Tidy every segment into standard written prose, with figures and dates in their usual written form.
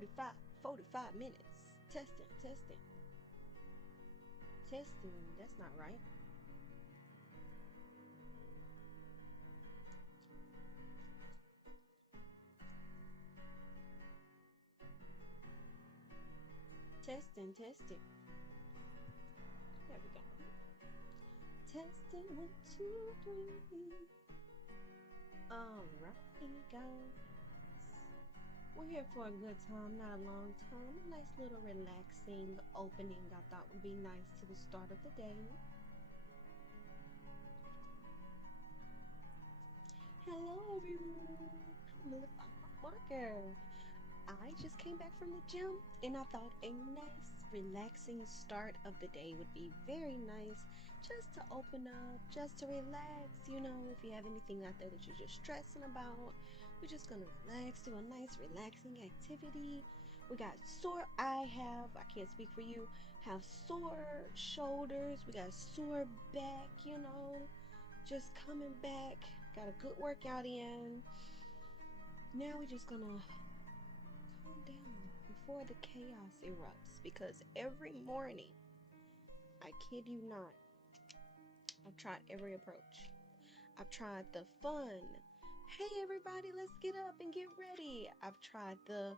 We got 45 minutes. Testing, testing, testing. That's not right. Testing, testing. There we go. Testing, 1, 2, 3. All right, guys. We're here for a good time, not a long time. A nice little relaxing opening I thought would be nice to the start of the day. Hello, everyone. I'm Melissa Walker. I just came back from the gym and I thought a nice, relaxing start of the day would be very nice just to open up, just to relax. You know, if you have anything out there that you're just stressing about, we're just gonna relax, do a nice, relaxing activity. We got I can't speak for you, have sore shoulders, we got sore back, you know, just coming back, got a good workout in. Now we're just gonna calm down before the chaos erupts because every morning, I kid you not, I've tried every approach. I've tried the fun, hey everybody, let's get up and get ready. I've tried the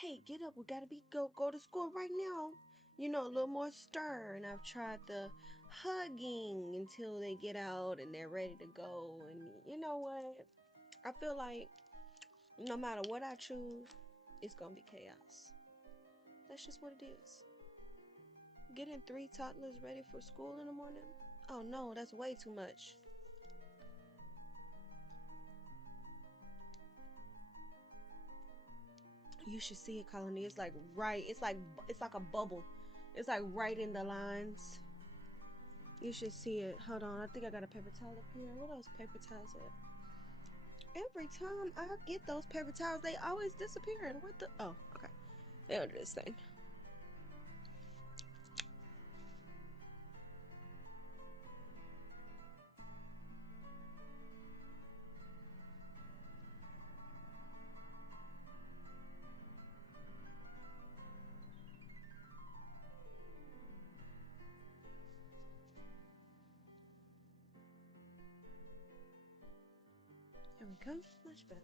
hey, get up, we gotta go to school right now. You know, a little more stir. And I've tried the hugging until they get out and they're ready to go. And you know what? I feel like no matter what I choose, it's gonna be chaos. That's just what it is. Getting 3 toddlers ready for school in the morning? Oh no, that's way too much. You should see it, Colony. It's like right. It's like a bubble. It's like right in the lines. You should see it. Hold on. I think I got a paper towel up here. What else paper towels at? Every time I get those paper towels, they always disappear. What the? Oh, okay. They're under this thing. There we go. Much better.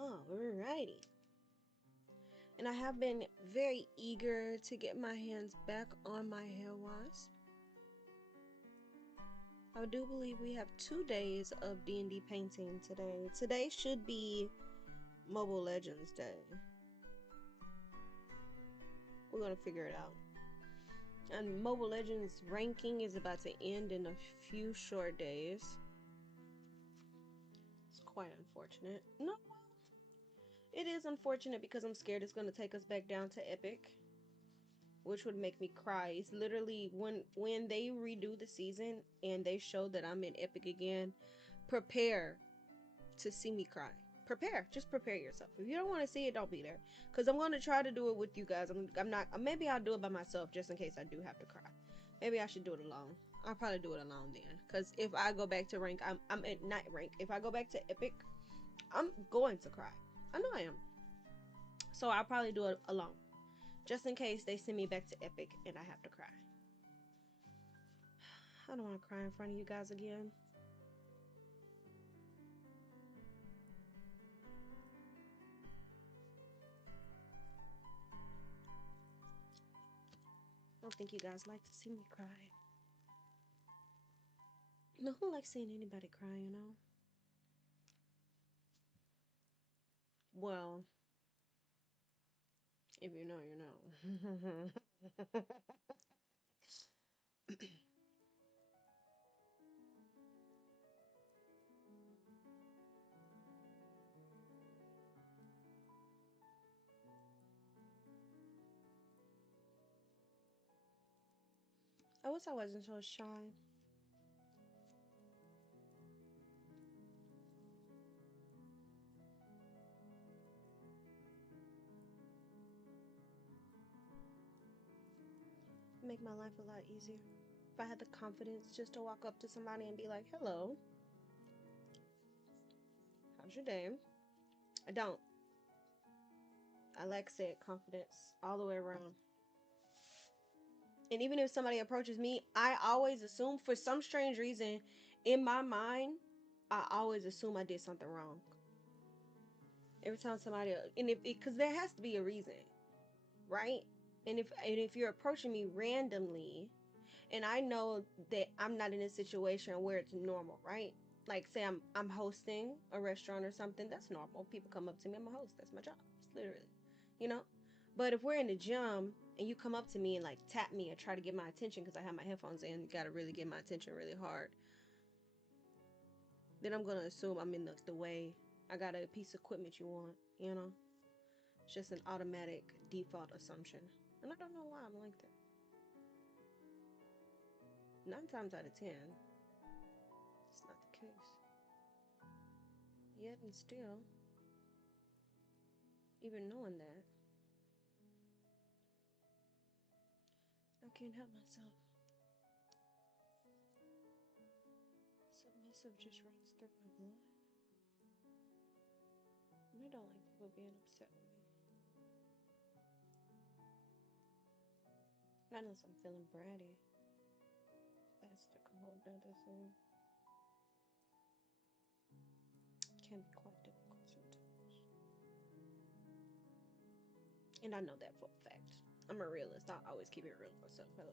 Alrighty. And I have been very eager to get my hands back on my hair wash. I do believe we have 2 days of D&D painting today. Today should be Mobile Legends Day. We're gonna figure it out. And Mobile Legends ranking is about to end in a few short days. It's quite unfortunate. No, it is unfortunate because I'm scared it's gonna take us back down to Epic, which would make me cry. It's literally when they redo the season and they show that I'm in Epic again, prepare to see me cry. Just prepare yourself. If you don't want to see it, don't be there, because I'm going to try to do it with you guys. I'm not, maybe I'll do it by myself just in case I do have to cry. Maybe I should do it alone. I'll probably do it alone then, because if I go back to rank, I'm at night rank. If I go back to Epic, I'm going to cry. I know I am. So I'll probably do it alone, just in case they send me back to Epic and I have to cry. I don't want to cry in front of you guys again. I don't think you guys like to see me cry. No, who likes seeing anybody cry, you know? Well, if you know, you know. I wish I wasn't so shy. Make my life a lot easier. If I had the confidence just to walk up to somebody and be like, hello, how's your day? I don't. I lack said confidence all the way around. And even if somebody approaches me, I always assume, for some strange reason, in my mind, I always assume I did something wrong. Every time somebody, and because there has to be a reason, right? And if you're approaching me randomly, and I know that I'm not in a situation where it's normal, right? Like, say I'm hosting a restaurant or something, that's normal. People come up to me, I'm a host, that's my job. It's literally, you know? But if we're in the gym and you come up to me and like tap me and try to get my attention because I have my headphones in, you gotta really get my attention really hard, then I'm gonna assume I'm in the way. I got a piece of equipment you want, you know? It's just an automatic default assumption. And I don't know why I'm like that. 9 times out of 10, it's not the case. Yet and still, even knowing that, I can't help myself. Submissive just runs through my blood. And I don't like people being upset with me. Not unless I'm feeling bratty. That's the whole other thing. Can be quite difficult sometimes. And I know that for a fact. I'm a realist. I always keep it real with myself. Hello.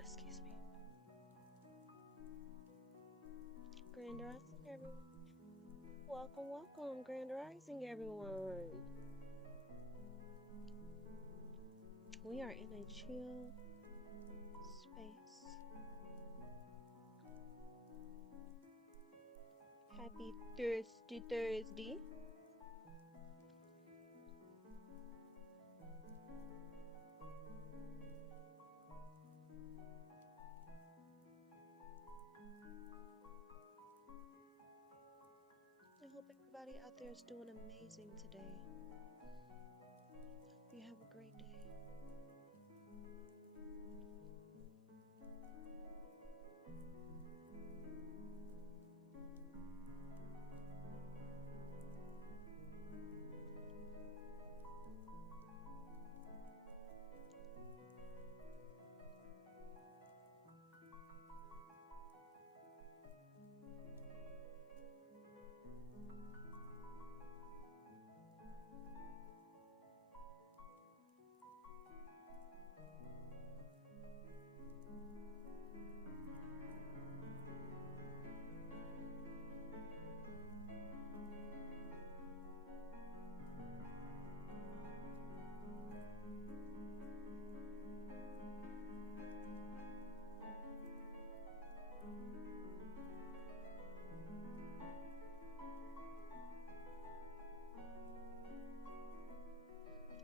Excuse me. Grand Rising, everyone. Welcome. Grand Rising, everyone. We are in a chill space. Happy Thursday. I hope everybody out there is doing amazing today. You have a great day.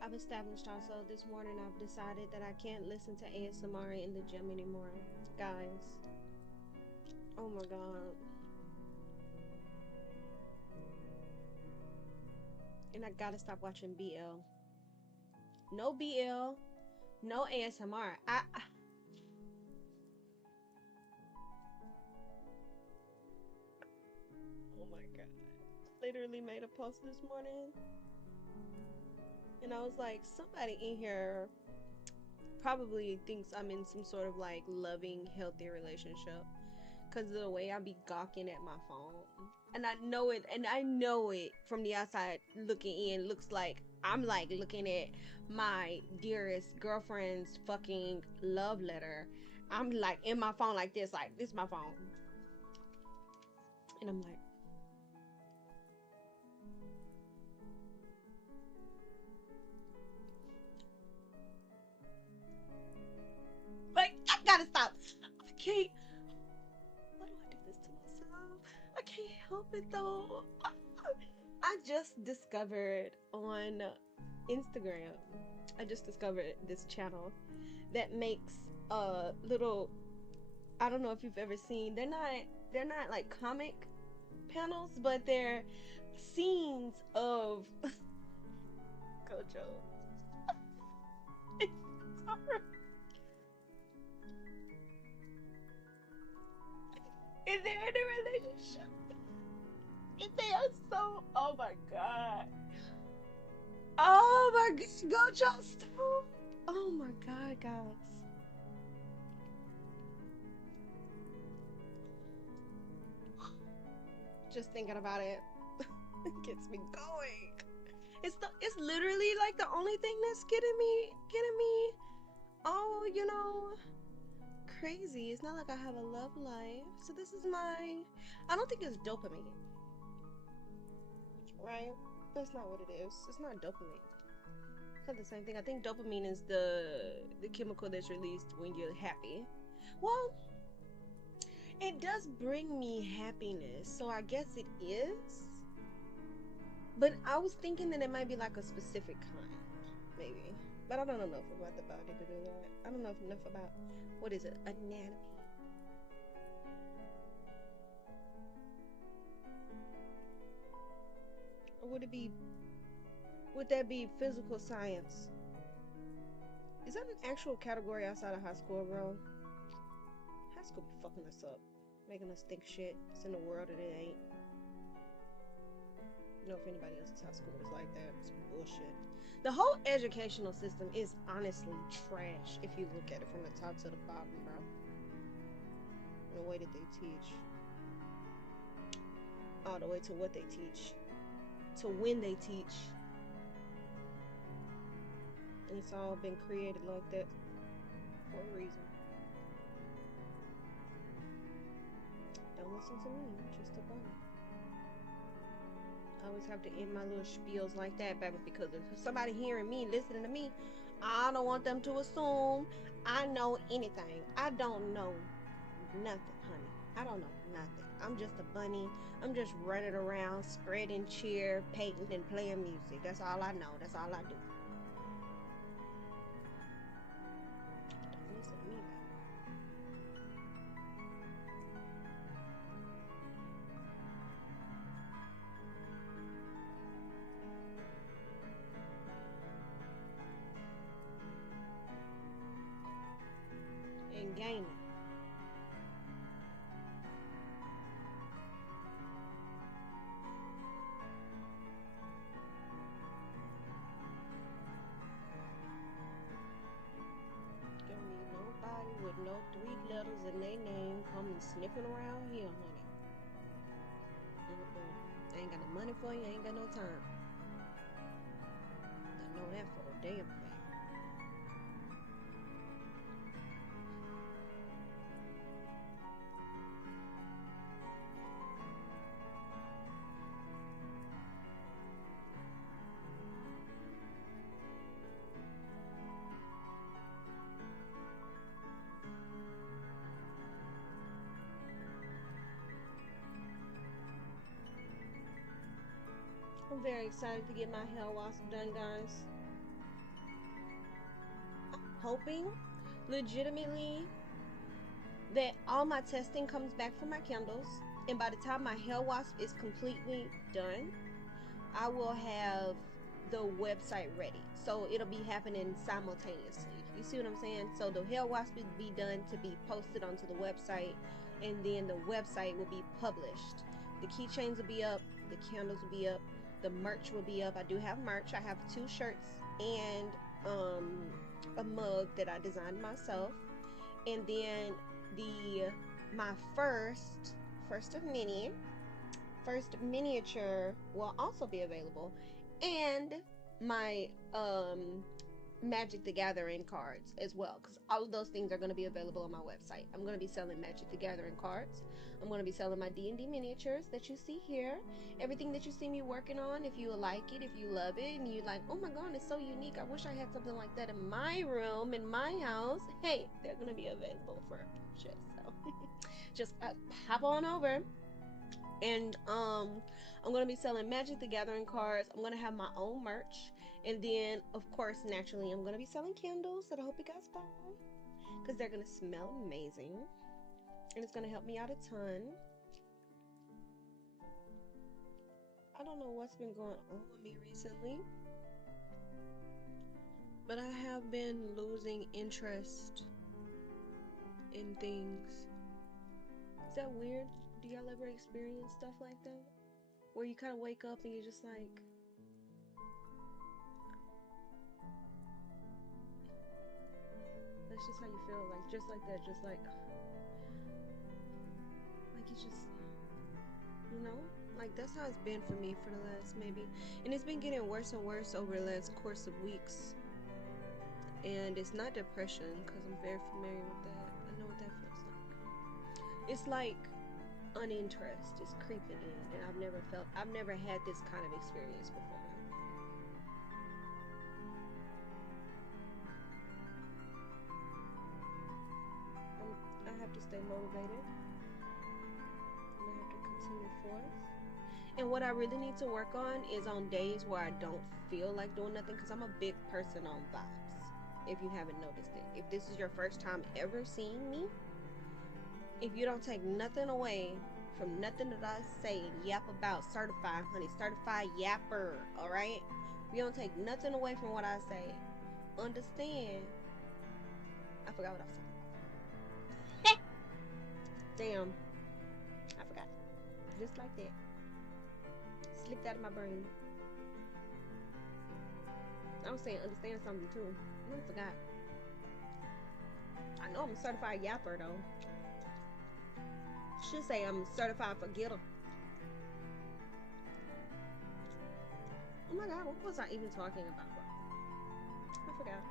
I've established also this morning, I've decided that I can't listen to ASMR in the gym anymore. Guys. Oh my god. And I gotta stop watching BL. No BL. No ASMR. Oh my god. Literally made a post this morning. And I was like, somebody in here probably thinks I'm in some sort of like loving, healthy relationship because of the way I be gawking at my phone. And I know it from the outside looking in, looks like I'm like looking at my dearest girlfriend's fucking love letter. I'm like in my phone like this is my phone. And I'm like, I gotta stop. I can't. Why do I do this to myself? I can't help it though. I just discovered on Instagram, I just discovered this channel that makes little, I don't know if you've ever seen, they're not like comic panels, but they're scenes of Gojo. Is there in a relationship? And they are so, oh my god. Oh my god, Gojo, stop. Oh my god, guys. Just thinking about it gets me going. It's literally like the only thing that's getting me crazy. It's not like I have a love life. So this is I don't think it's dopamine. Right? That's not what it is. It's not dopamine. It's not the same thing. I think dopamine is the chemical that's released when you're happy. Well, it does bring me happiness, so I guess it is. But I was thinking that it might be like a specific kind, maybe. But I don't know enough about the body to do that. I don't know enough about, what is it, anatomy. Or would that be physical science? Is that an actual category outside of high school, bro? High school be fucking us up, making us think shit. It's in the world that it ain't. I don't know if anybody else's high school was like that. It's bullshit. The whole educational system is honestly trash if you look at it from the top to the bottom, bro. And the way that they teach. All the way to what they teach. To when they teach. And it's all been created like that for a reason. Don't listen to me, just a bum. I always have to end my little spiels like that, baby, because if somebody hearing me, listening to me, I don't want them to assume I know anything. I don't know nothing, honey. I don't know nothing. I'm just a bunny. I'm just running around, spreading cheer, painting, and playing music. That's all I know. That's all I do. Don't listen to me, baby. ready for you, I ain't got no time. I know that for a damn fact. I'm very excited to get my hair wasp done, guys. I'm hoping, legitimately, that all my testing comes back from my candles, and by the time my hair wasp is completely done, I will have the website ready. So it'll be happening simultaneously. You see what I'm saying? So the hair wasp will be done to be posted onto the website, and then the website will be published. The keychains will be up, the candles will be up, the merch will be up. I do have merch. I have 2 shirts and a mug that I designed myself. And then my first miniature will also be available, and my Magic the Gathering cards as well, because all of those things are going to be available on my website. I'm going to be selling Magic the Gathering cards. I'm going to be selling my D&D miniatures that you see here. Everything that you see me working on, if you like it, if you love it, and you're like, oh my god, it's so unique, I wish I had something like that in my room, in my house, hey, they're going to be available for purchase. So just hop on over. And I'm going to be selling Magic the Gathering cards. I'm going to have my own merch. And then, of course, naturally, I'm going to be selling candles that I hope you guys buy, because they're going to smell amazing. And it's going to help me out a ton. I don't know what's been going on with me recently, but I have been losing interest in things. Is that weird? Do y'all ever experience stuff like that? Where you kind of wake up and you're just like, that's just how you feel, like just like that, just like you just, you know, like that's how it's been for me for the last maybe, and it's been getting worse and worse over the last course of weeks. And it's not depression, because I'm very familiar with that. I know what that feels like. It's like uninterest is creeping in, and I've never had this kind of experience before. I have to stay motivated, and I have to continue forth. And what I really need to work on is on days where I don't feel like doing nothing, because I'm a big person on vibes, if you haven't noticed it. If this is your first time ever seeing me, if you don't take nothing away from nothing that I say and yap about, certified, honey, certified yapper, alright? If you don't take nothing away from what I say, understand. I forgot what I was talking about. Damn. I forgot. Just like that. Slipped out of my brain. I was saying understand something too. I forgot. I know I'm a certified yapper though. Should say I'm a certified forgetter. Oh my god, what was I even talking about? I forgot.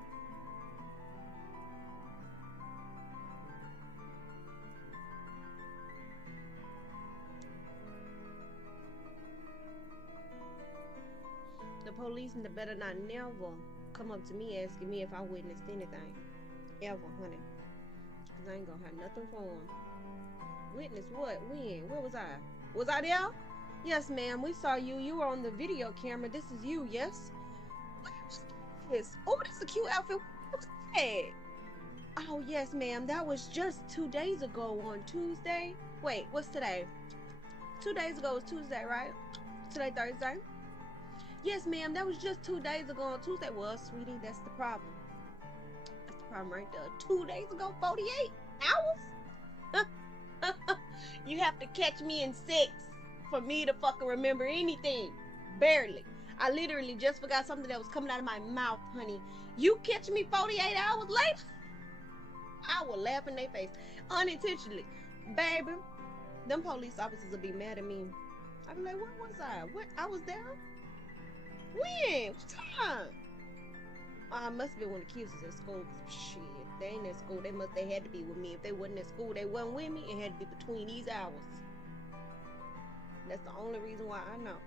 The police better not never come up to me asking me if I witnessed anything. Ever, honey. Because I ain't gonna have nothing for them. Witness what? When? Where was I? Was I there? Yes, ma'am. We saw you. You were on the video camera. This is you, yes? Yes. Oh, that's a cute outfit. What was that? Oh, yes, ma'am. That was just 2 days ago on Tuesday. Wait, what's today? 2 days ago was Tuesday, right? Today, Thursday? Yes, ma'am. That was just 2 days ago on Tuesday. Well, sweetie, that's the problem. That's the problem right there. 2 days ago, 48 hours? You have to catch me in 6 for me to fucking remember anything. Barely. I literally just forgot something that was coming out of my mouth, honey. You catch me 48 hours later? I will laugh in their face. Unintentionally. Baby, them police officers will be mad at me. I I'm like, where was I? What? I was there? When? What time? I must have been when the kids was at school. Shit, if they ain't at school, they had to be with me. If they wasn't at school, they wasn't with me. It had to be between these hours. That's the only reason why I know.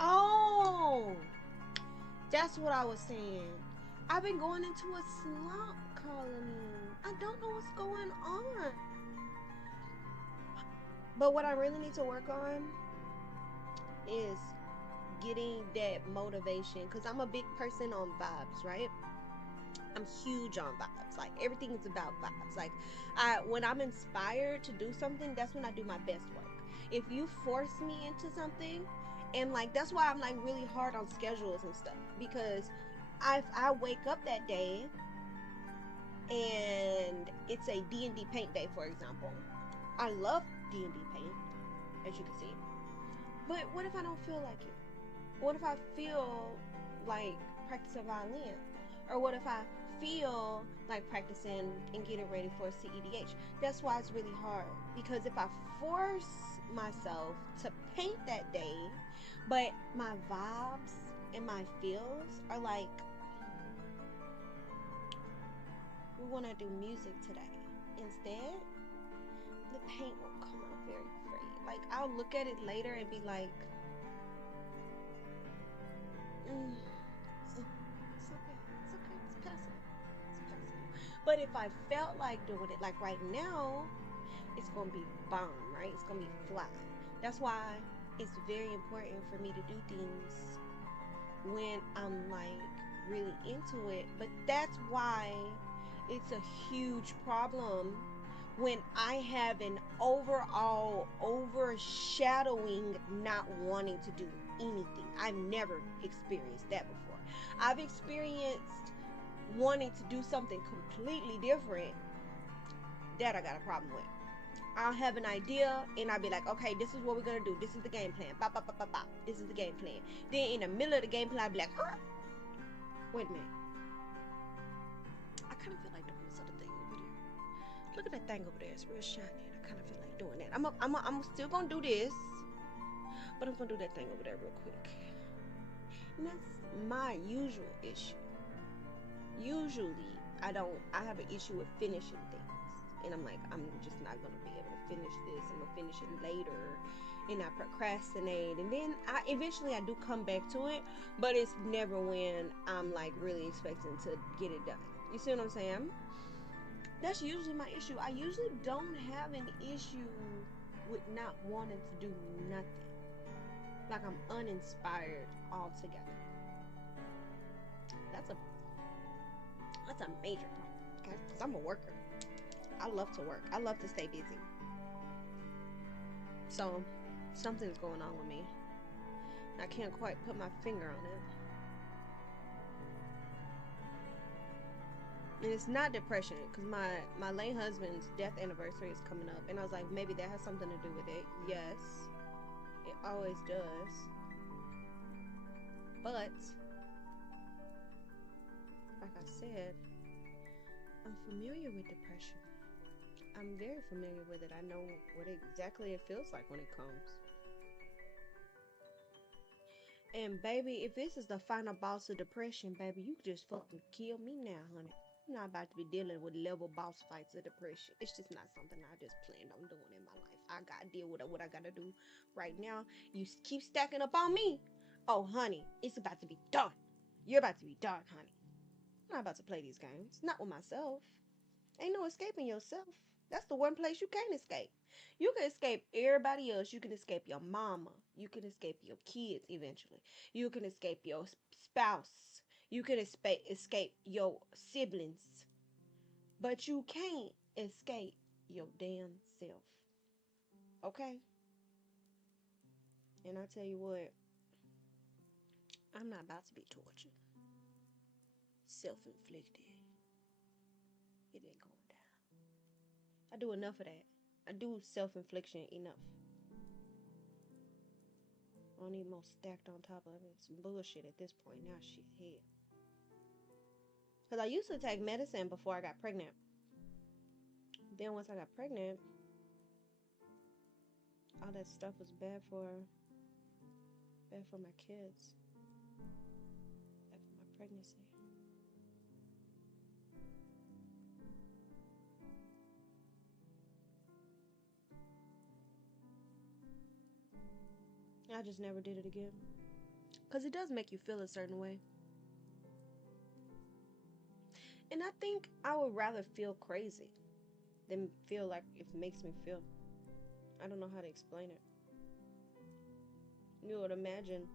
Oh, that's what I was saying. I've been going into a slump, Colony. I don't know what's going on. But what I really need to work on is getting that motivation, because I'm a big person on vibes, right? I'm huge on vibes. Like everything is about vibes. Like when I'm inspired to do something, that's when I do my best work. If you force me into something, and like that's why I'm like really hard on schedules and stuff, because I wake up that day and it's a D&D paint day, for example. I love D&D paint, as you can see. But what if I don't feel like it? What if I feel like practicing violin? Or what if I feel like practicing and getting ready for CEDH? That's why it's really hard. Because if I force myself to paint that day, but my vibes and my feels are like, we want to do music today. Instead, the paint won't come out very great. Like, I'll look at it later and be like, it's okay, it's passable. But if I felt like doing it, like right now, it's gonna be bomb, right? It's gonna be fly. That's why it's very important for me to do things when I'm like really into it. But that's why it's a huge problem when I have an overall overshadowing not wanting to do anything. I've never experienced that before. I've experienced wanting to do something completely different. That I got a problem with. I'll have an idea and I'll be like, okay, this is what we're gonna do. This is the game plan. Bop, bop, bop, bop, bop. This is the game plan. Then in the middle of the game plan, I'll be like, wait a minute. I kind of feel like doing this other thing over there. Look at that thing over there. It's real shiny. And I kind of feel like doing that. I'm still gonna do this, but I'm gonna do that thing over there real quick. And that's my usual issue. Usually, I have an issue with finishing things. And I'm like, I'm just not going to be able to finish this. I'm going to finish it later. And I procrastinate. And then eventually I do come back to it. But it's never when I'm like really expecting to get it done. You see what I'm saying? That's usually my issue. I usually don't have an issue with not wanting to do nothing. Like I'm uninspired altogether. That's a major problem. Okay? Because I'm a worker. I love to work. I love to stay busy. So, something's going on with me. I can't quite put my finger on it. And it's not depression, because my late husband's death anniversary is coming up. And I was like, maybe that has something to do with it. Yes. It always does. But like I said, I'm familiar with depression. I'm very familiar with it. I know what exactly it feels like when it comes. And baby, if this is the final boss of depression, baby, you just fucking kill me now, honey. I'm not about to be dealing with level boss fights of depression. It's just not something I just planned on doing in my life. I gotta deal with what I gotta do right now. You keep stacking up on me. Oh, honey, it's about to be done. You're about to be done, honey. I'm not about to play these games. Not with myself. Ain't no escaping yourself. That's the one place you can't escape. You can escape everybody else. You can escape your mama. You can escape your kids eventually. You can escape your spouse. You can escape your siblings. But you can't escape your damn self. Okay? And I tell you what, I'm not about to be tortured. Self inflicted. It ain't going down. I do enough of that. I do self infliction enough. I don't need more stacked on top of it. It's bullshit at this point. Now shit hell. Because I used to take medicine before I got pregnant. Then once I got pregnant, all that stuff was bad for my kids. Bad for my pregnancy. I just never did it again. Because it does make you feel a certain way. And I think I would rather feel crazy than feel like it makes me feel. I don't know how to explain it. You would imagine,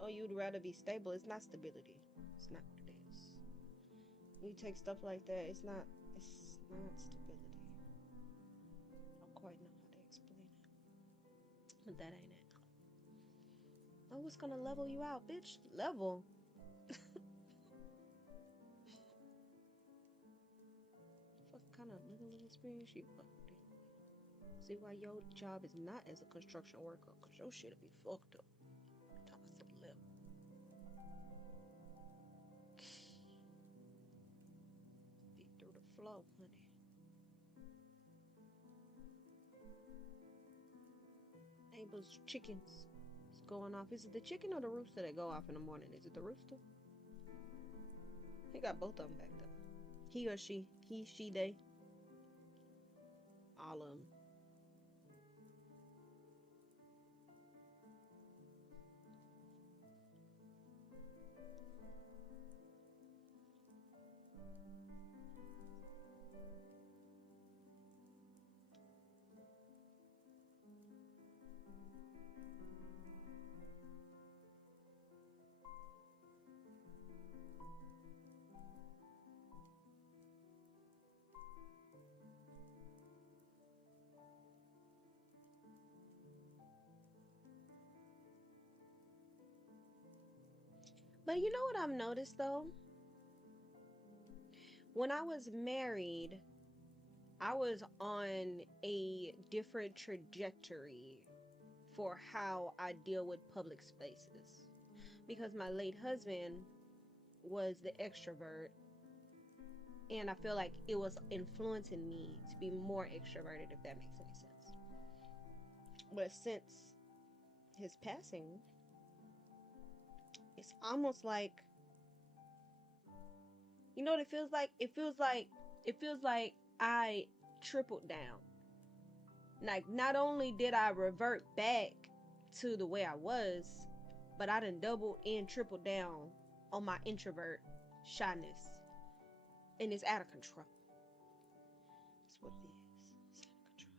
oh, you'd rather be stable. It's not stability. It's not what it is. You take stuff like that, it's not stability. I don't quite know how to explain it. But that ain't it. Oh, what's gonna level you out, bitch? Level? What kind of living experience you fucking do? See why your job is not as a construction worker, cause your shit'll be fucked up. Toss of level. Be through the flow, honey. Abel's chickens is going off. Is it the chicken or the rooster that go off in the morning? Is it the rooster? He got both of them back there. He or she. He, she, they. All of them. But you know what I've noticed though? When I was married, I was on a different trajectory for how I deal with public spaces. Because my late husband was the extrovert, and I feel like it was influencing me to be more extroverted, if that makes any sense. But since his passing, it's almost like, you know what it feels like? It feels like I tripled down. Like, not only did I revert back to the way I was, but I done doubled and tripled down on my introvert shyness. And it's out of control. That's what it is. It's out of control.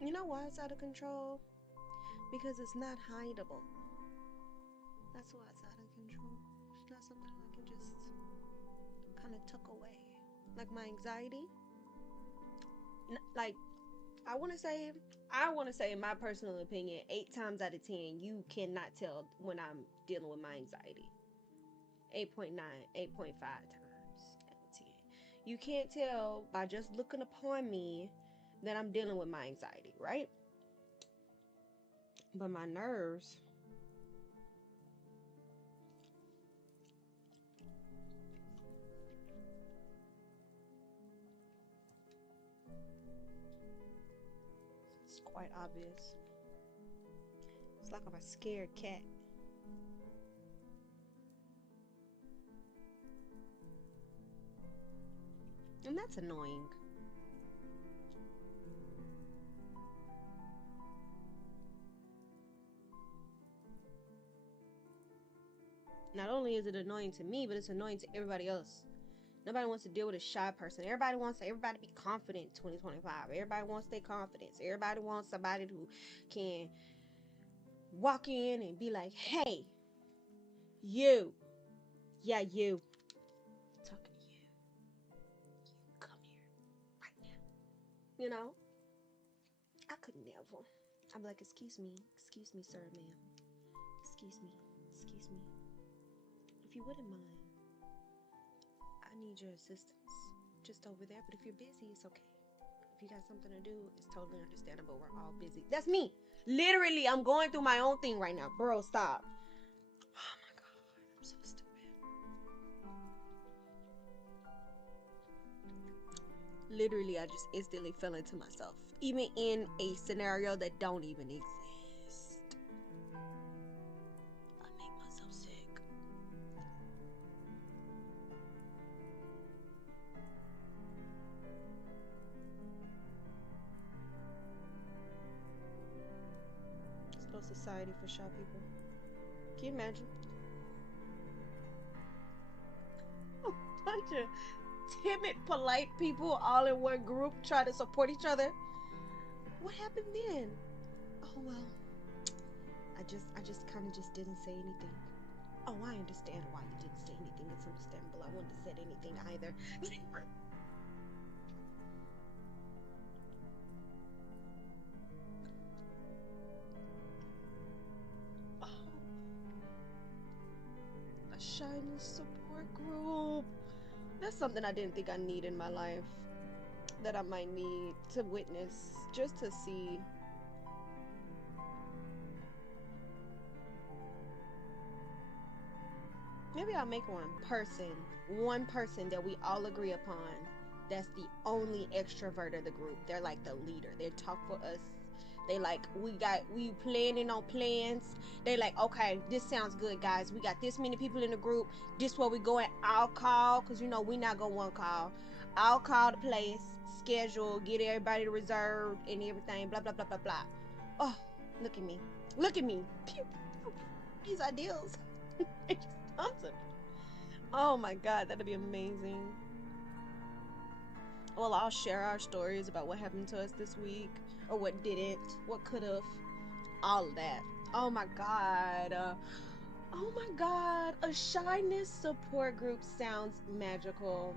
You know why it's out of control? Because it's not hideable. That's why it's out of control. It's not something I can just kind of tuck away. Like my anxiety. Like, I want to say, in my personal opinion, 8 times out of 10, you cannot tell when I'm dealing with my anxiety. 8.9, 8.5 times out of 10. You can't tell by just looking upon me that I'm dealing with my anxiety, right? But my nerves, it's quite obvious. It's like I'm a scared cat. And that's annoying. Not only is it annoying to me, but it's annoying to everybody else. Nobody wants to deal with a shy person. Everybody wants everybody to be confident in 2025. Everybody wants their confidence. Everybody wants somebody who can walk in and be like, hey, you. Yeah, you. I'm talking to you. You come here right now. You know? I could never. I'm like, excuse me, sir, ma'am. Excuse me. If you wouldn't mind, I need your assistance just over there. But if you're busy, it's okay. If you got something to do, it's totally understandable. We're all busy. That's me. Literally, I'm going through my own thing right now. Bro, stop. Oh my God, I'm so stupid. Literally, I just instantly fell into myself. Even in a scenario that don't even exist. I make myself sick. Society for shy people. Can you imagine? A bunch of timid, polite people all in one group trying to support each other. What happened then? Oh well. I just kind of just didn't say anything. Oh, I understand why you didn't say anything. It's understandable. I wouldn't have said anything either. Shyness support group. That's something I didn't think I need in my life. That I might need to witness, just to see. Maybe I'll make one person that we all agree upon. That's the only extrovert of the group. They're like the leader. They talk for us. They like, we planning on plans. They like, okay, this sounds good, guys. We got this many people in the group. This where we going. I'll call, because you know we not gonna one call. I'll call the place, schedule, get everybody reserved and everything. Blah blah blah blah blah. Oh, look at me. Pew, pew. These ideals. It just comes to me. Oh my God, that'd be amazing. Well, I'll share our stories about what happened to us this week, or what didn't, what could have, all of that. Oh my God. Oh my God. A shyness support group sounds magical.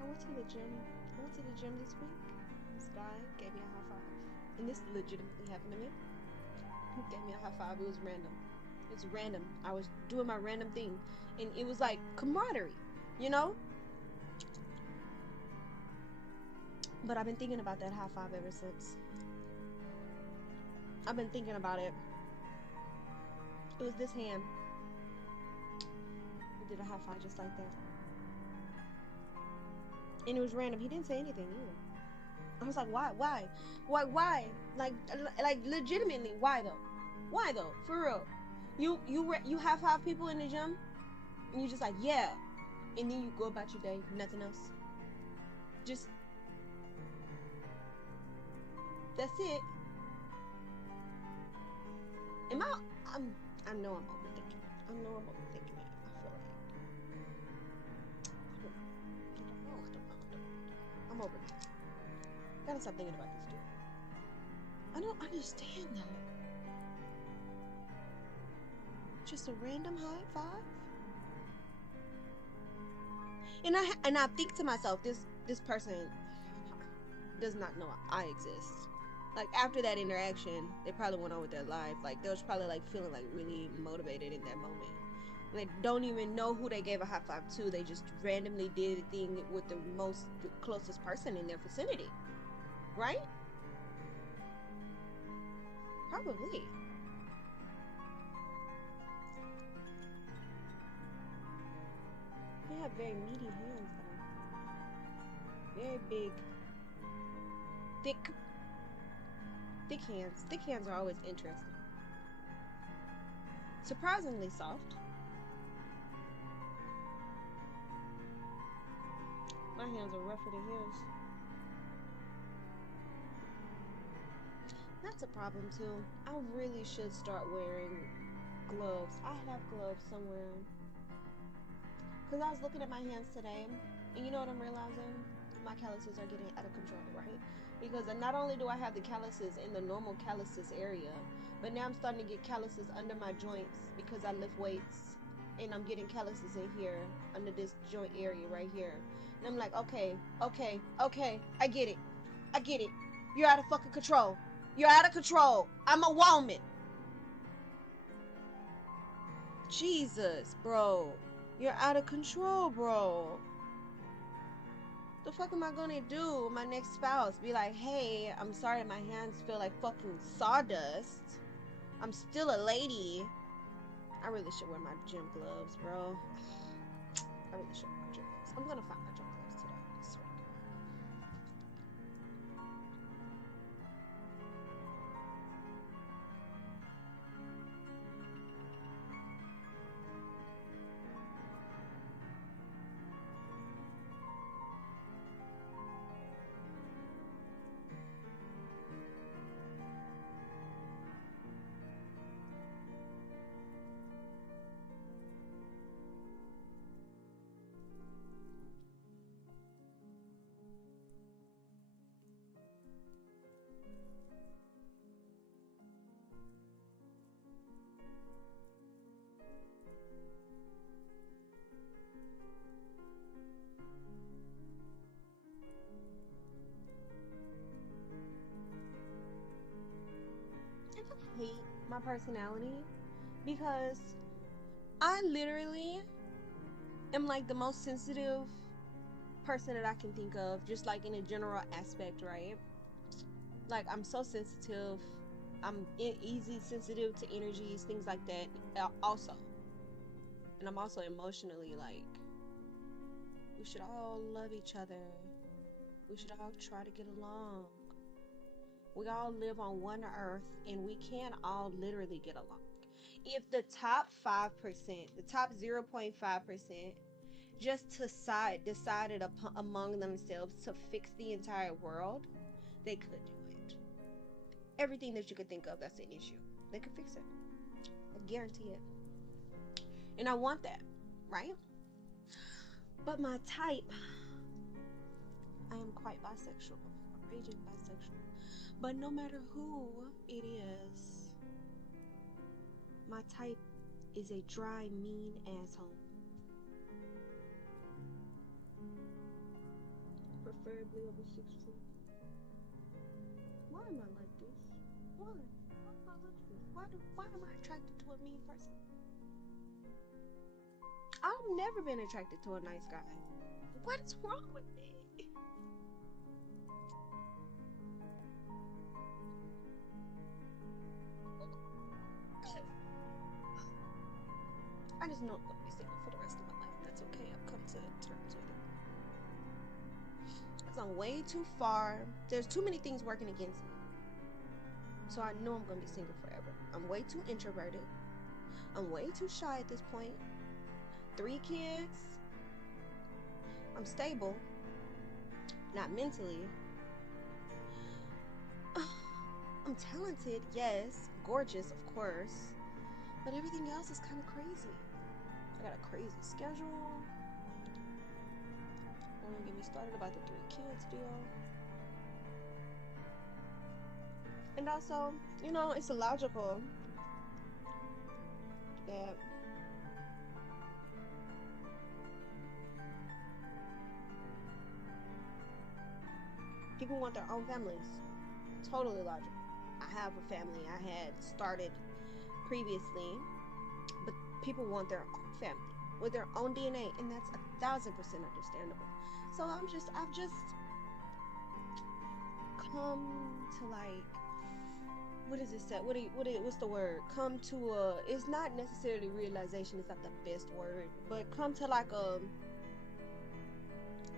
I went to the gym this week. This guy gave me a high five. And this legitimately happened to me. He gave me a high five. It was random. It's random. I was doing my random thing, and it was like camaraderie, you know? But I've been thinking about that high five ever since. I've been thinking about it. It was this hand. We did a high five just like that. And it was random. He didn't say anything either. I was like, why? Like legitimately, why though? For real. You high five people in the gym, and you just like, yeah, and then you go about your day, nothing else. Just that's it. I know I'm overthinking it. I feel like I'm over it. Gotta stop thinking about this dude. I don't understand though. Just a random high five? And I think to myself, this person does not know I exist. Like after that interaction, they probably went on with their life. Like they was probably like feeling like really motivated in that moment. They don't even know who they gave a high five to. They just randomly did a thing with the most closest person in their vicinity, right? Probably. They have very meaty hands though. Very big, thick, thick hands. Thick hands are always interesting. Surprisingly soft. My hands are rougher than his. That's a problem too. I really should start wearing gloves. I have gloves somewhere. Because I was looking at my hands today, and you know what I'm realizing? My calluses are getting out of control, right? Because not only do I have the calluses in the normal calluses area, but now I'm starting to get calluses under my joints because I lift weights. And I'm getting calluses in here, under this joint area right here. And I'm like, okay, I get it. I get it. You're out of fucking control. You're out of control. I'm a woman. Jesus, bro. You're out of control, bro. The fuck am I gonna do with my next spouse? Be like, hey, I'm sorry my hands feel like fucking sawdust. I'm still a lady. I really should wear my gym gloves, bro. I really should wear my gym gloves. I'm gonna find my gym gloves today. I swear to God. I hate my personality because I literally am like the most sensitive person that I can think of, just like in a general aspect, right? Like I'm so sensitive. I'm easy sensitive to energies, things like that. Also, and I'm also emotionally like we should all love each other. We should all try to get along. We all live on one earth, and we can all literally get along. If the top 5%, the top 0.5%, just decided among themselves to fix the entire world, they could do it. Everything that you could think of that's an issue, they could fix it. I guarantee it. And I want that, right? But my type, I am quite bisexual, raging bisexual. But no matter who it is, my type is a dry, mean asshole. Preferably over 6 foot. Why am I like this? Why? Why am I like this? Why am I attracted to a mean person? I've never been attracted to a nice guy. What is wrong with me? I just know I'm gonna be single for the rest of my life. That's okay. I've come to terms with it. Because I'm way too far. There's too many things working against me. So I know I'm gonna be single forever. I'm way too introverted. I'm way too shy at this point. 3 kids. I'm stable. Not mentally. I'm talented, yes. Gorgeous, of course. But everything else is kind of crazy. I got a crazy schedule. Don't even get me started about the 3 kids deal. And also, you know, it's illogical that people want their own families. totally logical. I have a family I had started previously, but people want their own family with their own DNA, and that's 1,000% understandable. So I've just come to like, what is it said? What's the word? Come to a, it's not necessarily realization, it's not the best word, but come to like a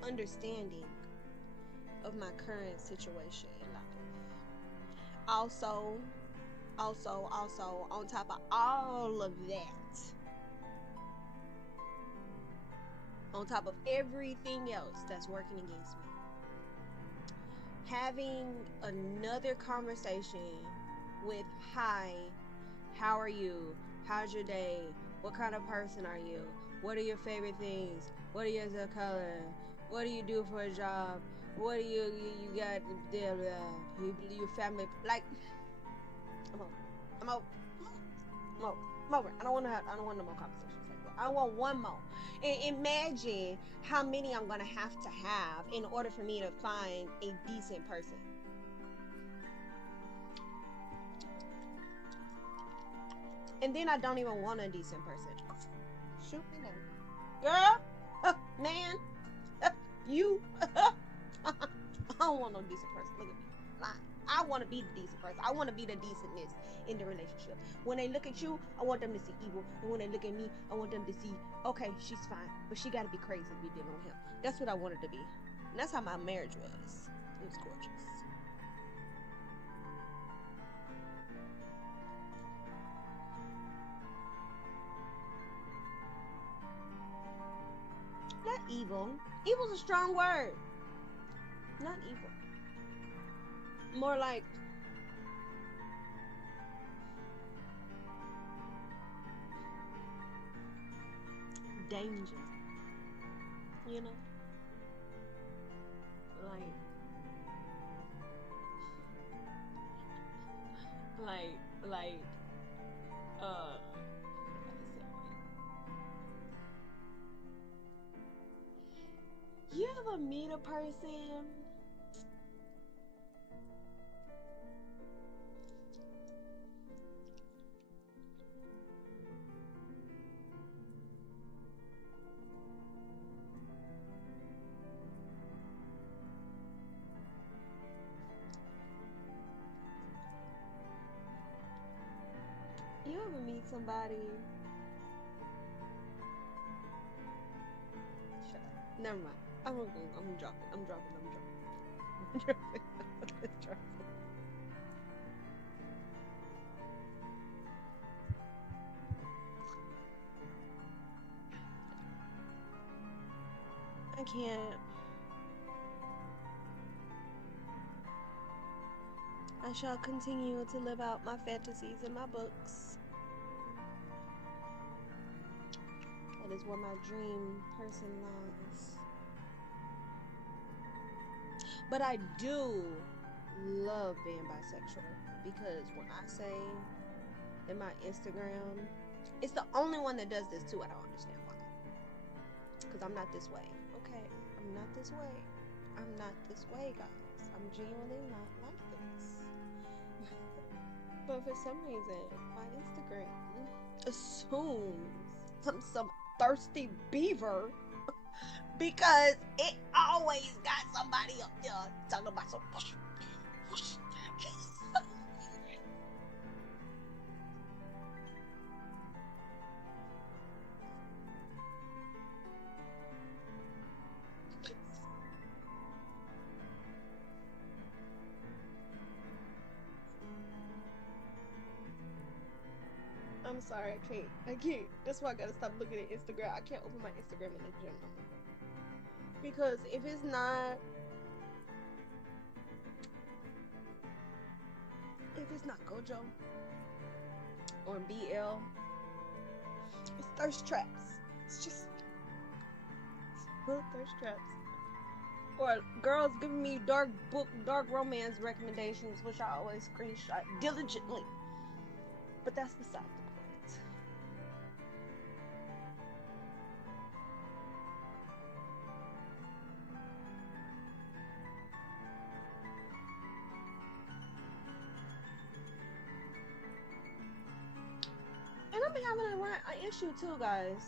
understanding of my current situation in life. Also, on top of all of that, on top of everything else that's working against me, having another conversation with, hi, how are you? How's your day? What kind of person are you? What are your favorite things? What are your color? What do you do for a job? What do you got your family? Like, I'm over. I don't want no more conversations like that. I want one more. And imagine how many I'm gonna have to have in order for me to find a decent person. And then I don't even want a decent person. Shoot me now. Girl, man, you. I don't want no decent person. Look at me. I want to be the decent person. I want to be the decentness in the relationship. When they look at you, I want them to see evil. And when they look at me, I want them to see, okay, she's fine, but she got to be crazy to be dealing with him. That's what I wanted to be. And that's how my marriage was. It was gorgeous. Not evil. Evil's a strong word. Not evil. More like danger. You know? Like, you ever meet a person somebody. Shut up. Never mind. I'm dropping. I'm dropping. I can't. I shall continue to live out my fantasies in my books. That is where my dream person lies. But I do love being bisexual, because when I say in my Instagram, it's the only one that does this too. I don't understand why. Because I'm not this way. Okay, I'm not this way. I'm not this way, guys. I'm genuinely not like this. But for some reason, my Instagram assumes I'm some thirsty beaver because it always got somebody up there talking about some whoosh, whoosh. I'm sorry, I can't. That's why I gotta stop looking at Instagram. I can't open my Instagram in the gym no more. Because if it's not Gojo or BL, it's thirst traps. It's just thirst traps. Or girls giving me dark romance recommendations, which I always screenshot diligently. But that's beside the point. I'm having an issue too, guys.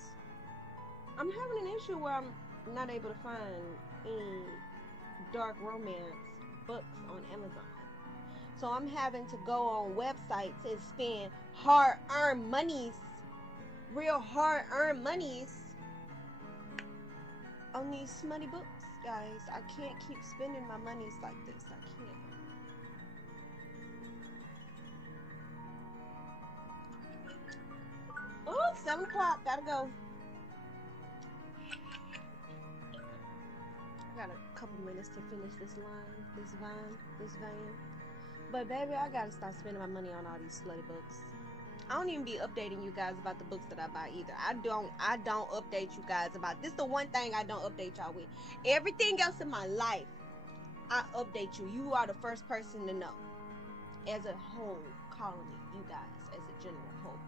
I'm having an issue where I'm not able to find any dark romance books on Amazon. So I'm having to go on websites and spend hard-earned monies, real hard-earned monies on these smutty books, guys. I can't keep spending my monies like this. I can't. Oh, 7 o'clock. Gotta go. I got a couple minutes to finish this vein. But baby, I gotta stop spending my money on all these slutty books. I don't even be updating you guys about the books that I buy either. I don't update you guys about this. Is the one thing I don't update y'all with. Everything else in my life, I update you. You are the first person to know. As a whole colony, you guys, as a general whole.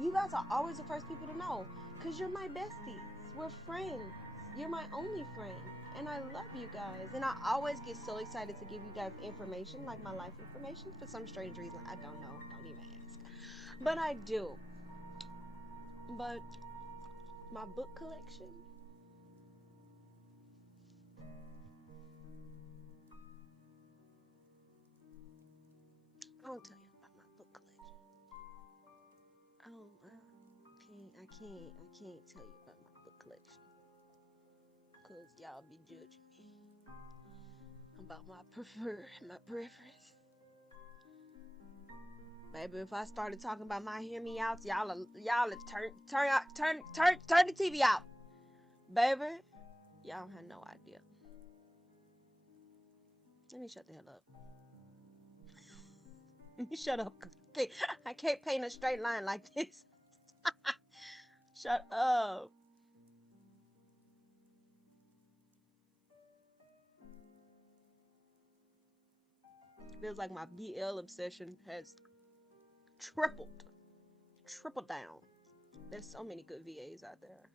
You guys are always the first people to know. Because you're my besties. We're friends. You're my only friend. And I love you guys. And I always get so excited to give you guys information, like my life information. For some strange reason, I don't know. Don't even ask. But I do. But my book collection. I won't tell you about my book collection. Oh, I can't tell you about my book collection. Cause y'all be judging me about my preference. Baby, if I started talking about my hear me outs, y'all turn the TV out. Baby, y'all have no idea. Let me shut the hell up. Let me shut up. I can't paint a straight line like this. Shut up. Feels like my BL obsession has tripled down. There's so many good VAs out there.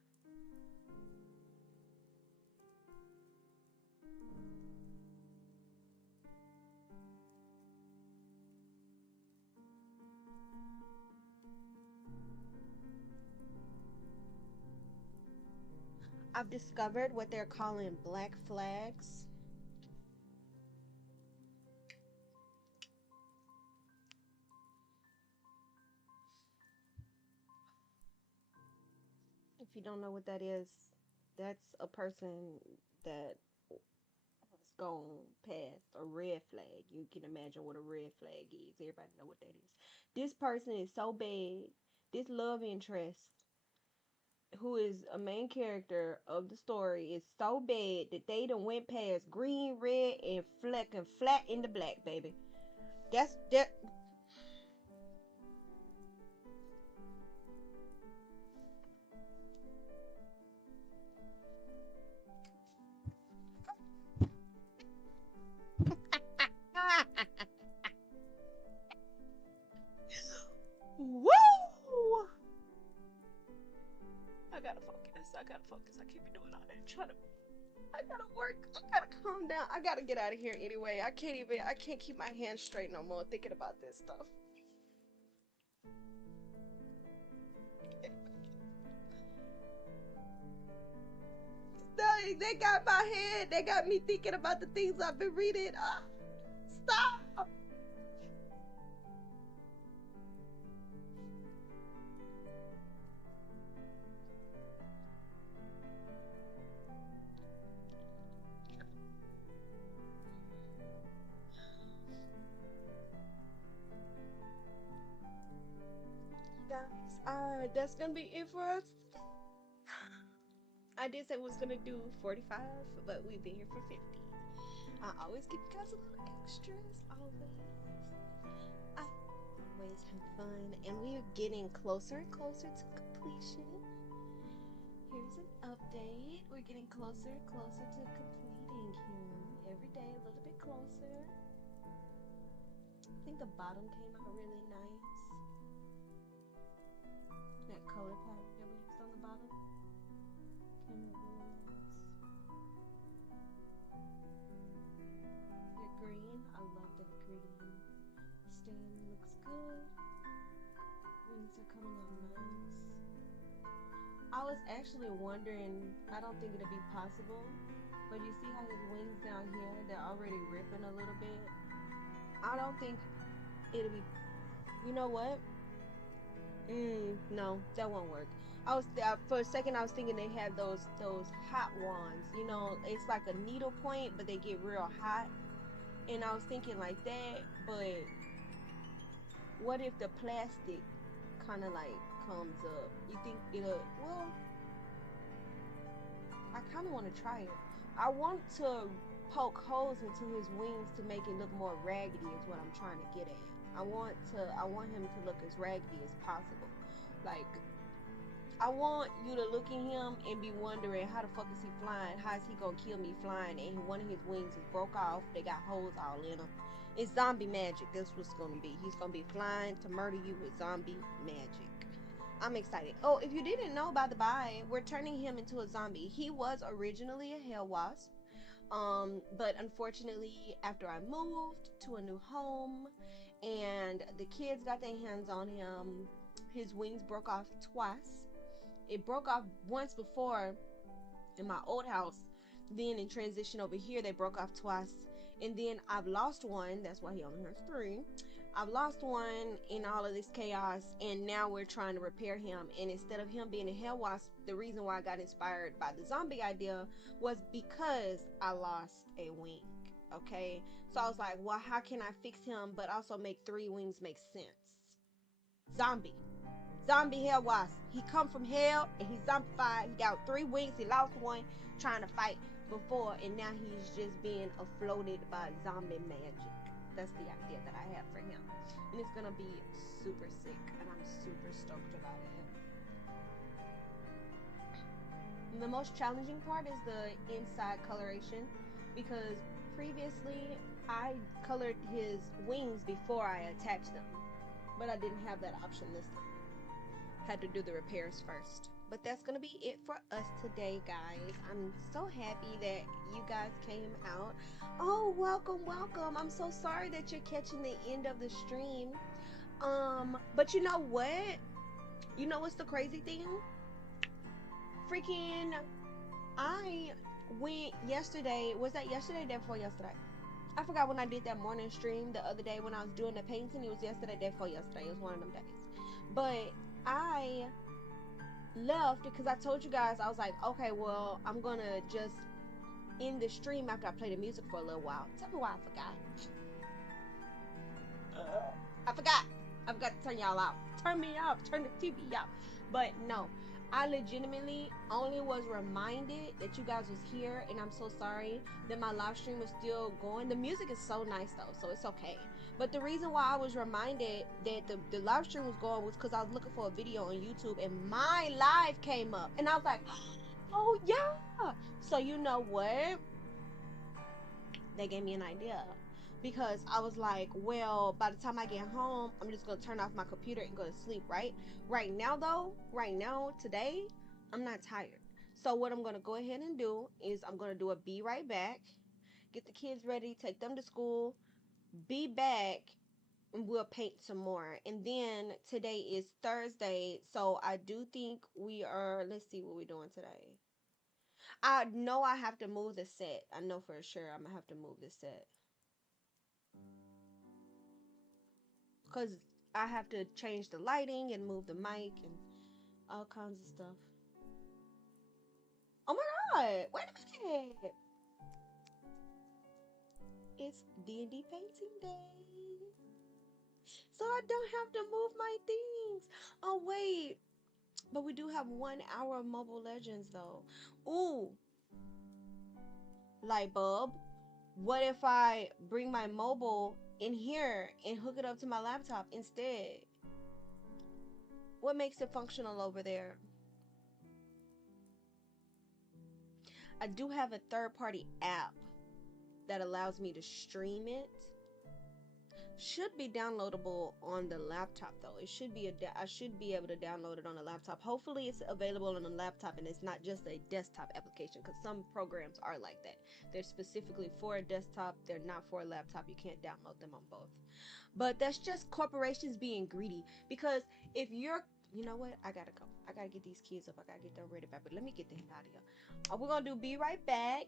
I've discovered what they're calling black flags. If you don't know what that is, that's a person that has gone past a red flag. You can imagine what a red flag is. Everybody know what that is. This person is so bad. This love interest, who is a main character of the story, is so bad that they done went past green, red, and flat in the black, baby. That's that. Woo! I gotta focus. I can't be doing all that. I gotta work. I gotta calm down. I gotta get out of here anyway. I can't keep my hands straight no more thinking about this stuff. They got my head. They got me thinking about the things I've been reading. Stop. Guys, that's gonna be it for us. I did say we was gonna do 45, but we've been here for 50. I always give you guys a little extras, always. I always have fun, and we are getting closer and closer to completion. Here's an update. We're getting closer and closer to completing him. Every day a little bit closer. I think the bottom came out really nice. That color pattern that we used on the bottom came out really nice. That green, I love that green. Stem looks good. Wings are coming out nice. I was actually wondering, I don't think it'll be possible, but you see how his wings down here, they're already ripping a little bit. I don't think it'll be, you know what? No, that won't work. I was for a second I was thinking they had those hot wands. You know, it's like a needle point, but they get real hot. And I was thinking like that, but what if the plastic kind of like comes up? You think it'll? Well, I kind of want to try it. I want to poke holes into his wings to make it look more raggedy. Is what I'm trying to get at. I want him to look as raggedy as possible. Like, I want you to look at him and be wondering, how the fuck is he flying? How is he gonna kill me flying? And one of his wings is broke off. They got holes all in them. It's zombie magic. That's what's gonna be. He's gonna be flying to murder you with zombie magic. I'm excited. Oh, if you didn't know, by the by, we're turning him into a zombie. He was originally a hell wasp. But unfortunately, after I moved to a new home and the kids got their hands on him, his wings broke off twice. It broke off once before in my old house. Then in transition over here, they broke off twice. And then I've lost one. That's why he only has 3. I've lost one in all of this chaos, and now we're trying to repair him. And instead of him being a hell wasp, the reason why I got inspired by the zombie idea was because I lost a wing. Okay, so I was like, well, how can I fix him but also make 3 wings make sense? Zombie hell wasp. He come from hell and he's zombified. He got 3 wings. He lost one trying to fight before, and now he's just being afloated by zombie magic. That's the idea that I have for him, and it's gonna be super sick, and I'm super stoked about it. And the most challenging part is the inside coloration, because previously I colored his wings before I attached them, but I didn't have that option this time. Had to do the repairs first. But that's gonna be it for us today, guys. I'm so happy that you guys came out. Oh, welcome. I'm so sorry that you're catching the end of the stream. But you know what? You know what's the crazy thing? Freaking, I went yesterday. Was that yesterday? Day before yesterday? I forgot when I did that morning stream the other day when I was doing the painting. It was yesterday, day before yesterday. It was one of them days. But I left because I told you guys, I was like, okay, well, I'm gonna just end the stream after I play the music for a little while. Tell me why I forgot. I forgot to turn y'all off. Turn me off. Turn the TV off. But no, I legitimately only was reminded that you guys was here, and I'm so sorry that my live stream was still going. The music is so nice though, so it's okay. But the reason why I was reminded that the live stream was going was because I was looking for a video on YouTube and my live came up, and I was like, oh yeah. So you know what? They gave me an idea, because I was like, well, by the time I get home, I'm just gonna turn off my computer and go to sleep, right? Right now, today, I'm not tired. So what I'm gonna go ahead and do is I'm gonna do a be right back, get the kids ready, take them to school, be back, and we'll paint some more. And then today is Thursday, so I do think we are, let's see what we're doing today. I know I have to move the set. I know for sure I'm gonna have to move the set, because I have to change the lighting and move the mic and all kinds of stuff. Oh my god, wait a minute. It's D&D painting day. So I don't have to move my things. Oh wait, but we do have 1 hour of Mobile Legends though. Ooh, light bulb. What if I bring my mobile in here and hook it up to my laptop instead? What makes it functional over there? I do have a third-party app that allows me to stream it. Should be downloadable on the laptop though. It should be I should be able to download it on the laptop. Hopefully it's available on the laptop and it's not just a desktop application, because some programs are like that. They're specifically for a desktop, they're not for a laptop. You can't download them on both. But that's just corporations being greedy, because if you're You know what? I gotta go. I gotta get these kids up. I gotta get them ready back. But let me get the hell out of here. We're gonna do Be Right Back.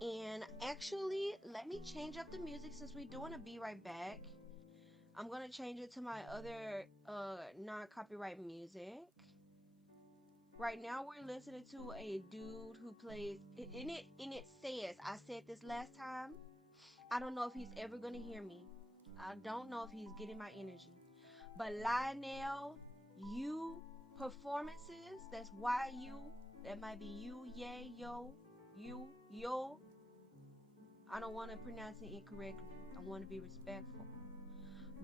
And actually, let me change up the music since we're doing a Be Right Back. I'm gonna change it to my other non-copyright music. Right now we're listening to a dude who plays in it says, I said this last time. I don't know if he's ever gonna hear me. I don't know if he's getting my energy. But Lionel, you performances, that's YU, that might be you, yay, yo, you, yo. I don't want to pronounce it incorrectly. I want to be respectful.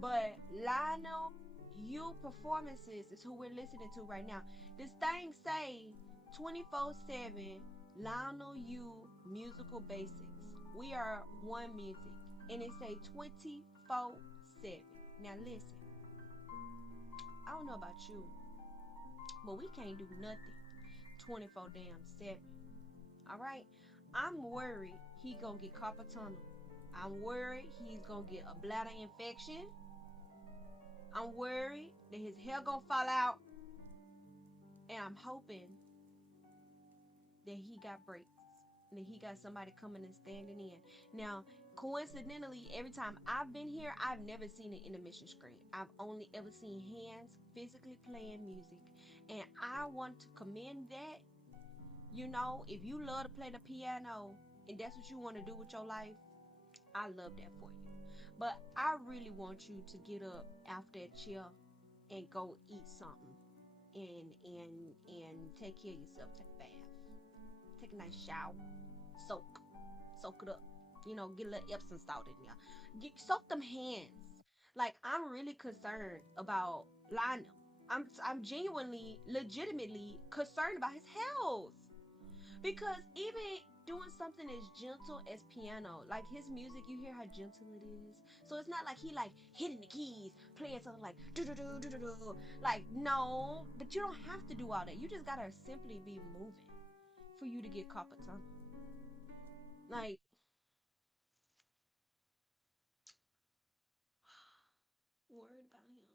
But Lionel, you performances is who we're listening to right now. This thing say 24/7 Lionel you musical basics. We are one music. And it say 24/7. Now listen. I don't know about you, but we can't do nothing 24 damn 7. All right? I'm worried he gonna get carpal tunnel. I'm worried he's gonna get a bladder infection. I'm worried that his hair gonna fall out. And I'm hoping that he got breaks. That he got somebody coming and standing in. Now, coincidentally, every time I've been here, I've never seen an intermission screen. I've only ever seen hands physically playing music. And I want to commend that. You know, if you love to play the piano and that's what you want to do with your life, I love that for you. But I really want you to get up after that chair and go eat something and take care of yourself. Take a bath, take a nice shower, soak it up. You know, get a little Epsom salt in there. Soak them hands. Like, I'm really concerned about Lionel. I'm genuinely, legitimately concerned about his health. Because even doing something as gentle as piano, like his music, you hear how gentle it is. So it's not like he like hitting the keys, playing something like do do do do do do. Like, no, but you don't have to do all that. You just gotta simply be moving for you to get carpal tunnel. Like, worried about him.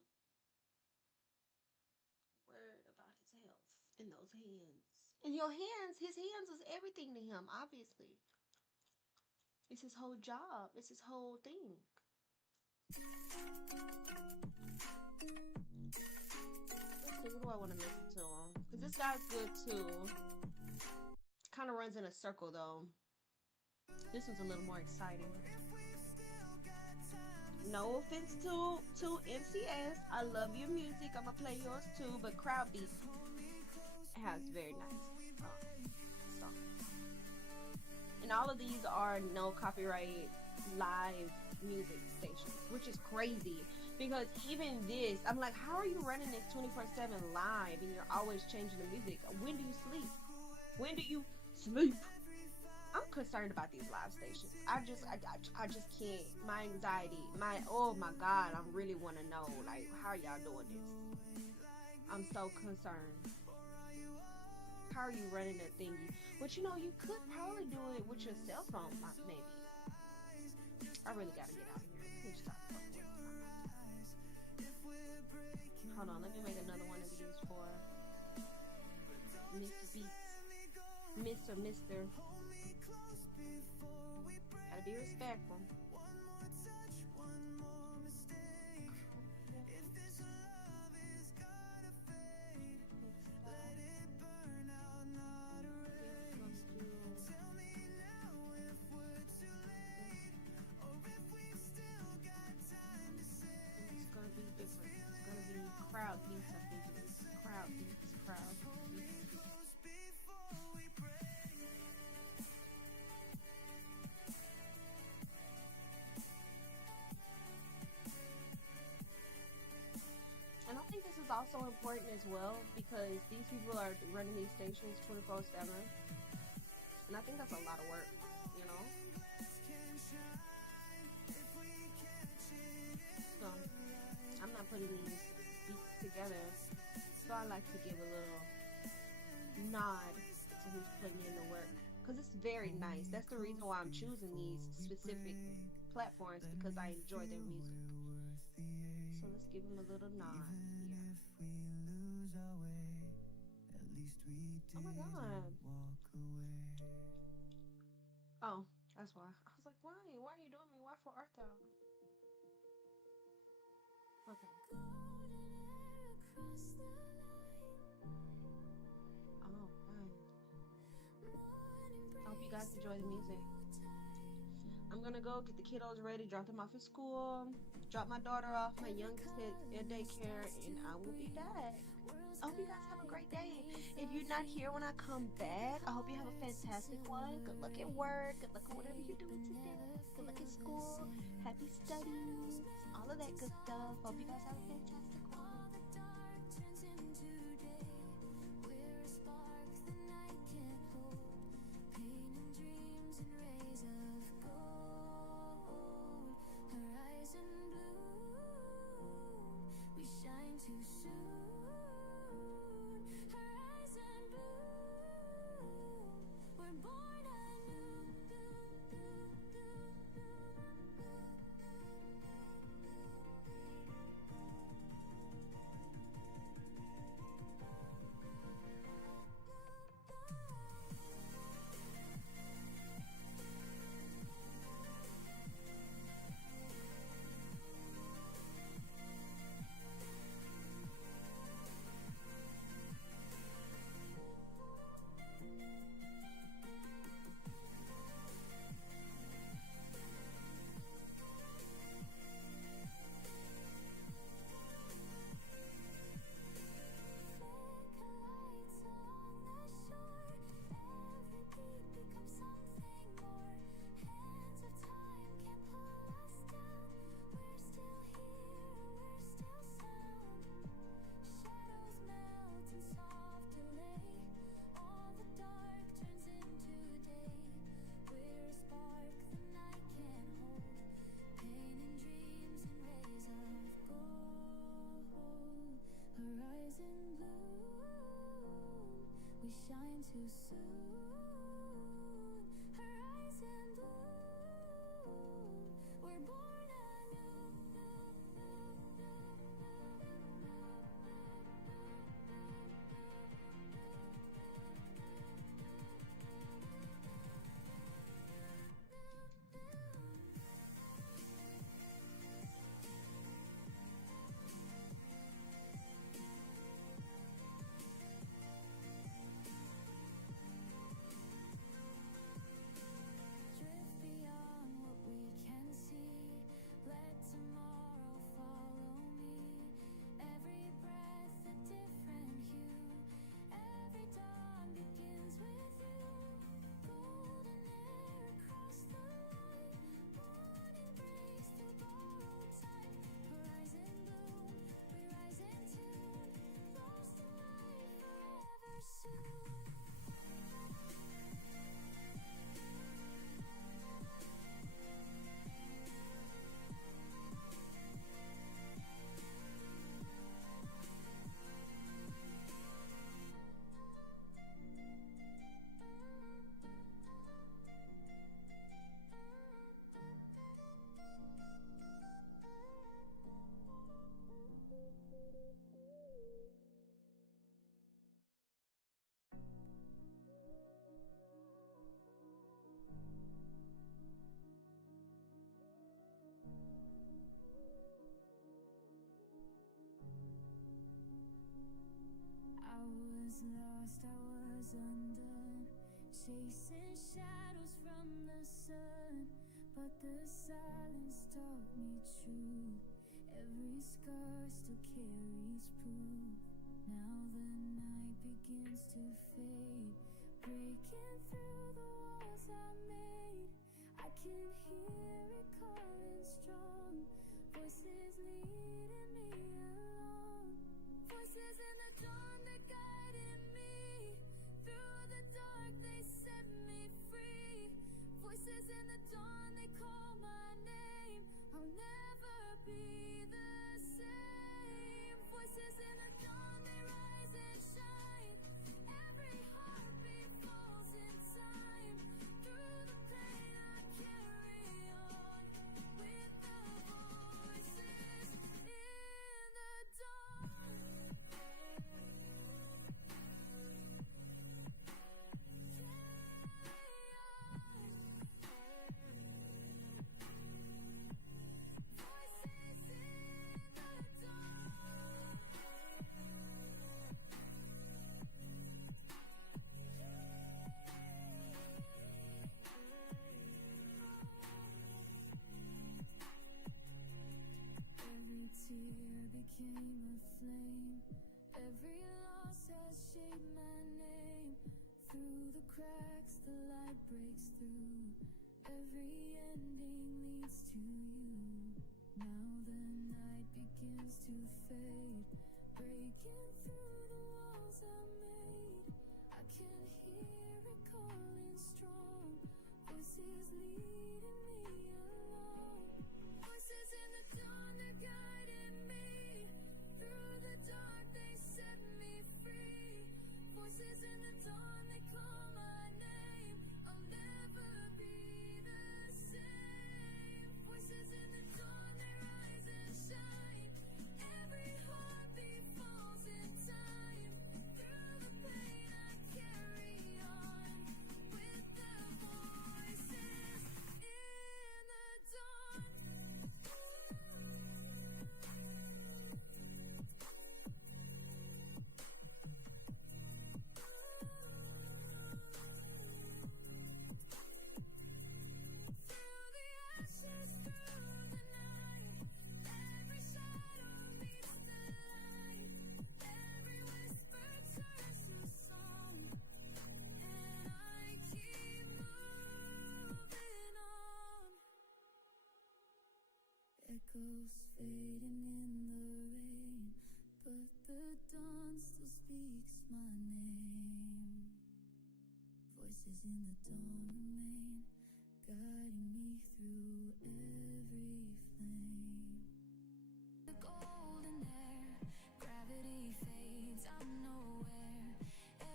Worried about his health and those hands. And your hands, his hands is everything to him, obviously. It's his whole job. It's his whole thing. Let's see, what do I want to listen to? Because this guy's good too. Kind of runs in a circle though. This one's a little more exciting. No offense to MCS. I love your music. I'm gonna play yours too. But Crowd Beats has very nice songs. And all of these are no copyright live music stations, which is crazy. Because even this, I'm like, how are you running this 24/7 live and you're always changing the music? When do you sleep? When do you sleep? I'm concerned about these live stations. I just can't. My anxiety, oh my God, I really want to know, like, how are y'all doing this? I'm so concerned. How are you running that thingy? But you know, you could probably do it with your cell phone, maybe. I really gotta get out of here. Let me stop. Hold on, let me make another one of these for Mr. Beats. Mr. Gotta be respectful. Crowd beats, I think it is. Crowd beats. And I think this is also important as well because these people are running these stations 24/7. And I think that's a lot of work, you know? So, I'm not putting these beats together, so I like to give a little nod to who's putting in the work because it's very nice. That's the reason why I'm choosing these specific platforms, because I enjoy their music. So let's give them a little nod here. Oh my God. Oh, that's why. I was like, why? Why are you doing me? Why for art thou? Okay. All right. I hope you guys enjoy the music. I'm gonna go get the kiddos ready, drop them off at school, drop my daughter off, my youngest at daycare, and I will be back. I hope you guys have a great day. If you're not here when I come back, I hope you have a fantastic one. Good luck at work. Good luck on whatever you're doing today. Good luck at school. Happy studies. All of that good stuff. Hope you guys have a fantastic one. Too soon, horizon blue, we're born anew. We shine too soon, horizon blue, we're born anew. Drift beyond what we can see. Let tomorrow follow me. Every breath a different hue. Every dawn begins with you. Golden air across the line. Morning breaks through borrowed time. Horizon bloom, we rise in tune. Lost in light forever soon. I was lost, I was undone, chasing shadows from the sun. But the silence taught me truth. Every scar still carries proof. Now the night begins to fade, breaking through the walls I made. I can hear it calling strong, voices leading me along. Voices in the dawn that guided me. Through the dark they set me free. Voices in the dawn, they call my name. I'll never be the same. Voices in the dawn, they rise and shine. Every heartbeat falls in time. Through the pain I carry on, with the voices in the dawn. cracks, the light breaks through. Every ending leads to you. Now the night begins to fade, breaking through the walls I made. I can hear it calling strong, voices leading me along. Voices in the dawn, they're guiding me. Through the dark, they set me free. Voices in the dawn, they call my name. I'll never be the same. Voices in the dawn, they rise and shine. Every heartbeat falls in time. Through the pain, I carry on with the voices in the dawn. Through the ashes, through the night, every shadow meets the light. Every whisper turns to song, and I keep moving on. Echoes fading in the rain, but the dawn still speaks my name. Voices in the dawn remain, guiding me through every flame. The golden air, gravity fades, I'm nowhere.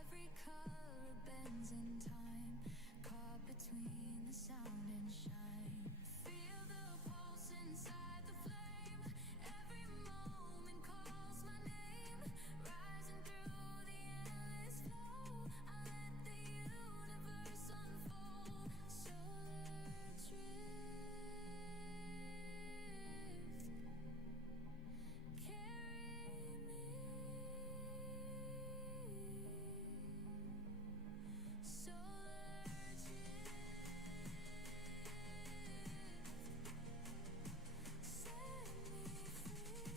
Every color bends in time, caught between the sound and shine. Feel the pulse inside the flame. Every moment calls my name, rising through the endless flow. I let the universe unfold. Solar drift, carry me. Solar drift, set me free.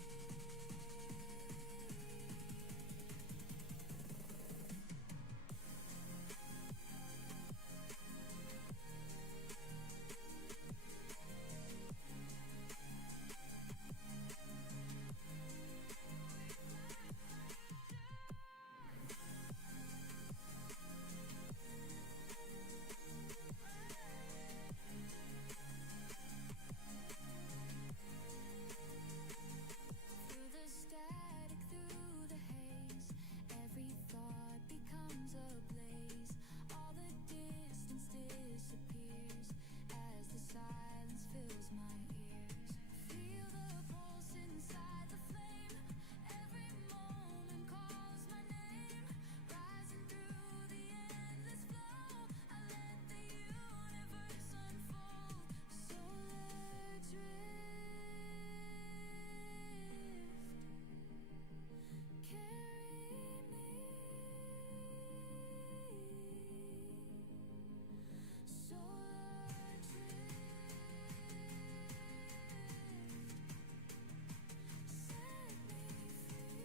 Through the static, through the haze, every thought becomes a blaze. All the distance disappears as the silence fills my ears. Feel the pulse inside the flame. Every moment calls my name, rising through the endless flow. I let the universe unfold. Solar drift, carry me. Solar drift, set me free.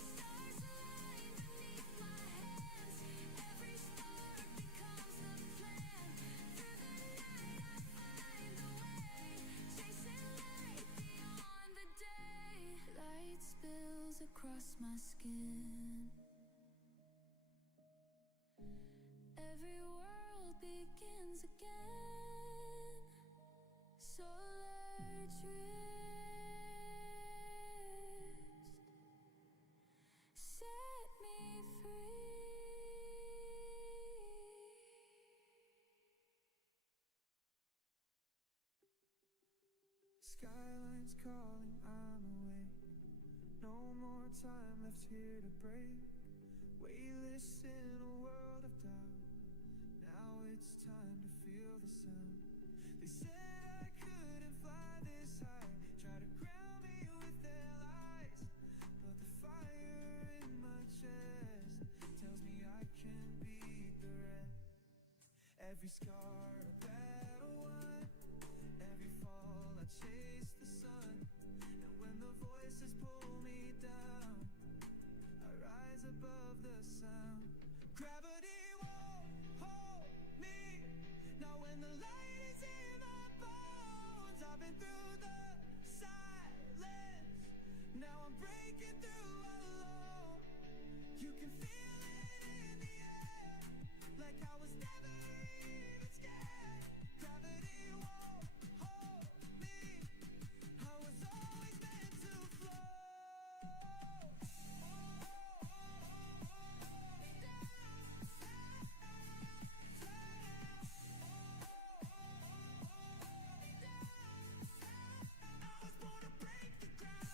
Stars align beneath my hands. Every spark becomes the plan. Through the night I find the way, chasing light beyond the day. Light spills across my skin. Every world begins again. Solar drift, set me free. Skylines calling, I'm awake. No more time left here to break. Weightless in a world of doubt. Now it's time to feel the sound. They said I couldn't fly this high, try to ground me with their lies, but the fire in my chest breaking through the silence. Now I'm breaking through alone. You can feel it in the air, like I was never even scared. Gravity won't hold me. I was always meant to float. I was born to break the ground.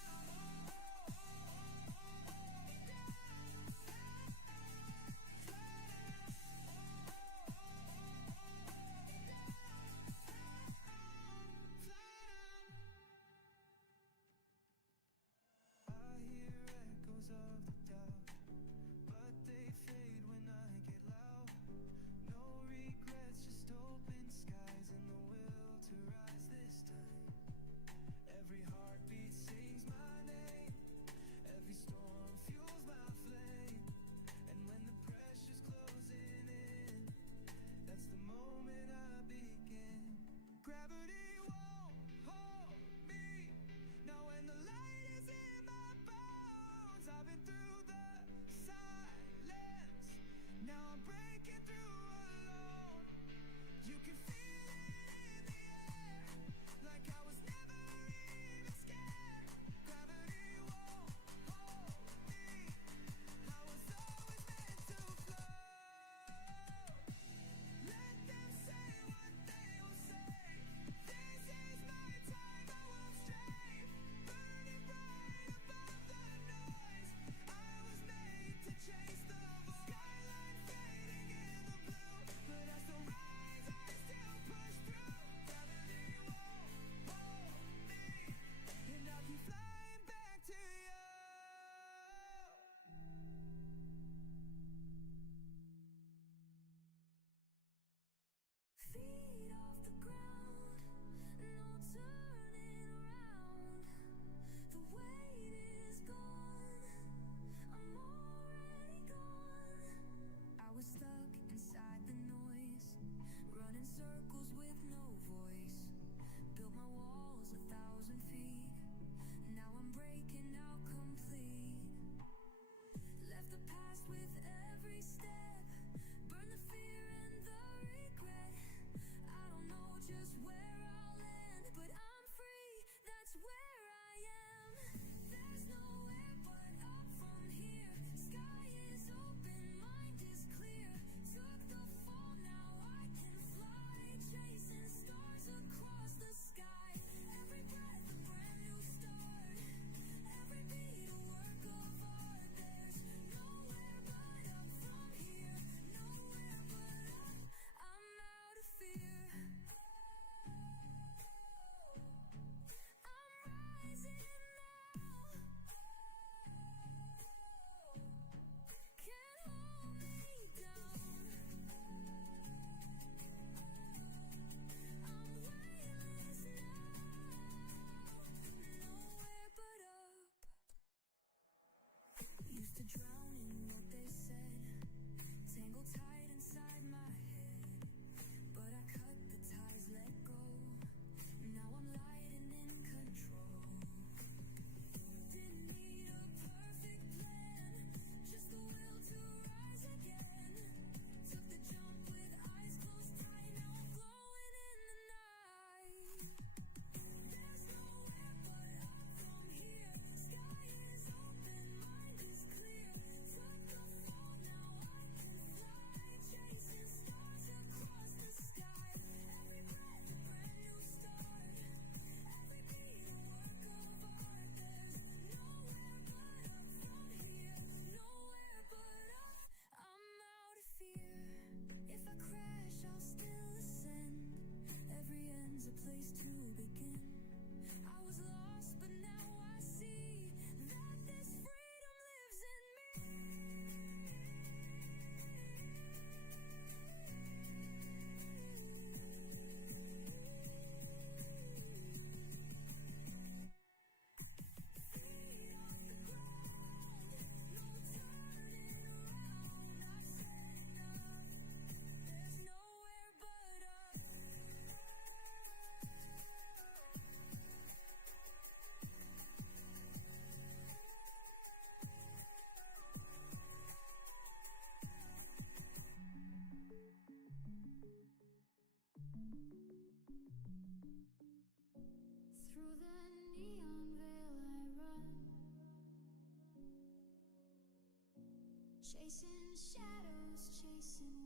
chasing shadows, chasing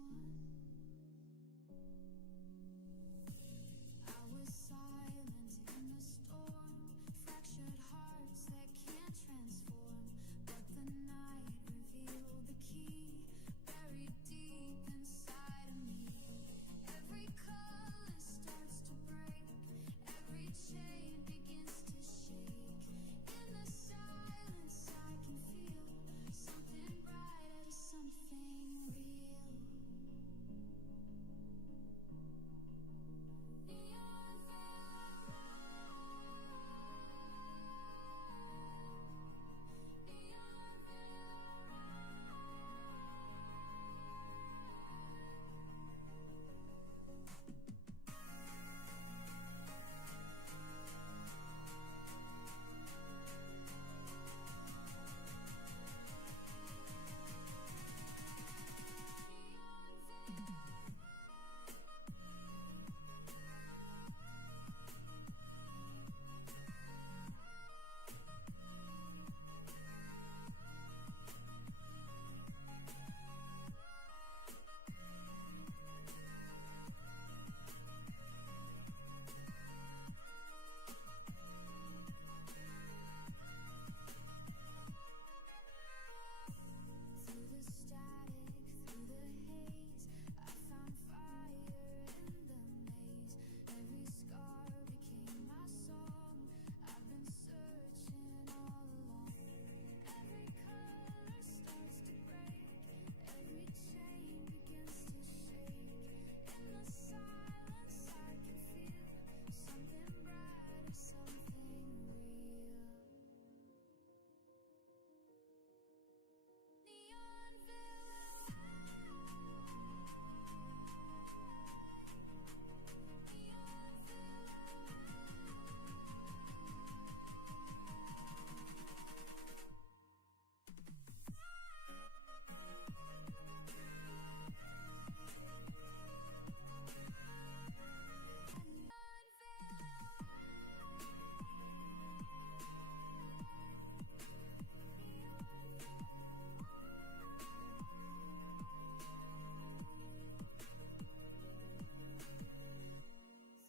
one. I was silent in the storm, fractured hearts that can't transform. But the night revealed the key, buried deep inside of me. Every color starts to break, every chain begins to shake. In the silence I can feel something brighter, something real. Neon through the static, through the haze, I found fire in the maze. Every scar became my song. I've been searching all along. Every color starts to break, every chain begins to shake. In the silence I can feel something brighter, something real.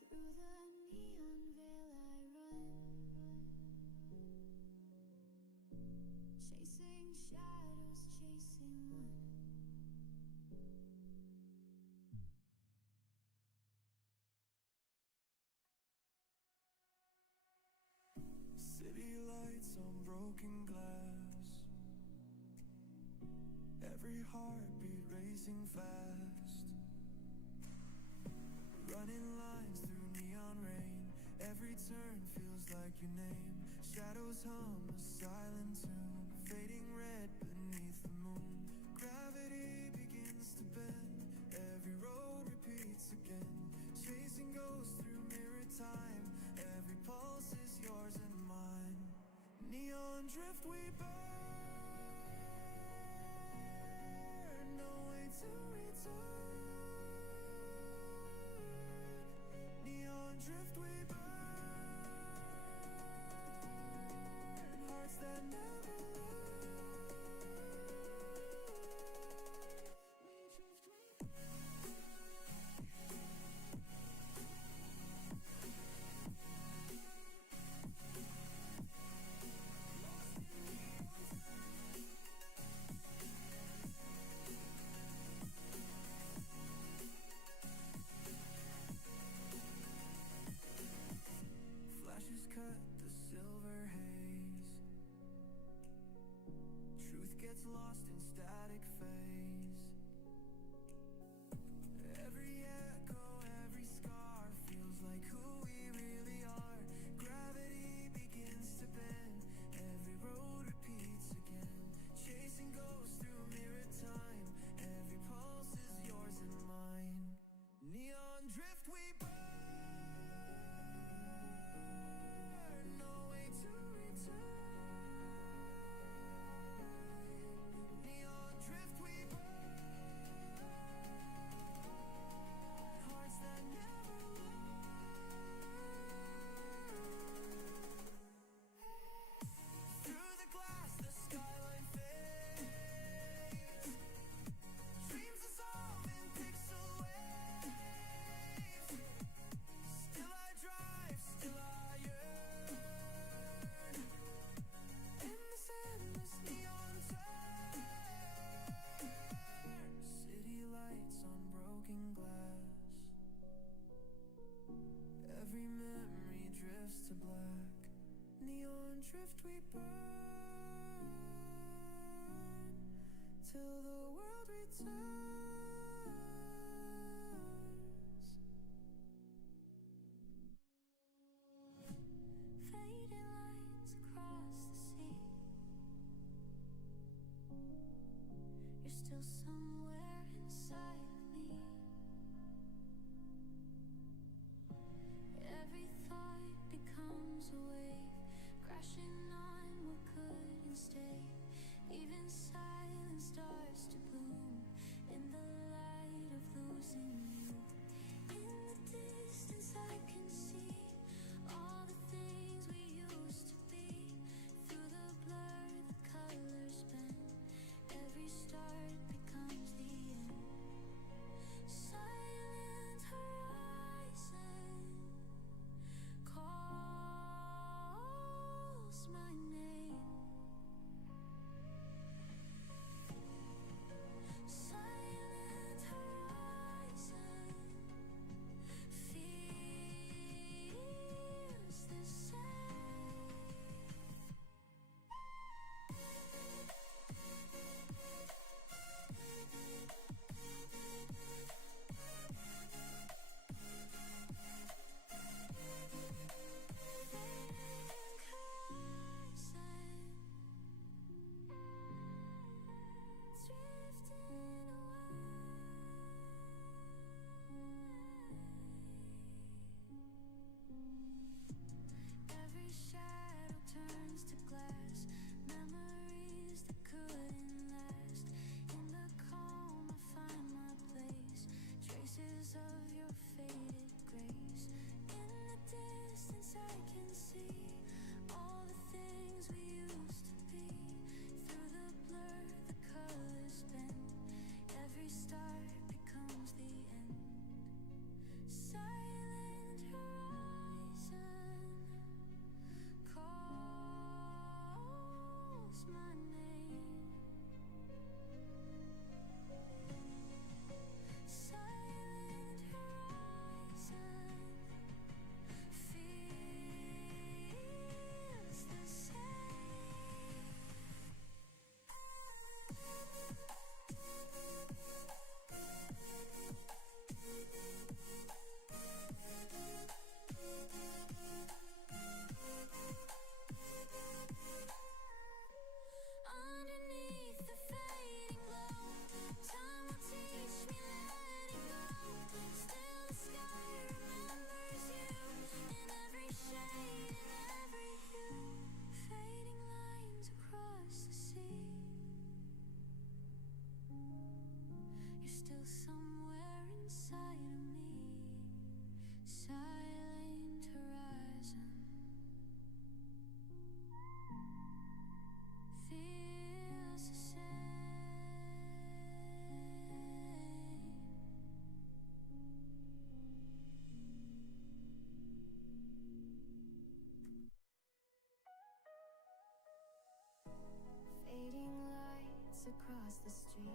Through the neon veil I run, chasing shadows, chasing one. City lights on broken glass, every heartbeat racing fast. Running lines through neon rain, every turn feels like your name. Shadows hum a silent tune, fading red beneath the moon. Gravity begins to bend, every road repeats again. Chasing ghosts through mirrored time, every pulse is yours and mine. Neon drift we burn, no way to return. Neon drift we burn, hearts that never learn. We drift we lost in neon. Every start becomes the end. Silent horizon calls my name. Silent horizon feels the same. Every shadow turns to glass, memories that couldn't last. In the calm I find my place, traces of your faded grace. In the distance I can see all the things we used to be. Through the blur the colors bend, every start becomes the end. Silent horizon calls my name. Silent horizon feels the same. Underneath the fading glow, time will teach me letting go. Still the sky remembers you in every shade, in every hue. Fading lines across the sea. You're still somewhere inside of me. Silent horizon feels the same. Fading lights across the street.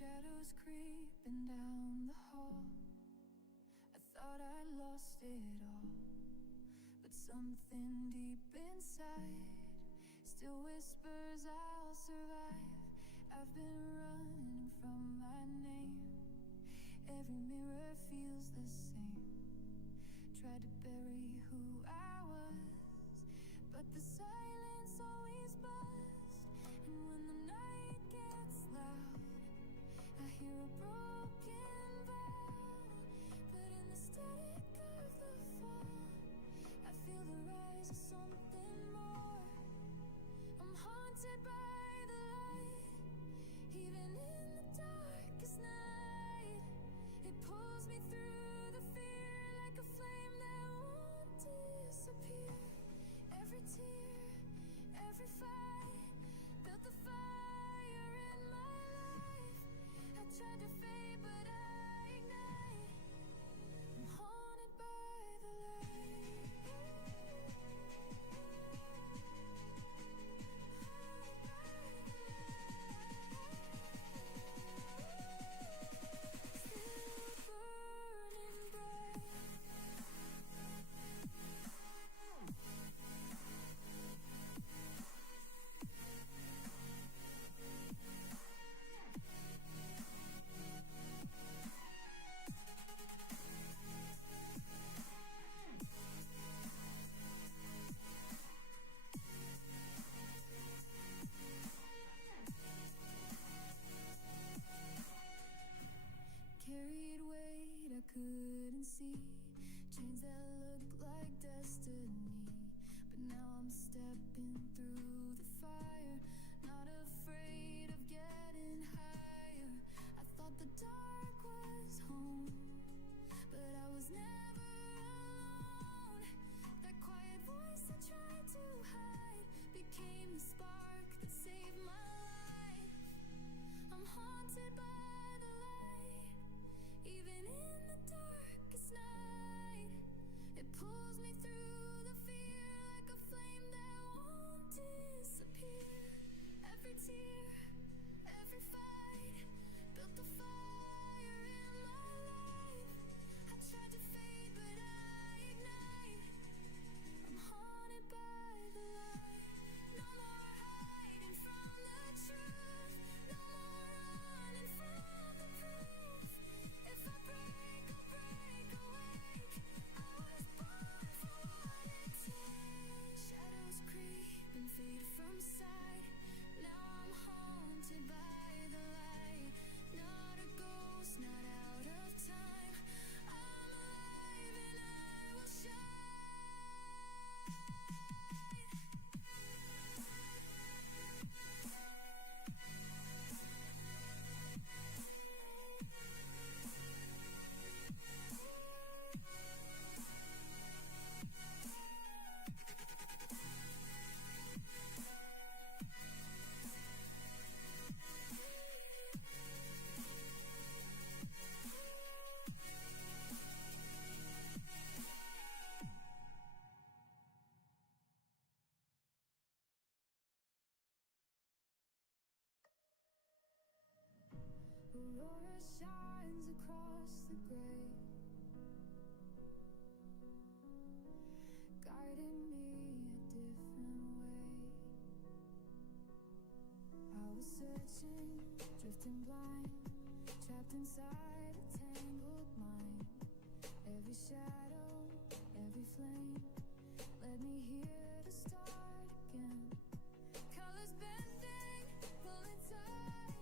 Shadows creeping down the hall. I thought I lost it all, but something deep inside still whispers I'll survive. I've been running from my name. Every mirror feels the same. Tried to bury who I was, but the silence always buzzed. And when the night gets loud, I hear a broken vow. But in the static of the fall, I feel the rise of something more. I'm haunted by the light, even in the darkest night. It pulls me through the fear like a flame that won't disappear. Every tear, every fight, built the fire in my life. I tried to fade, but I ignite. I'm haunted by the light. Carried weight I couldn't see, chains that looked like destiny. But now I'm stepping through the fire, not afraid of getting higher. I thought the dark was home, but I was never alone. That quiet voice I tried to hide became the spark that saved my life. I'm haunted by the light, even in the darkest night. It pulls me through the fear like a flame that won't disappear. Every tear, every fight, built the fire in my life. I tried to fade, but I ignite. I'm haunted by the light. No more hiding from the truth. No more running from the proof. If I break, I'll break awake. I was born for what it takes. Shadows creep and fade from sight. Now I'm haunted by the light. Not a ghost, not out of time. I'm alive and I will shine. Aurora shines across the gray, guiding me a different way. I was searching, drifting blind, trapped inside a tangled mind. Every shadow, every flame led me here to start again. Colors bending, pulling tight,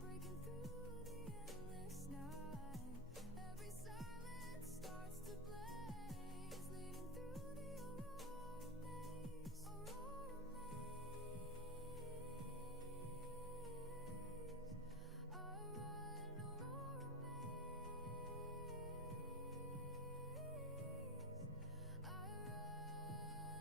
breaking through the endless night. Every silence starts to blaze, leading through the aurora maze. Aurora maze. I run, aurora maze. I run.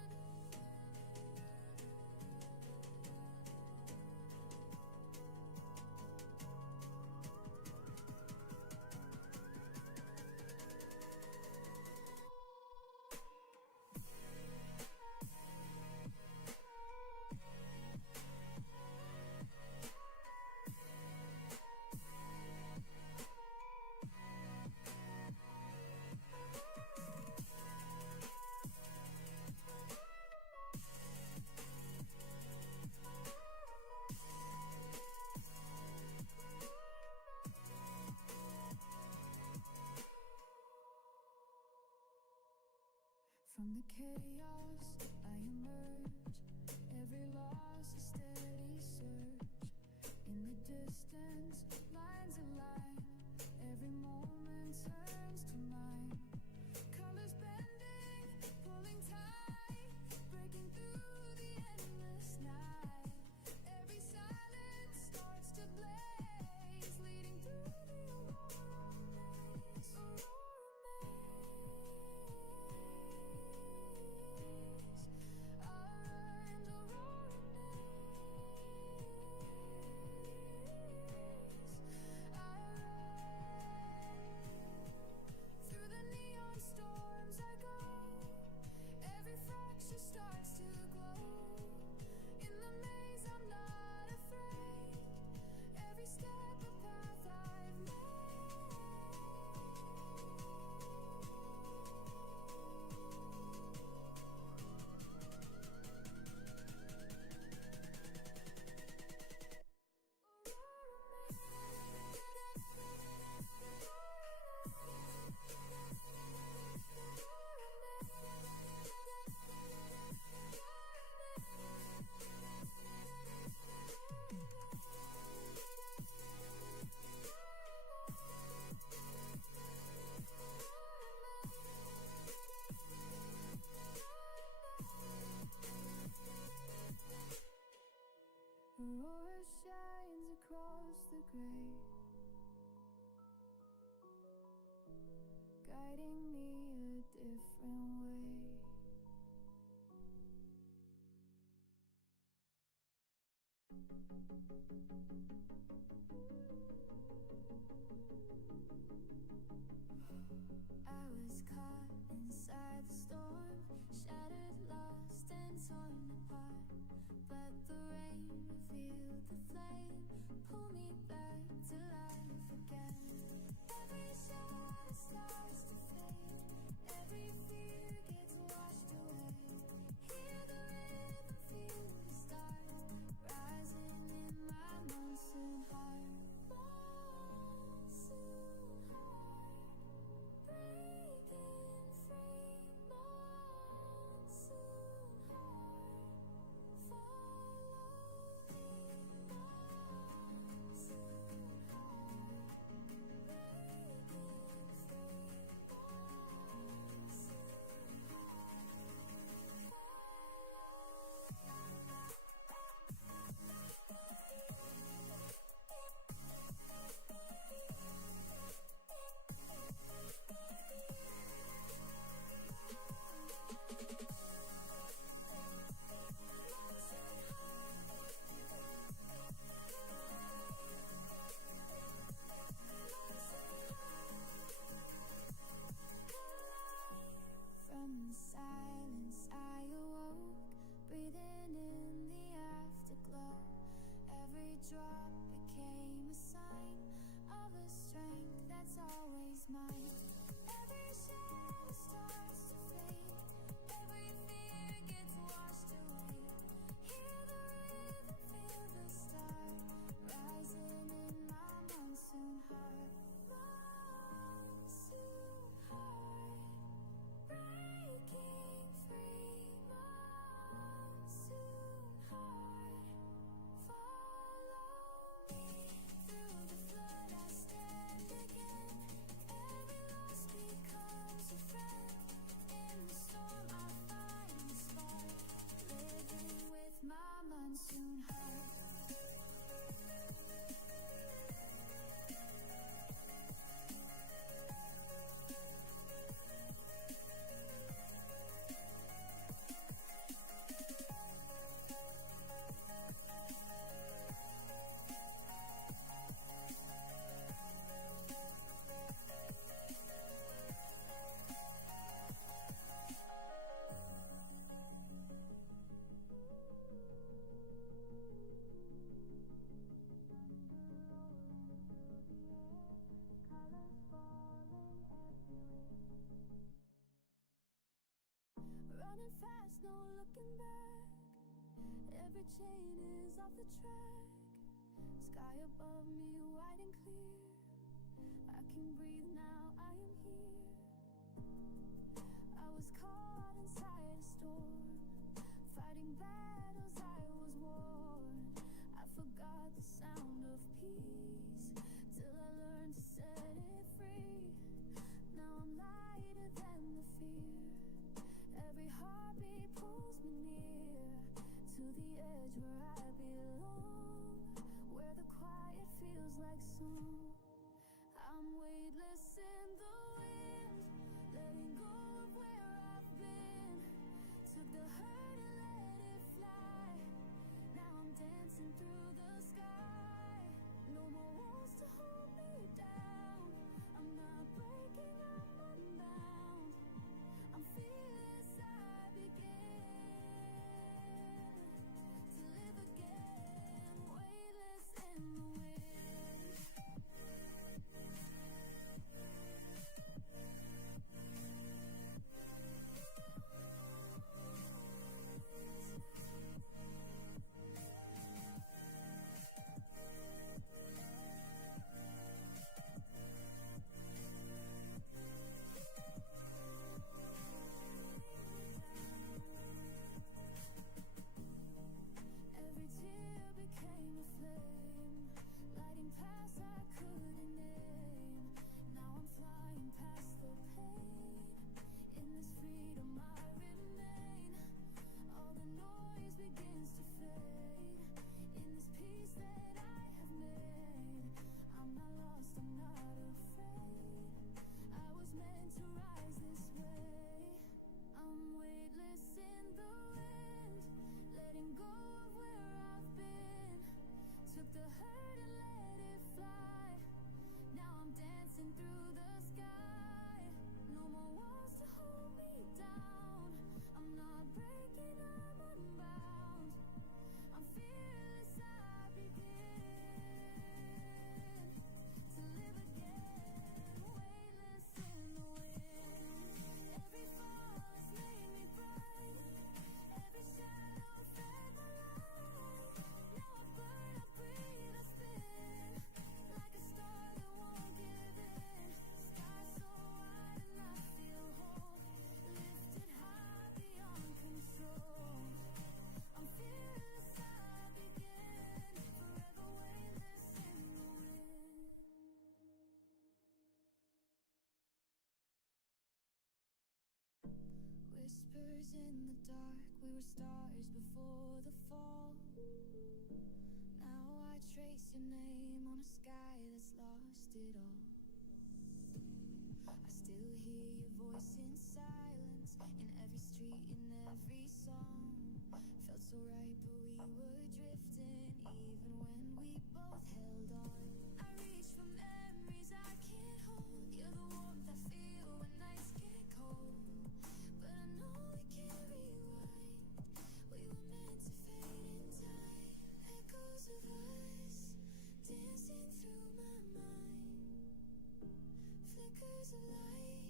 I was caught inside the storm, shattered, lost, and torn apart. But the rain revealed the flame, pull me back to life again. Every shadow starts to fade, every fear gets washed away. Hear the rhythm, feel the start, rising in my monsoon heart. Monsoon heart, breaking free. Monsoon heart, follow me. Monsoon heart, breaking free. Monsoon From the silence I awoke, breathing in the afterglow. Every drop became a sign of a strength that's always mine. Every shadow starts to fade, every fear gets washed away. Hear the rhythm, feel the start, rising in my monsoon heart. Monsoon heart, breaking free. Monsoon heart, follow me. Through the flood I stand again, every loss becomes a friend. In the storm I find a spark, living with my monsoon heart. Colors falling everywhere. Running fast, no looking back. Every chain is off the track. Sky above me, wide and clear. I can breathe now, I am here. I was caught inside a storm, fighting battles I was worn. I forgot the sound of peace till I learned to set it free. Now I'm lighter than the fear. Every heartbeat pulls me near to the edge where I belong, where the quiet feels like song. I'm weightless in the wind, letting go of where I've been. Took the It's your name on a sky that's lost it all. I still hear your voice in silence, in every street, in every song. Felt so right, but we were drifting, even when we both held on. I reach for memories I can't hold. You're the warmth I feel when nights get cold. But I know we can't rewind. We were meant to fade in time. Echoes of us dancing through my mind. Flickers of light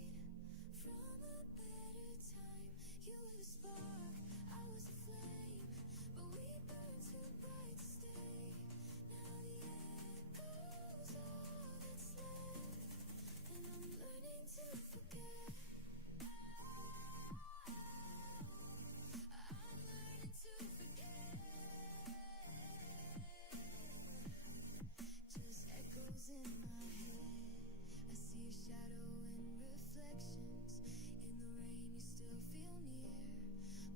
from a better time. You were the spark, I was the flame, but we burned too bright to stay. Now the echoes all that's left, and I'm learning to forget. I'm learning to forget. Just echoes in my head. I see a shadow in reflections. In the rain you still feel near.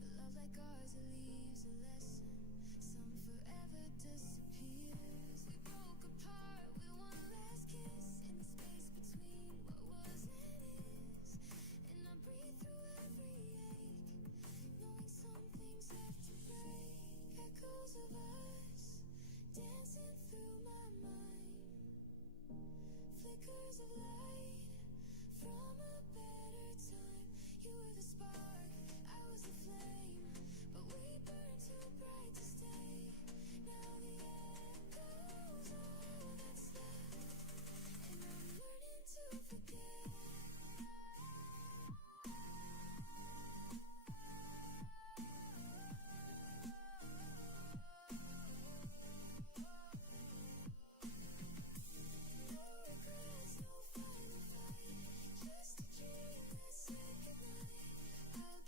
But love like ours, it leaves a lesson. Some forever disappears. We broke apart with one last kiss, in the space between what was and is. And I breathe through every ache, knowing some things have to break. Echoes of us dancing through my mind. Flickers of light from a better time. You were the spark, I was the flame, but we burned too bright to stay. Now the echoes all that's left, and I'm learning to forget. No regrets, no final fight, just a dream that said goodnight. I'll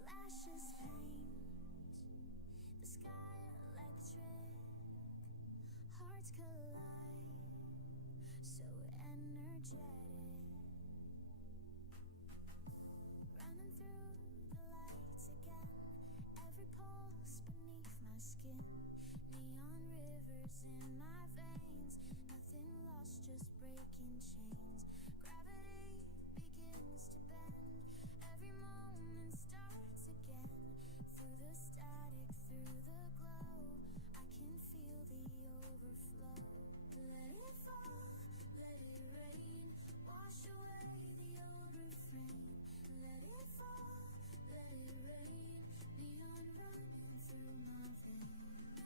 Flashes paint the sky electric, hearts collide, so energetic. Running through the lights again, every pulse beneath my skin. Neon rivers in my veins, nothing lost, just breaking chains. Gravity begins to bend, every moment starts again. Through the static, through the glow, I can feel the overflow. Let it fall, let it rain, wash away the old refrain. Let it fall, let it rain, neon running through my veins.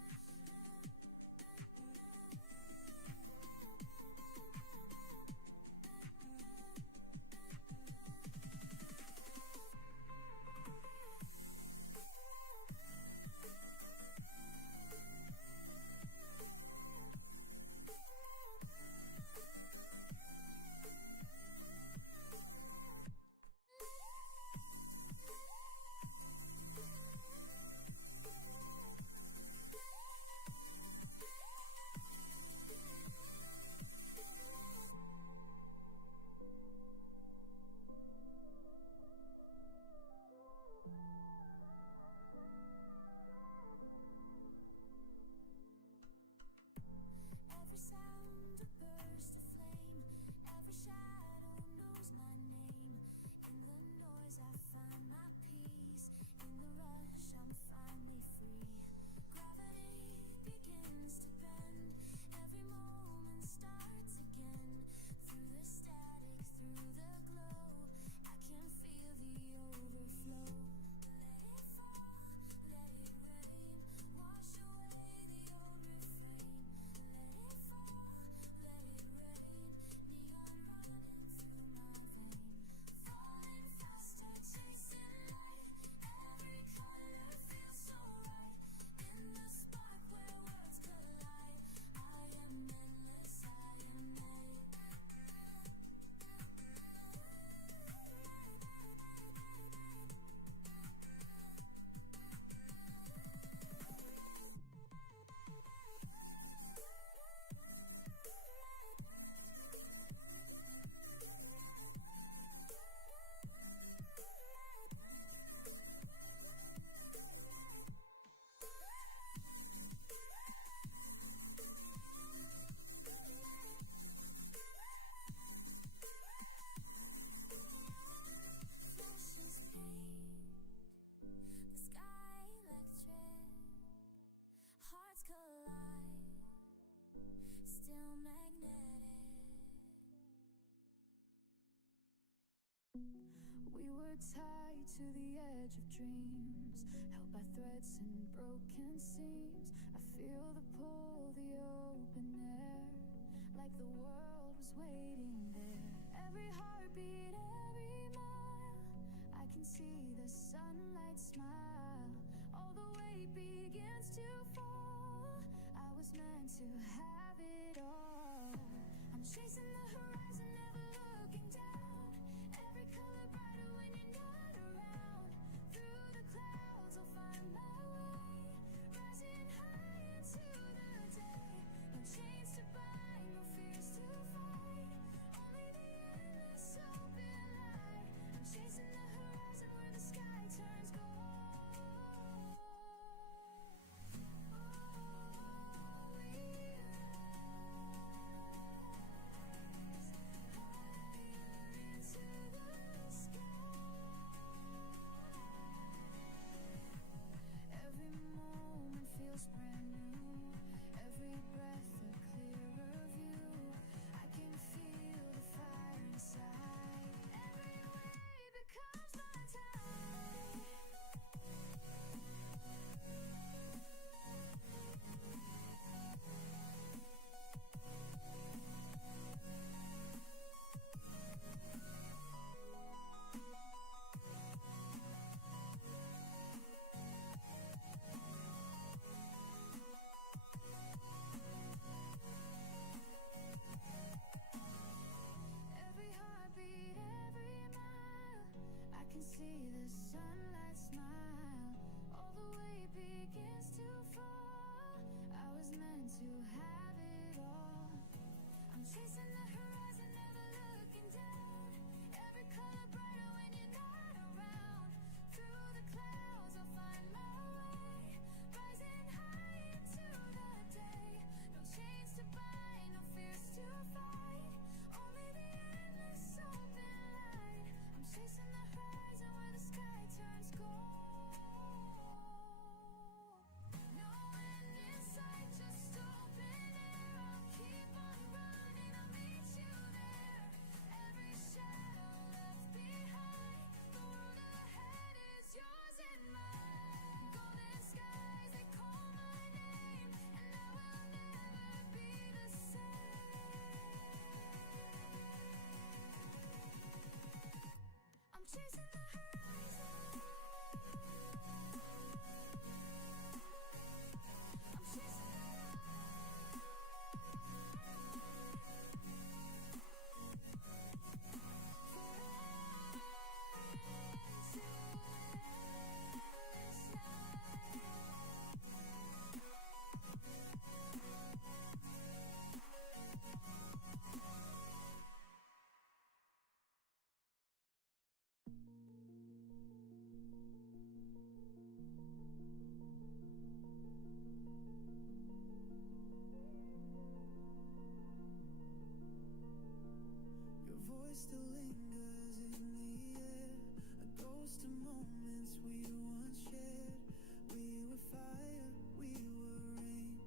Every sound a burst of flame, every shadow knows my name. In the noise I find my peace, in the rush I'm finally free. Gravity begins to bend, every moment starts again. Through the static, through the glow, I can feel the overflow. Let it fall, let it rain, wash away the old refrain. Let it fall, let it rain, neon running through my veins. Falling faster, chasing light, every color feels so right. In the spark where worlds collide, I am endless, I am made. Flashes paint the sky electric, hearts collide, still magnetic. We were tied to the edge of dreams, held by threads and broken seams. I feel the pull, the open air, like the world was waiting there. Every heartbeat, every mile, I can see the sunlight smile. All the weight begins to fall, I was meant to have it all. I'm chasing the horizon, never looking down. Every color brighter when you're not around. Through the clouds I'll find my way, rising high into the day. No chains to bind, no fears to fight, only the endless open light. I'm chasing the horizon where the sky turns gold. Oh, we rise. still lingers in the air, a ghost of moments we once shared. We were fire, we were rain,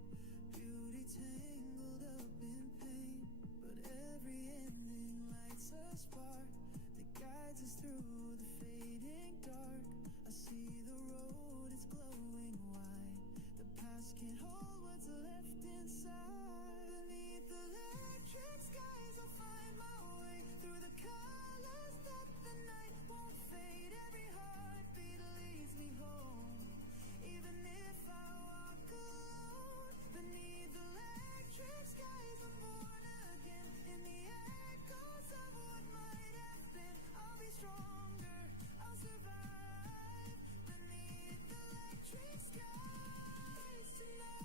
beauty tangled up in pain. But every ending lights a spark that guides us through the fading dark. I see the road, it's glowing wide. The past can't hold what's left inside. Beneath the electric skies I'll find my way through the colors that the night won't fade. Every heartbeat leads me home, even if I walk alone. Beneath the electric skies I'm born again. In the echoes of what might have been, I'll be stronger, I'll survive. Beneath the electric skies tonight.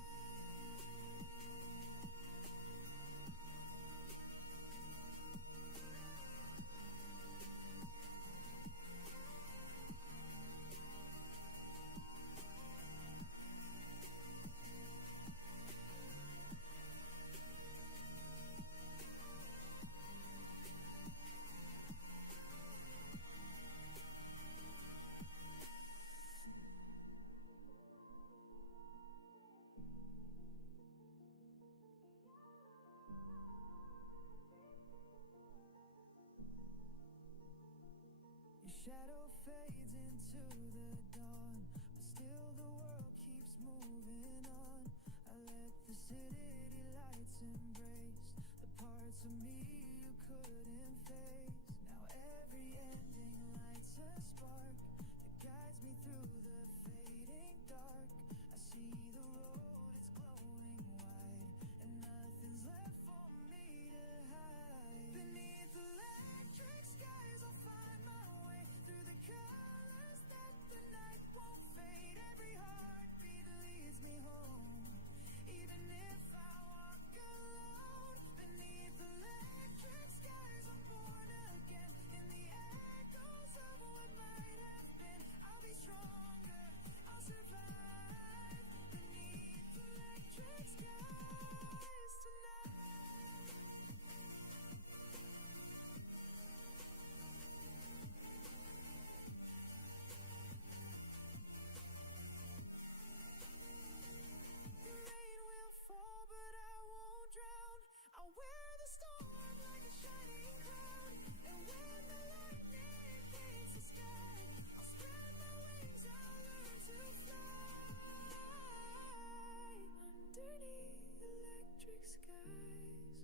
Your shadow fades into the dawn, but still the world keeps moving on. I let the city lights embrace the parts of me you couldn't face. Now every ending lights a spark that guides me through the fading dark. I see the road, it's glowing wide, and nothing's left for me to hide. Beneath electric skies I'll find my way through the colors that the night won't fade. Every heartbeat leads me home, even if I walk alone. Beneath electric skies I'm born again. In the echoes of what might have been, I'll be stronger, I'll survive. Beneath electric skies tonight. The rain will fall, but I won't drown. I'll wear the storm like a shining crown. And when the lightning paints the sky, I'll spread my wings, I'll learn to fly. Underneath electric skies,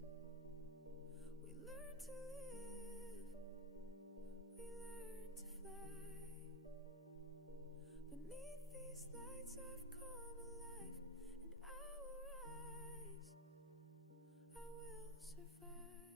we learn to live, we learn to fly. Beneath these lights I've come alive, and I will rise, I will survive.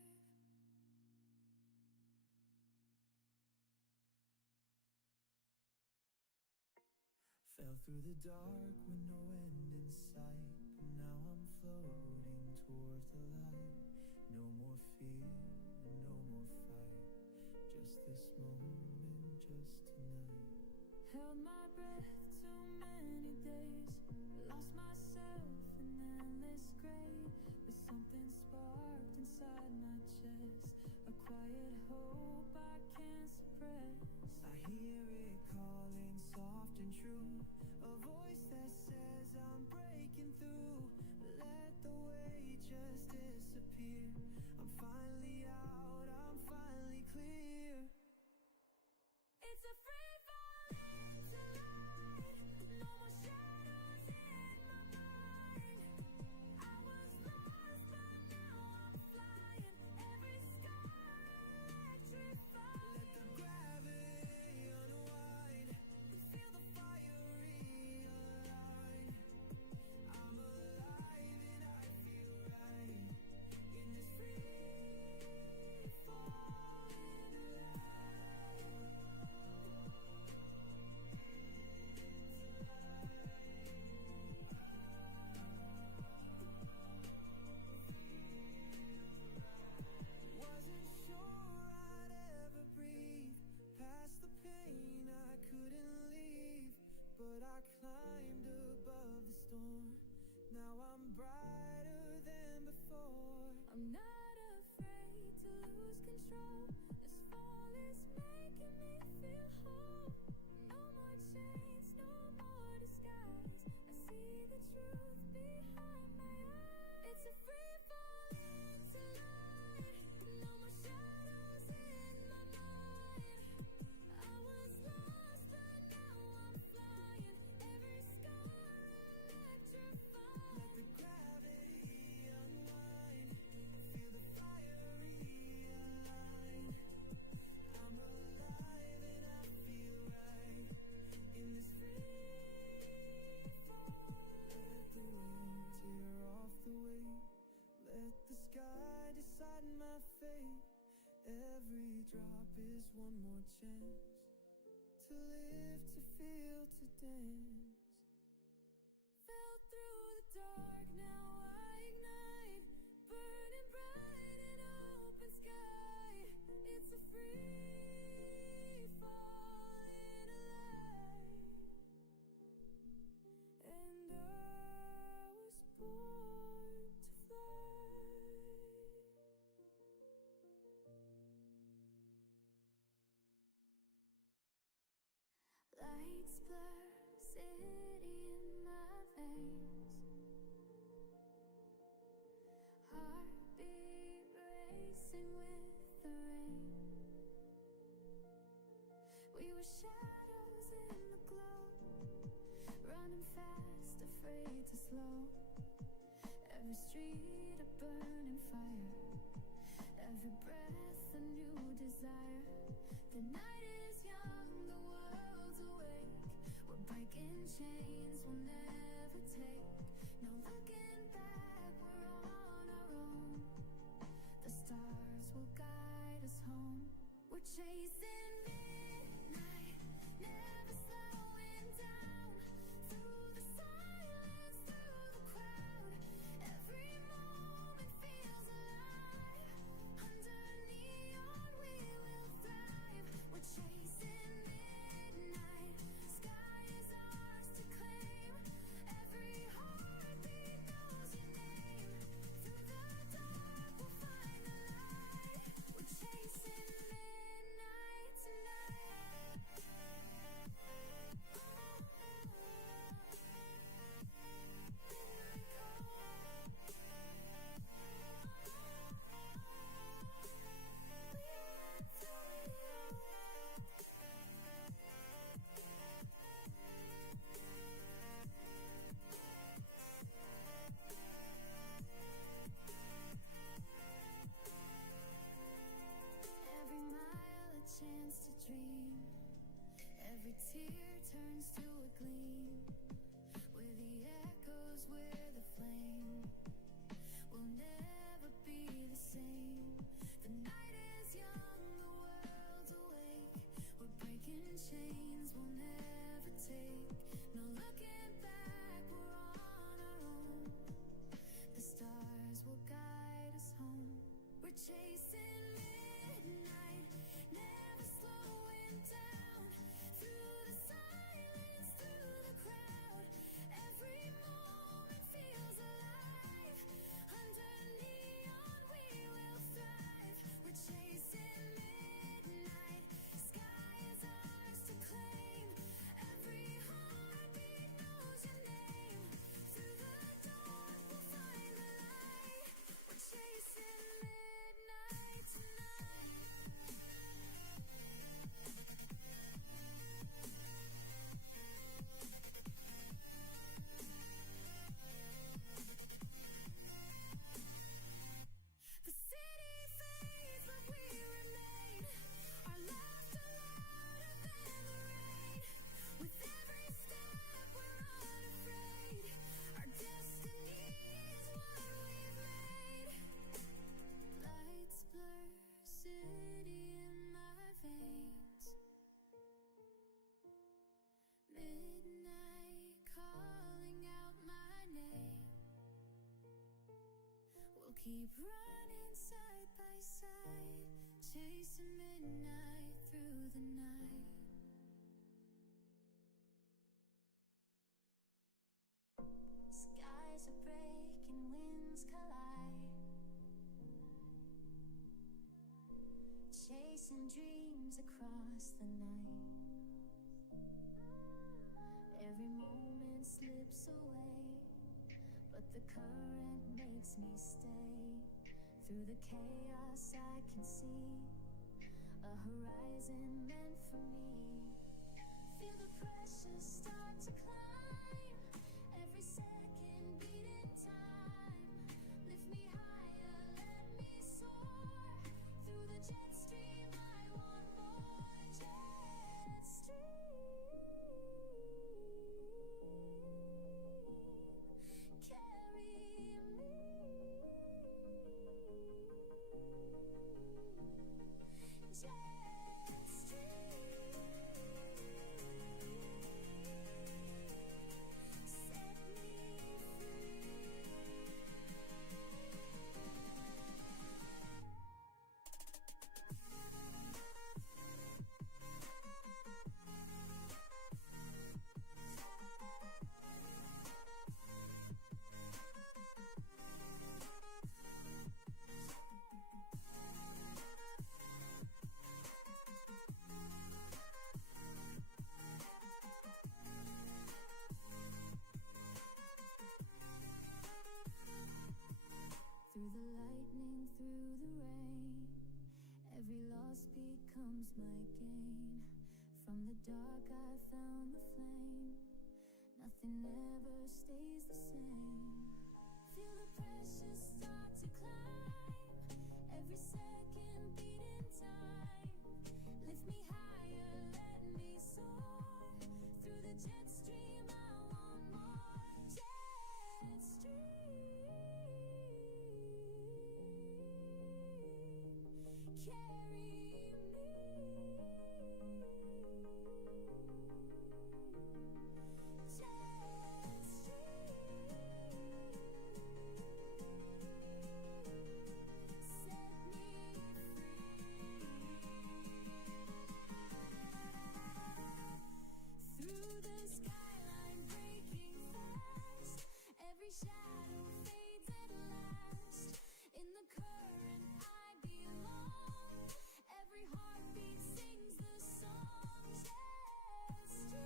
Fell through the dark with no end in sight, but now I'm floating towards the light. No more fear and no more fight, just this moment, just tonight. Held my breath too many days, lost myself in endless gray. But something sparked inside my chest, a quiet hope I can't suppress. I hear it calling soft and true, a voice that says I'm breaking through. Let the weight just disappear. I'm finally out, I'm finally clear. It's a free fall into light, no more shadows in my mind. I was lost but now I'm flying. Every scar to live, to feel, to dance. Fell through the dark, now I ignite, burning bright in open sky. It's a free fall in a light, and I was born to fly. Lights blur, city in my veins, heartbeat racing with the rain. We were shadows in the glow, running fast, afraid to slow. Every street a burning fire, every breath a new desire. The night is young, the world's awake. We're breaking chains we'll never take. No looking back, we're on our own. The stars will guide us home. We're chasing midnight, never slowing down. Through the silence, through the crowd, every moment feels alive. Under neon we will thrive. We're chasing midnight, sky is ours to claim. Every heartbeat knows your name. Through the dark we'll find the light. We're chasing midnight tonight. Midnight call. We run through it all. Every mile a chance to dream, every tear turns to a gleam. We're the echoes, we're the flame. We'll never be the same. The night is young, the world's awake. We're breaking chains we'll never take. No looking back, we're on our own. The stars will guide us home. We're chasing midnight, never slowing down. Through the silence, through the crowd, every moment feels alive. Under neon we will thrive. We're chasing midnight, sky is ours to claim. Every heartbeat knows your name. Through the dark we'll find the light. We're chasing midnight tonight. The city fades, but we remain. Our laughter louder than the rain. With every step we're unafraid. Our destiny is what we've made. Lights blur, city in my veins. Midnight calling out my name. We'll keep running side by side, chasing midnight through the night. Skies are breaking, winds collide, chasing dreams across the night. Every moment slips away, but the current makes me stay. Through the chaos I can see a horizon meant for me. Feel the pressure start to climb, every second beating time. Lift me higher, let me soar. Through the jet stream I want more. Jet stream, carry me. Jet stream. jet stream, I want more. Jet stream, carry me. Jet stream, set me free. Through the skyline breaking fast, every shadow fades at last. In the current I belong, every heartbeat sings the song. Jet stream,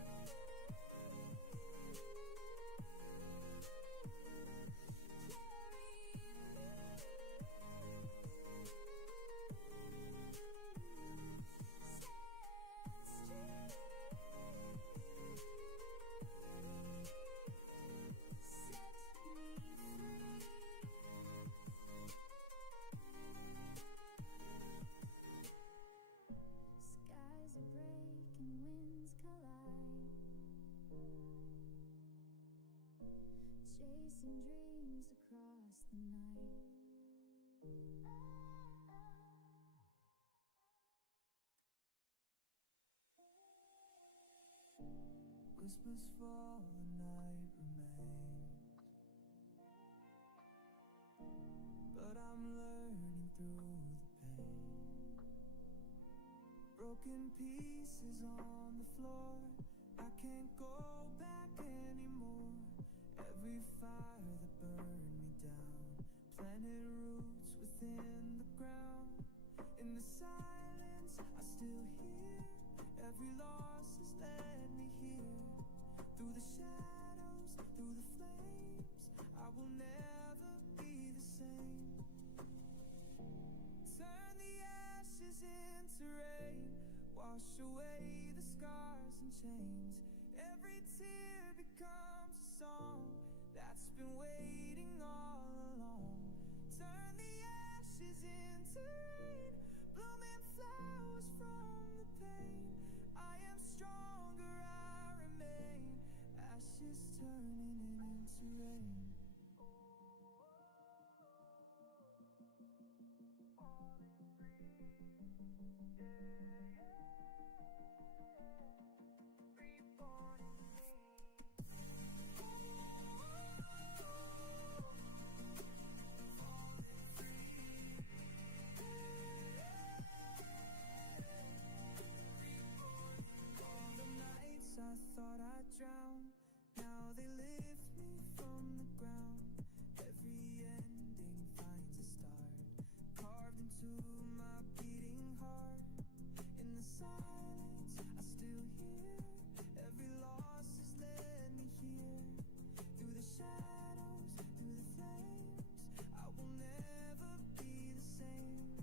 skies are breaking, winds collide, chasing dreams across the night. Whispers fall, the night remains, but I'm learning through the pain. Broken pieces on the floor, I can't go back anymore. Every fire that burned me down planted roots within the ground. In the silence I still hear, every loss has led me here. Through the shadows, through the flames, I will never be the same. Turn the ashes into rain, wash away the scars and chains. Every tear becomes a song that's been waiting all along. Turn the ashes into rain, blooming flowers from the pain. I am stronger, I remain. Ashes turning into rain. I thought I'd drown, now they lift me from the ground. Every ending finds a start, carved into my beating heart. In the silence I still hear, every loss has led me here. Through the shadows, through the flames, I will never be the same.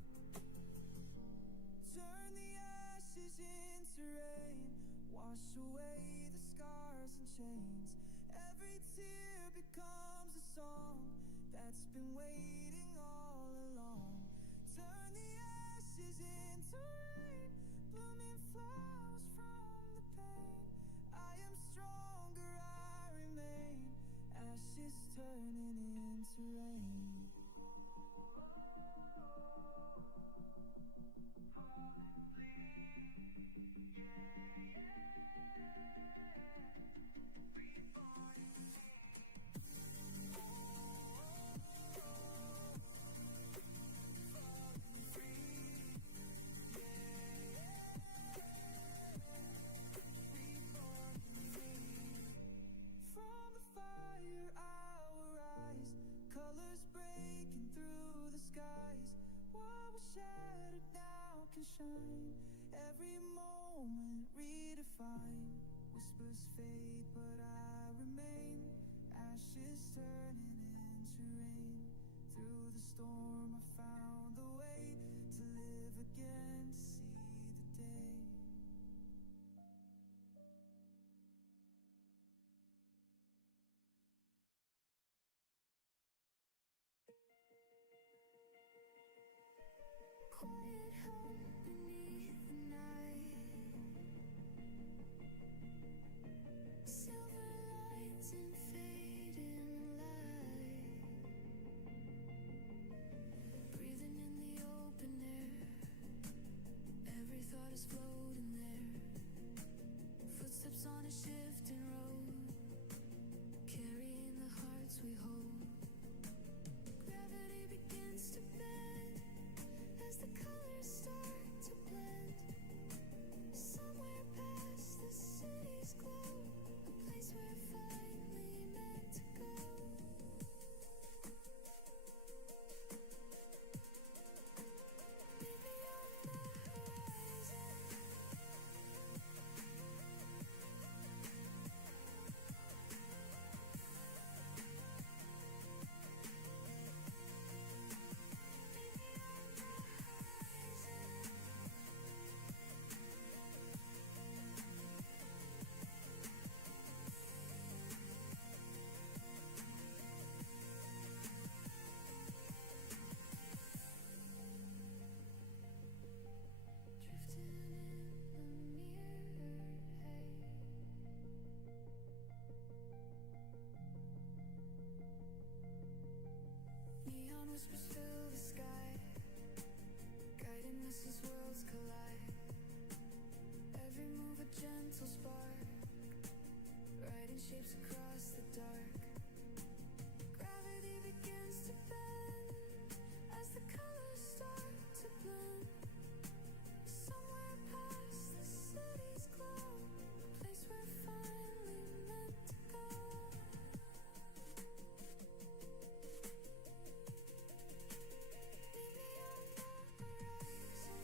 Turn the ashes into rain, wash away the scars and chains. Every tear becomes a song that's been waiting all along. Turn the ashes into rain, blooming flowers from the pain. I am stronger, I remain. Ashes turning into rain. From the fire I will rise, colors breaking through the skies. What was shattered now can shine, every moment redefined. Whispers fade but I remain, ashes turning into rain. Through the storm I found a way to live again, to see the day. Quiet home beneath the night, whispers fill the sky, guiding us as worlds collide. Every move a gentle spark, writing shapes across the dark. Gravity begins to bend as the colors start to blend. Somewhere past the city's glow, a place we're finally meant to go. Meet me on the horizon.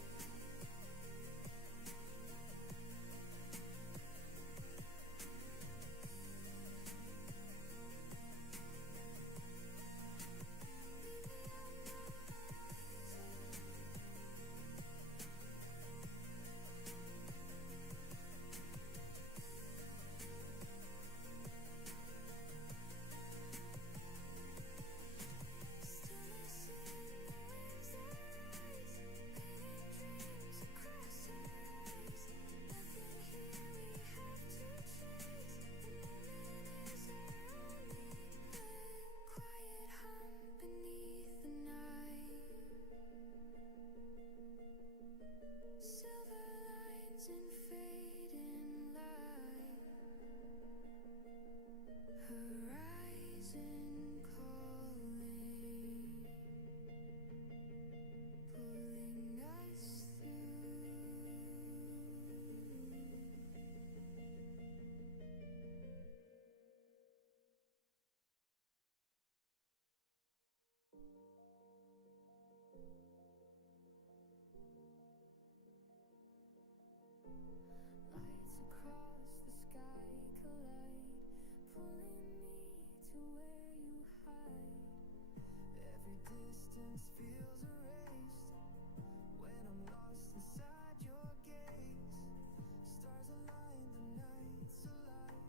Stillness in the winds that rise, painting dreams across our eyes. Nothing here we have to chase. The moment is our only play. Quiet hum beneath the night. Silver lines in fading light. Horizon calling, pulling us through. Lights across the sky collide, pulling me to where you hide. Every distance feels erased when I'm lost inside your gaze. Stars align, the night's alive.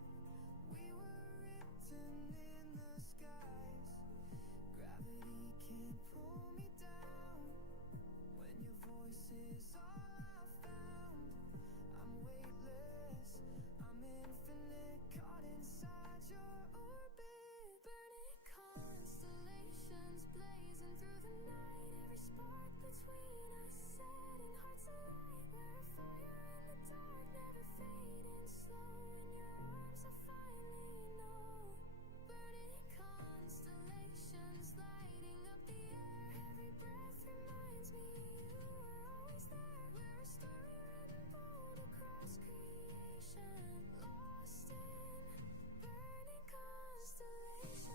We were written in the skies. Gravity can't pull me down when your voice is all I found. I'm weightless, I'm infinite, caught inside your orbit. Burning constellations blazing through the night. Every spark between us setting hearts alight. We're a fire in the dark, never fading slow. In your arms I finally know. Burning constellations lighting up the air. Every breath reminds me you were always there. We're a story written bold across creation, lost in burning constellations.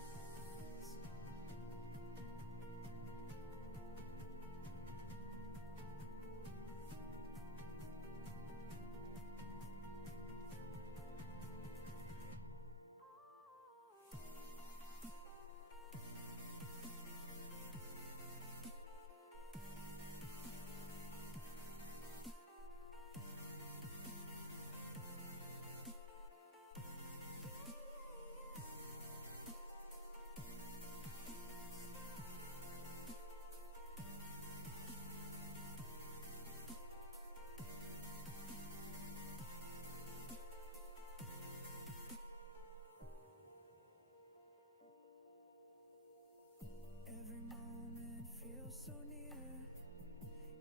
Every moment feels so near,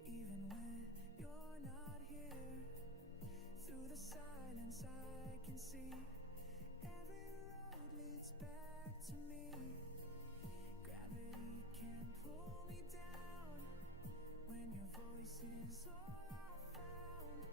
even when you're not here. Through the silence I can see every road leads back to me. Gravity can't pull me down when your voice is all I found.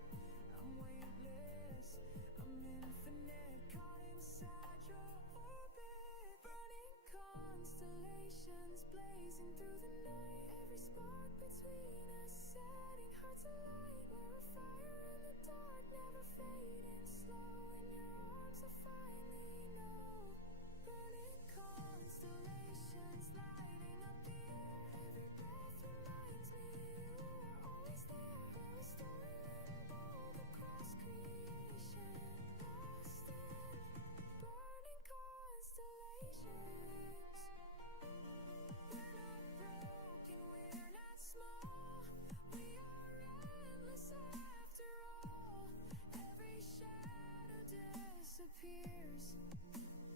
I'm weightless, I'm infinite, caught inside your orbit. Burning constellations blazing through the night. Every spark between us setting hearts alight. We're a fire in the dark, never fading slow. In your arms I finally know. Burning constellations lighting up the air. Every breath reminds me you were always there. We're a story written bold across creation, lost in burning constellations. We're not broken, we're not small. We are endless after all. Every shadow disappears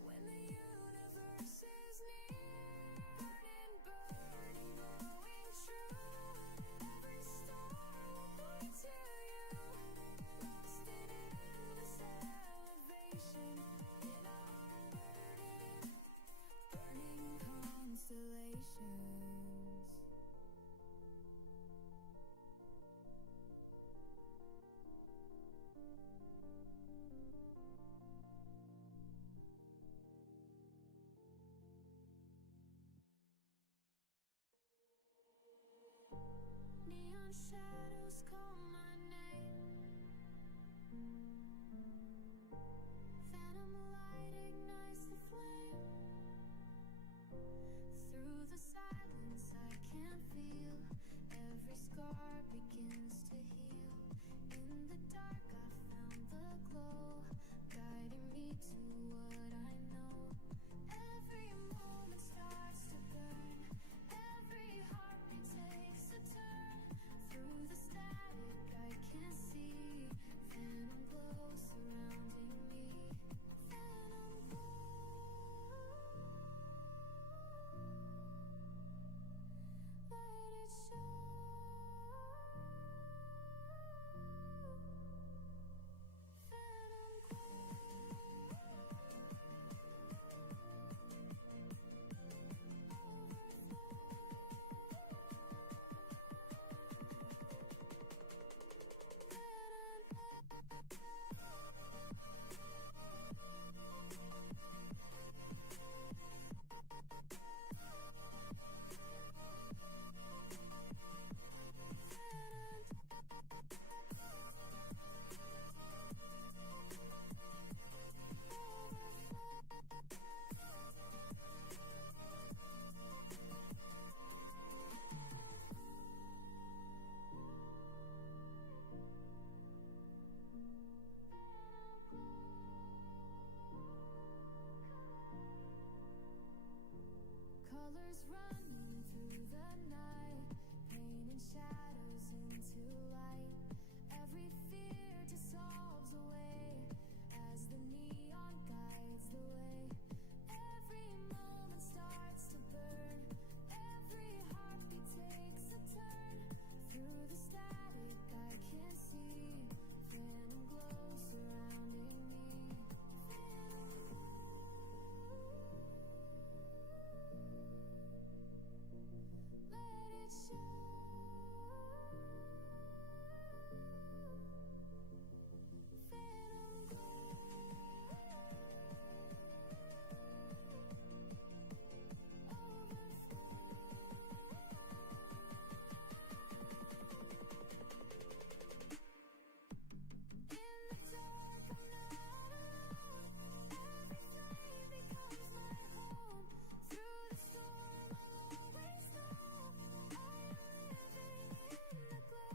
when the universe is near. Burning, burning, shadows call my name. Phantom light ignites the flame. Through the silence I can feel every scar begins to heal. In the dark I found the glow, guiding me to what I know. Every moment starts to burn, every heartbeat takes a turn. Through the static I can see phantom glow surrounding me. Phantom glow, let it show. Phantom colors running through the night, painting shadows into light. Every fear dissolves away as the neon guides the way. Every moment starts to burn, every heartbeat takes a turn. Through the static I can see phantom glow surrounding me. Phantom let it show. Phantom in the dark I'm not alone. Every flame becomes my home. Through the storm I'll always know I am living in the glow.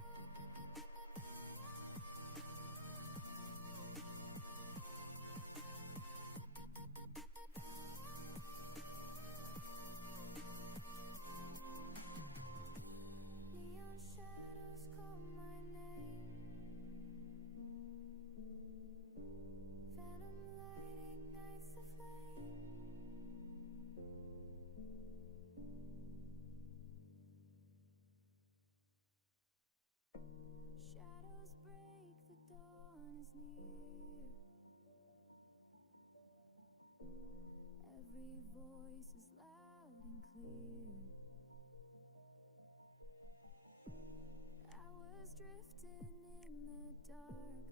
Neon shadows call my name. Phantom light ignites the flame. Shadows break, the dawn is near. Every voice is loud and clear. I was drifting in the dark,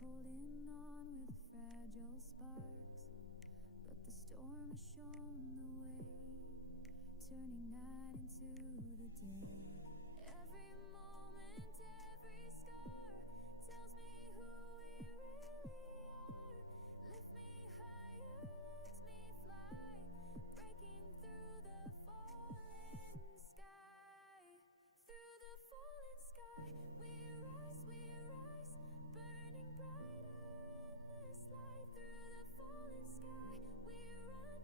holding on with fragile sparks. But the storm has shown the way, turning night into the day. Every moment, every scar tells me who we really are. Lift me higher, let me fly, breaking through the fallen sky. Through the fallen sky, we rise, burning brighter in this light. Through the fallen sky, we run,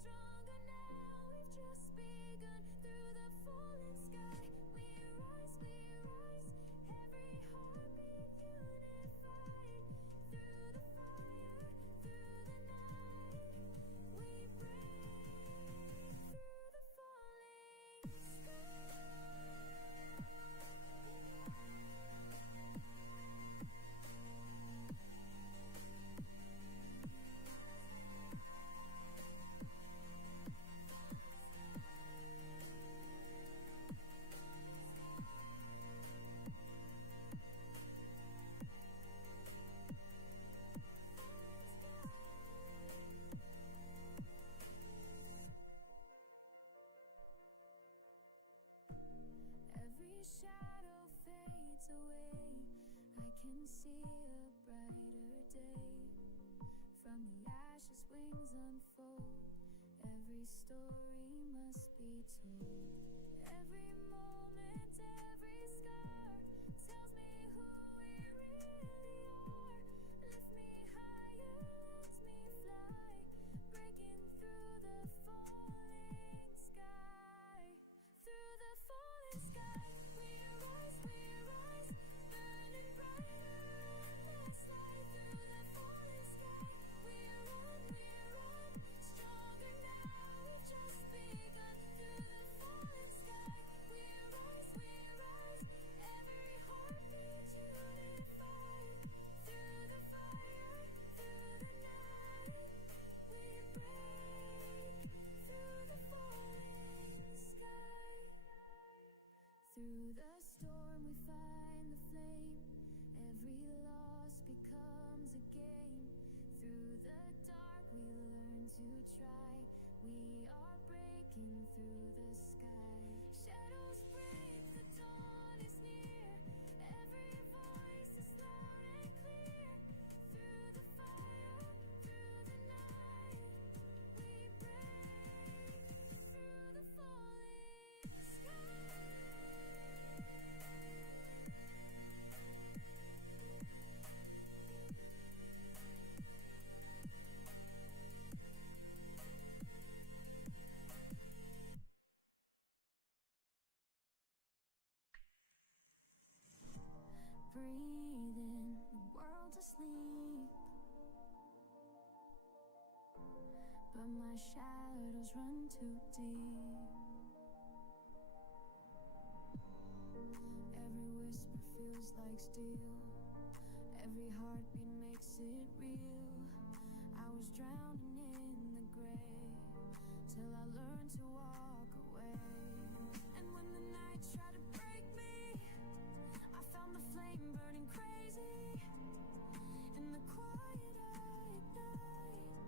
stronger now, we've day. From the ashes, wings unfold. Every story must be told. Every moment, every scar tells me who we really are. Lift me higher, let me fly, breaking through the falling sky. Through the falling sky, we rise, burning brighter, endless light. Through the falling sky, we run, stronger now, we've just begun. Through the falling sky, we rise, every heartbeat unified. Through the fire, through the night, we break through the falling sky. Through the storm we find the flame. Every loss becomes a game. Through the dark we learn to try. We are breaking through the sky. Shadows break, the dawn is near. Every voice is loud and clear. Through the fire, through the night, we break through the falling sky. Breathing, the world's asleep, but my shadows run too deep. Every whisper feels like steel. Every heartbeat makes it real. I was drowning in the gray till I learned to walk away. And when the night tried to break me, I found the flame burning crazy. In the quiet I ignite.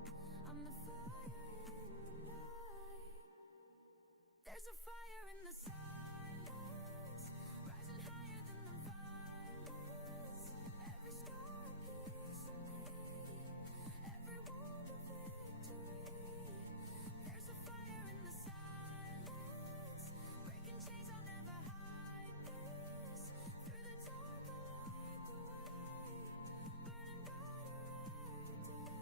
I'm the fire in the night. There's a fire in the silence, rising higher than the violence. Every scar a piece of me, every wound a victory. There's a fire in the silence, breaking chains I'll never hide this. Through the dark I light the way, burning brighter every day.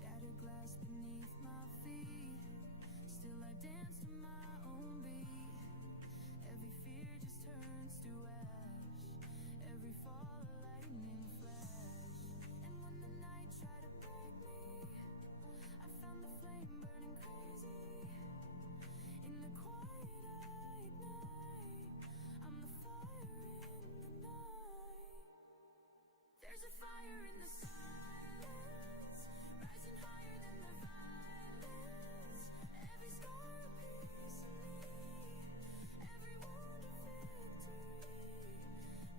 Shattered glass beneath my feet, still I dance to my own beat. Every fear just turns to ash, every fall a lightning flash. And when the night tried to break me, I found the flame burning crazy. In the quiet I ignite. I'm the fire in the night. There's a fire in the silence, rising higher than the violence. Every scar a piece of me, every wound a victory.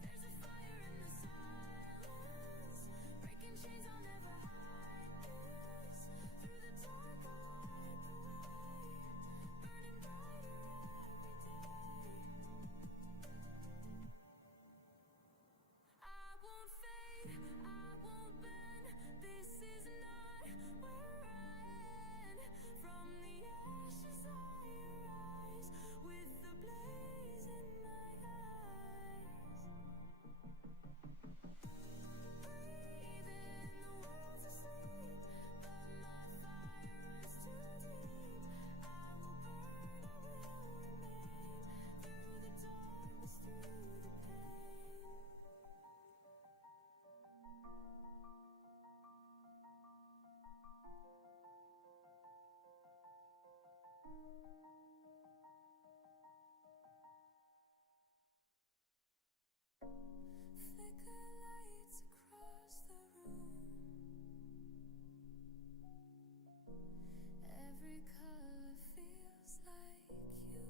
There's a fire in the silence, breaking chains I'll never hide this. Through the dark I light the way, burning brighter every day. I won't fade, I won't bend. This is not where I end. From the ashes I rise, with the blaze in my eyes. Breathing, the world's asleep, but my fire runs too deep. I will burn, I will remain. Through the darkness, through the pain. Flicker lights across the room. Every color feels like you.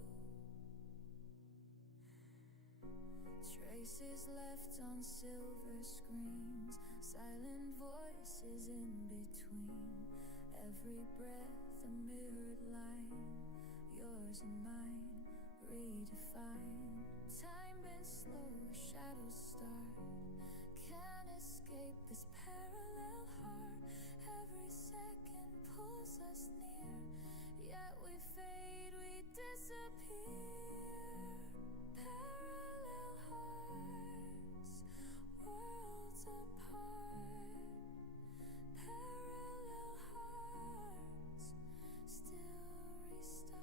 Traces left on silver screens, silent voices in between. Every breath a mirrored line, yours and mine, redefined. Time bends slow, shadows start. Can't escape this parallel heart. Every second pulls us near, yet we fade, we disappear. Parallel hearts, worlds apart. Parallel hearts, still restart.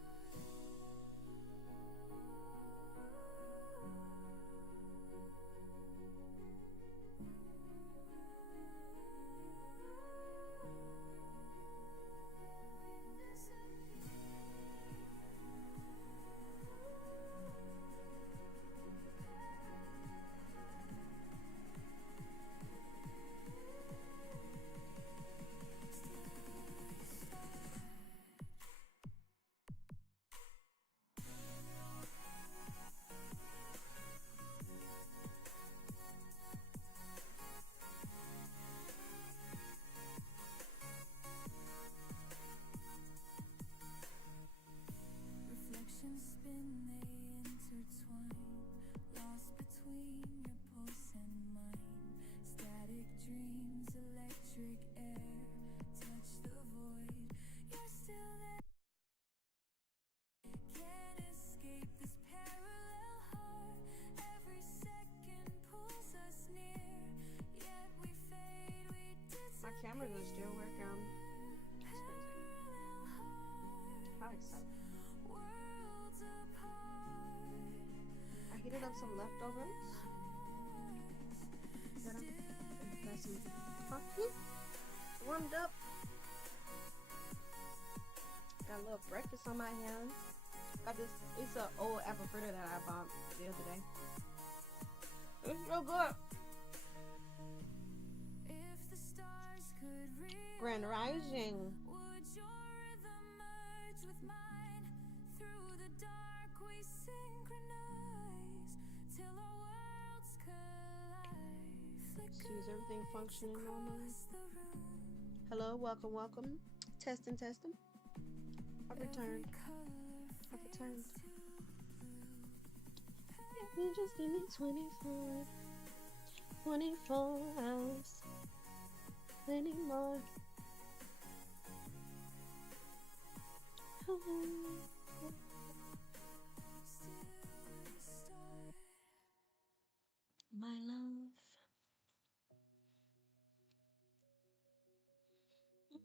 Reflections spin, they intertwine, lost between your pulse and mine. Static dreams, electric air, touch the void, you're still there. Can't escape this parallel heart. Every second pulls us near, yet we fade, we disappear. My camera doesn't still work. That's crazy. How exciting. Worlds apart. I heated up some leftovers. Got some coffee. Warmed up. Got a little breakfast on my hands. Got this, it's an old apple fritter that I bought the other day. It's so good. If the stars could Grand Rising. would your rhythm merge with mine? Through the dark we synchronize till our worlds collide. See, is everything functioning normally? Across the room, Hello, welcome, welcome. Testing, testing. I've returned. I've returned. You just give me 24 hours. Plenty more. My love. No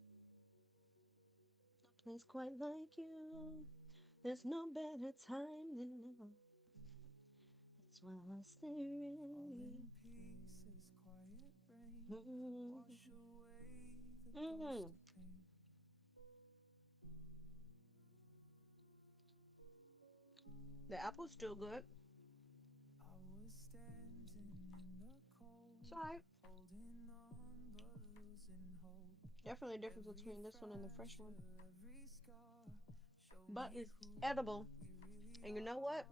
place quite like you. There's no better time than now. That's why I stay ready. Pieces, quiet rain, Mm-hmm. wash away the Mm-hmm. ghost of pain. The apple's still good. I was standing in the cold, It's alright. holding on but losing hope. Definitely a difference between this one and the fresh one. Every scar showed But me it's edible. you really And you know what?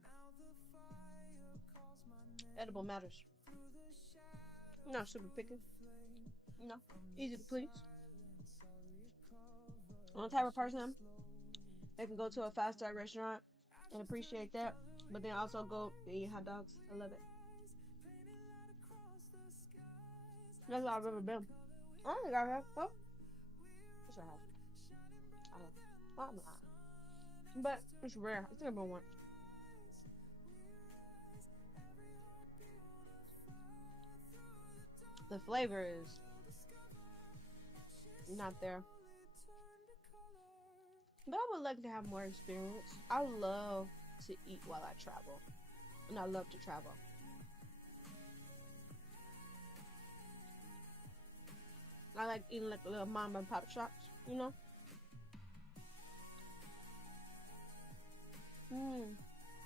now. The fire calls my name Edible matters. through the shadows. Not super picky. Flame No. Easy to please. silence, I recover. I'm the type of person that can go to a 5-star restaurant and appreciate that, but then also go and eat hot dogs. I love it. That's all I've ever been. I don't think I have. Oh, yes, I have. I don't know. Well, I'm not. But it's rare. I think I've been once. The flavor is not there. But I would like to have more experience. I love to eat while I travel. And I love to travel. I like eating like little mom and pop shops, you know?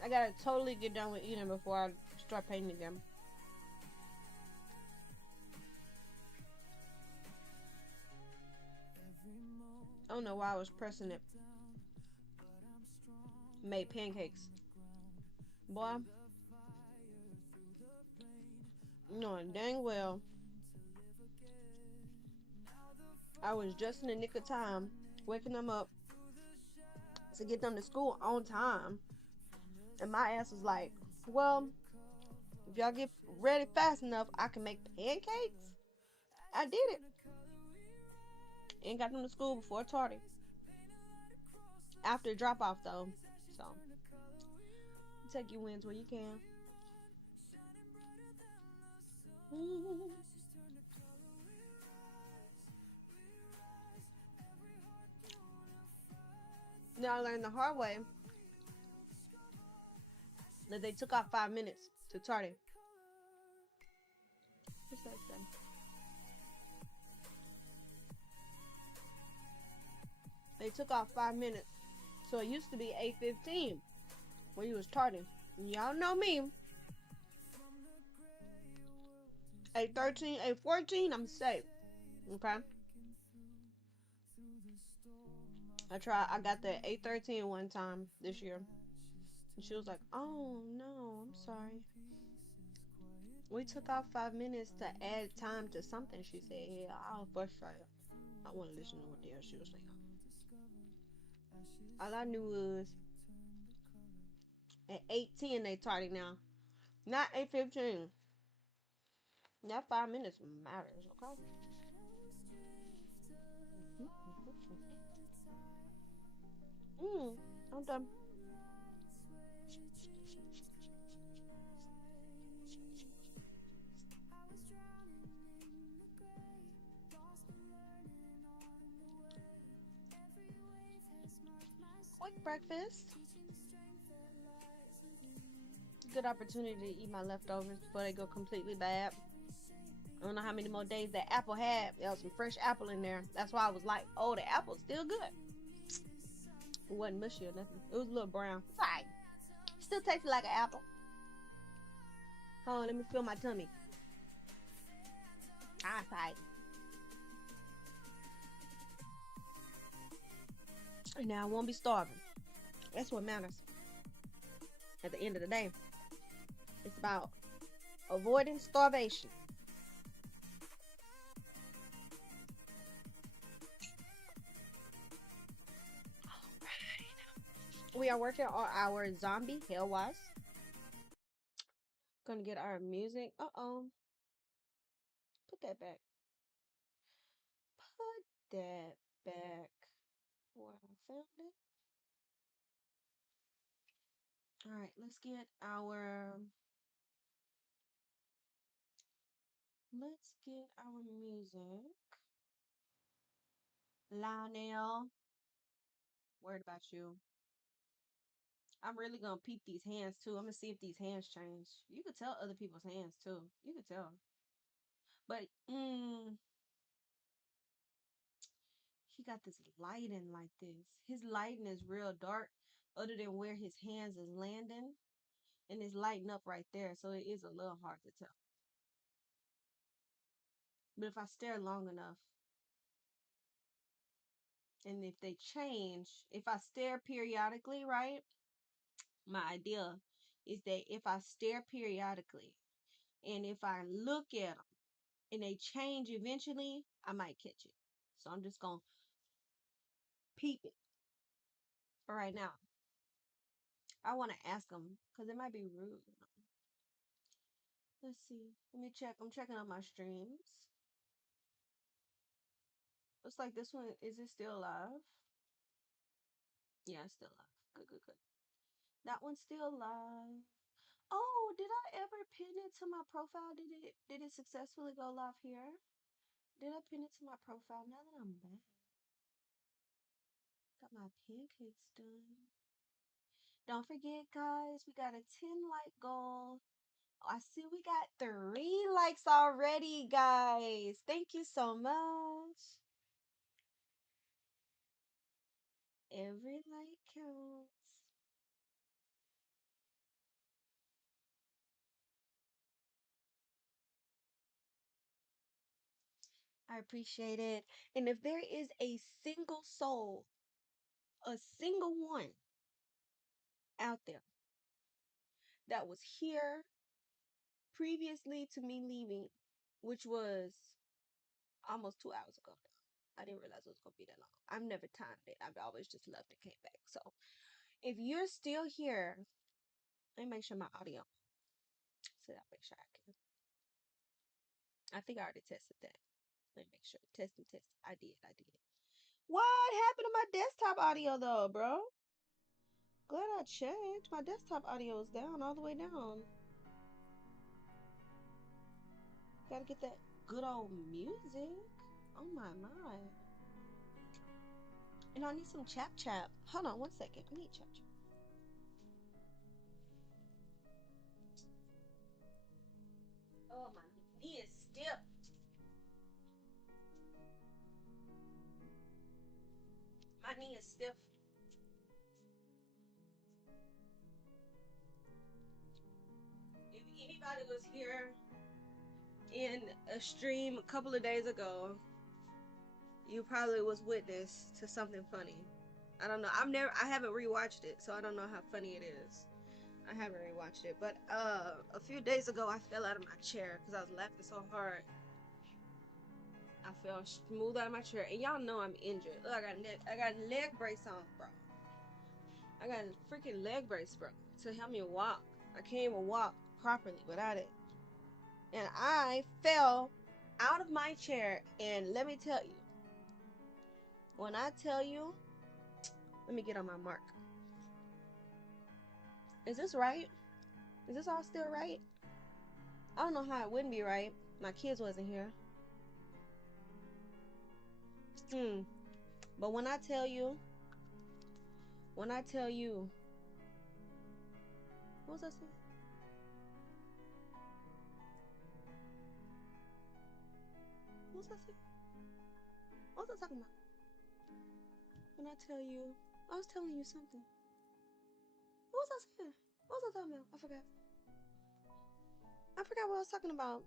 I gotta totally get done with eating before I start painting again. I don't know why I was pressing it. Made pancakes. Boy, Knowing dang well I was just in the nick of time waking them up to get them to school on time. And my ass was like, well, if y'all get ready fast enough, I can make pancakes. I did it. And got them to school before tardy. After drop off though. So take your wins where you can. Now I learned the hard way that they took off 5 minutes to tardy. What's that say? They took off 5 minutes. So it used to be 8:15 when you was tardy. And y'all know me. 8:13, 8:14, I'm safe. Okay? I got there 8:13 one time this year. And she was like, oh no, I'm sorry. We took off 5 minutes to add time to something, she said. Yeah, I was frustrated. I want to listen to what the hell she was saying. All I knew was at 8:10 they tardy now. Not 8:15. That 5 minutes matters, okay? I'm done. Quick breakfast. Good opportunity to eat my leftovers before they go completely bad. I don't know how many more days that apple had. There was some fresh apple in there. That's why I was like, oh, the apple's still good. It wasn't mushy or nothing. It was a little brown. It's alright. Still tasted like an apple. Hold on, let me fill my tummy. Alright. Now I won't be starving. That's what matters. At the end of the day, it's about avoiding starvation. We are working on our zombie hellwise. Gonna get our music. Put that back. Put that back where I found it. Alright, let's get our music. Lionel, worried about you. I'm really gonna peep these hands too. I'm gonna see if these hands change. You could tell other people's hands too. You could tell. But he got this lighting like this. His lighting is real dark, other than where his hands is landing, and it's lighting up right there, so it is a little hard to tell. But if I stare long enough, and if they change, if I stare periodically, right? My idea is that if I stare periodically, and if I look at them, and they change eventually, I might catch it. So I'm just gonna peep it for right now. I want to ask them because it might be rude. Let's see. Let me check. I'm checking on my streams. Looks like this one, is it still live? Yeah, it's still live. Good, good, good. That one's still live. Oh, did I ever pin it to my profile? Did it successfully go live here? Did I pin it to my profile? Now that I'm back. Got my pancakes done. Don't forget, guys, we got a 10 like goal. I see we got 3 likes already, guys. Thank you so much. Every like counts. I appreciate it. And if there is a single soul, a single one out there that was here previously to me leaving, which was almost 2 hours ago. I didn't realize it was gonna be that long. I've never timed it. I've always just left and came back. So if you're still here, let me make sure my audio. So that make sure I can. I think I already tested that. Let me make sure. Test and test. I did. I did. What happened to my desktop audio though, bro? Glad I checked. My desktop audio is down, all the way down. Gotta get that good old music. Oh my. And I need some chap chap. Hold on 1 second. I need chap chap. Oh, my knee is stiff. My knee is stiff. If anybody was here in a stream a couple of days ago, you probably was witness to something funny. I don't know. I haven't rewatched it, so I don't know how funny it is. I haven't rewatched it, but a few days ago I fell out of my chair because I was laughing so hard. I fell smooth out of my chair, and y'all know I'm injured. Look, I got a leg brace on, bro. I got a freaking leg brace, bro, to help me walk. I can't even walk properly without it. And I fell out of my chair, and let me tell you, when I tell you, let me get on my mark. Is this right? Is this all still right? I don't know how it wouldn't be right. My kids wasn't here. But when I tell you, what was I saying? What was I saying? What was I talking about? When I tell you, I was telling you something. What was I saying? What was I talking about? I forgot. I forgot what I was talking about.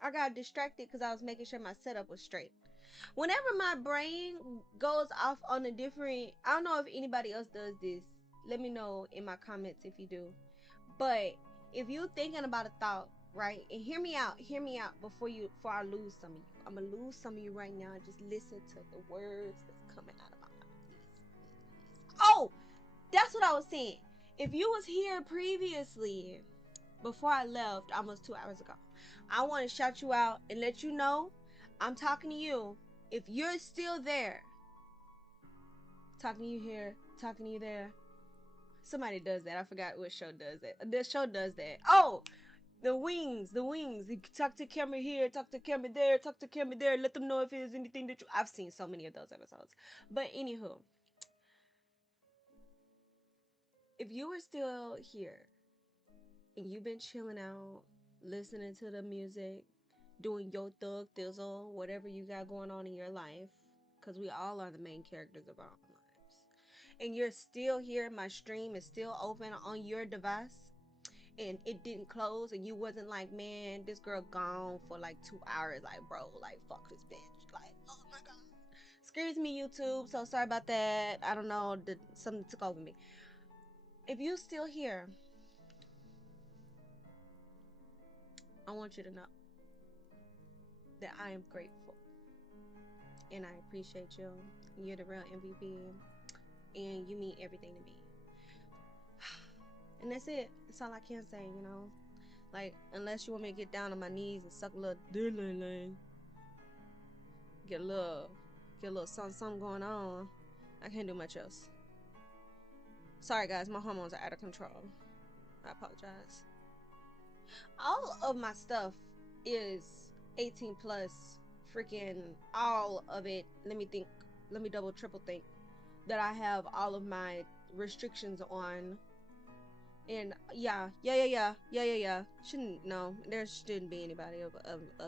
I got distracted because I was making sure my setup was straight. Whenever my brain goes off on a different, I don't know if anybody else does this. Let me know in my comments if you do. But if you're thinking about a thought, right, and hear me out before I lose some of you. I'm gonna lose some of you right now. Just listen to the words that's coming out of my mouth. Oh, that's what I was saying. If you was here previously, before I left almost 2 hours ago, I want to shout you out and let you know I'm talking to you. If you're still there, talking to you here, talking to you there. Somebody does that. I forgot what show does that. The show does that. Oh, the wings. You talk to camera here, talk to camera there, talk to camera there. Let them know if there's anything that I've seen so many of those episodes. But anywho, if you were still here and you've been chilling out, listening to the music, doing your thug thizzle, whatever you got going on in your life, because we all are the main characters of our own lives, and you're still here, my stream is still open on your device, and it didn't close, and you wasn't like, man, this girl gone for like 2 hours, like, bro, like, fuck this bitch, like, oh my god. Excuse me, YouTube, so sorry about that. I don't know, something took over me. If you still here, I want you to know that I am grateful and I appreciate you. You're the real MVP and you mean everything to me. And that's it. That's all I can say, you know. Like, unless you want me to get down on my knees and suck a little diddling, get a little something going on, I can't do much else. Sorry guys, my hormones are out of control. I apologize. All of my stuff is 18 plus, freaking all of it. Let me double triple think that I have all of my restrictions on. And yeah. There shouldn't be anybody of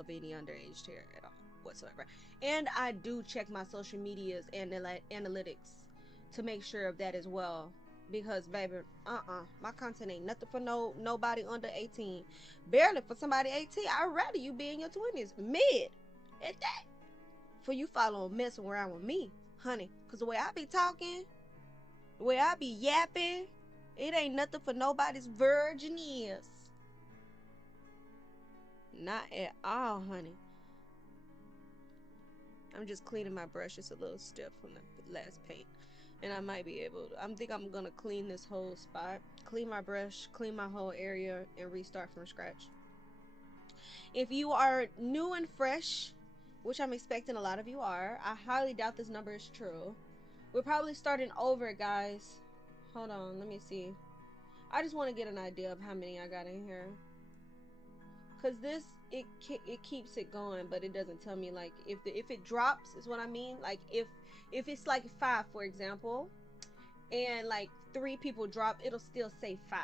any underage here at all whatsoever. And I do check my social medias and analytics to make sure of that as well. Because baby, my content ain't nothing for nobody under 18. Barely for somebody 18. I'd rather you be in your 20s, mid, at that, for you following messing around with me, honey. Cause the way I be talking, the way I be yapping, It ain't nothing for nobody's virgin ears. Not at all, honey. I'm just cleaning my brush. It's a little stiff from the last paint. And I might be able to, I think I'm gonna clean this whole spot, clean my brush, clean my whole area, and restart from scratch. If you are new and fresh, which I'm expecting a lot of you are, I highly doubt this number is true. We're probably starting over, guys. Hold on, let me see. I just want to get an idea of how many I got in here. Cause this it keeps it going, but it doesn't tell me like if it drops is what I mean. Like if it's like 5, for example, and like 3 people drop, it'll still say 5.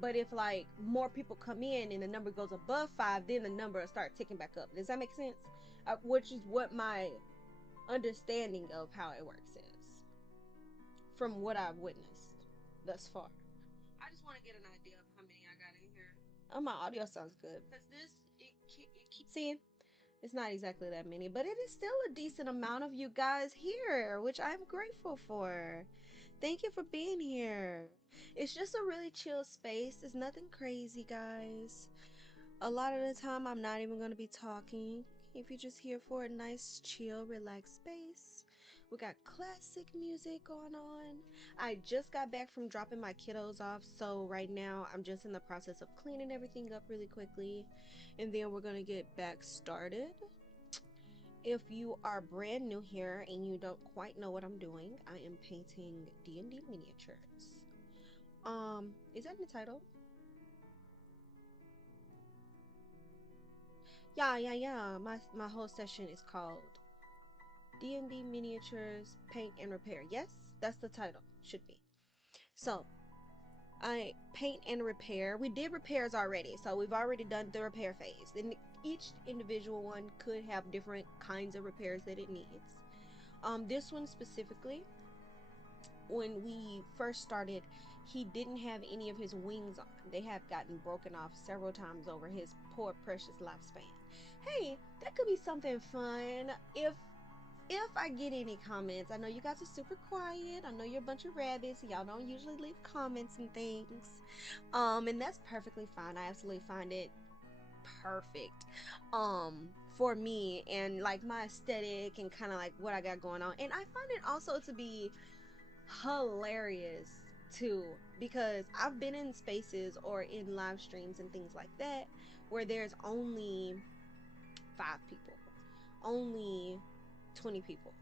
But if like more people come in and the number goes above 5, then the number will start ticking back up. Does that make sense? Which is what my understanding of how it works is from what I've witnessed thus far. I just want to get an idea of how many I got in here. Oh, my audio sounds good. Because this, it keeps seeing. It's not exactly that many, but it is still a decent amount of you guys here, which I'm grateful for. Thank you for being here. It's just a really chill space. It's nothing crazy, guys. A lot of the time, I'm not even going to be talking. If you're just here for a nice, chill, relaxed space, we got classic music going on. I just got back from dropping my kiddos off, so right now I'm just in the process of cleaning everything up really quickly, and then we're going to get back started. If you are brand new here and you don't quite know what I'm doing, I am painting D&D miniatures. Is that in the title? Yeah. My whole session is called D&D miniatures, paint and repair. Yes, that's the title. Should be. So, I paint and repair. We did repairs already, so we've already done the repair phase. And each individual one could have different kinds of repairs that it needs. This one specifically, when we first started, he didn't have any of his wings on. They have gotten broken off several times over his poor precious lifespan. Hey, that could be something fun. If I get any comments, I know you guys are super quiet. I know you're a bunch of rabbits. Y'all don't usually leave comments and things. And that's perfectly fine. I absolutely find it perfect. For me and like my aesthetic and kind of like what I got going on. And I find it also to be hilarious too, because I've been in spaces or in live streams and things like that where there's only 5 people, only 20 people,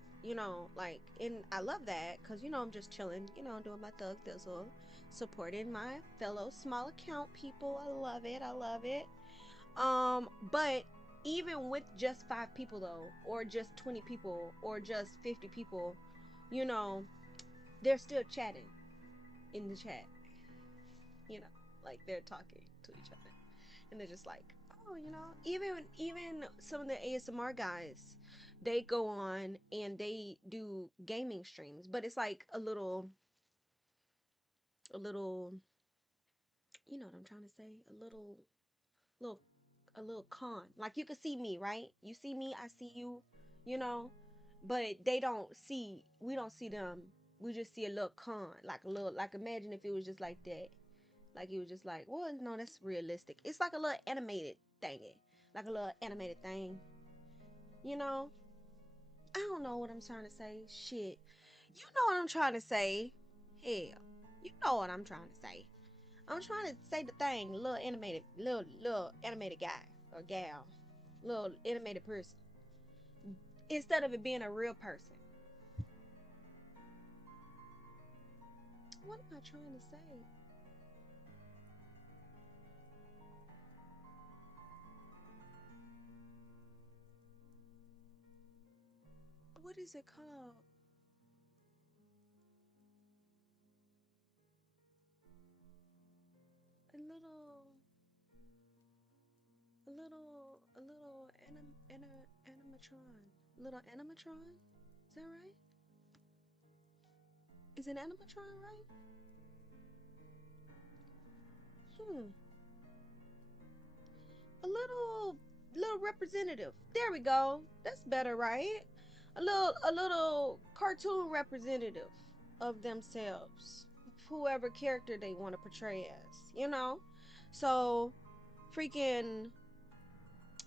like, and I love that because I'm just chilling, doing my thug thizzle, supporting my fellow small account people. I love it. But even with just 5 people though, or just 20 people, or just 50 people, you know they're still chatting in the chat, like they're talking to each other, and they're just like, oh, even some of the ASMR guys, they go on and they do gaming streams, but it's like a little, you know what I'm trying to say, little a little con. Like, you can see me, right? You see me, I see you, you know, but we don't see them. We just see a little con, like imagine if it was just like that. Like, it was just like, well, no, that's realistic. It's like a little animated thingy. Like a little animated thing. You know? I don't know what I'm trying to say. Shit. You know what I'm trying to say. Hell. You know what I'm trying to say. I'm trying to say the thing, little animated guy or gal. Little animated person. Instead of it being a real person. What am I trying to say? What is it called? A little animatron. A little animatron? Is that right? Is an animatron right? Hmm. A little representative. There we go. That's better, right? A little cartoon representative of themselves. whoever character they want to portray as, you know? So, freaking,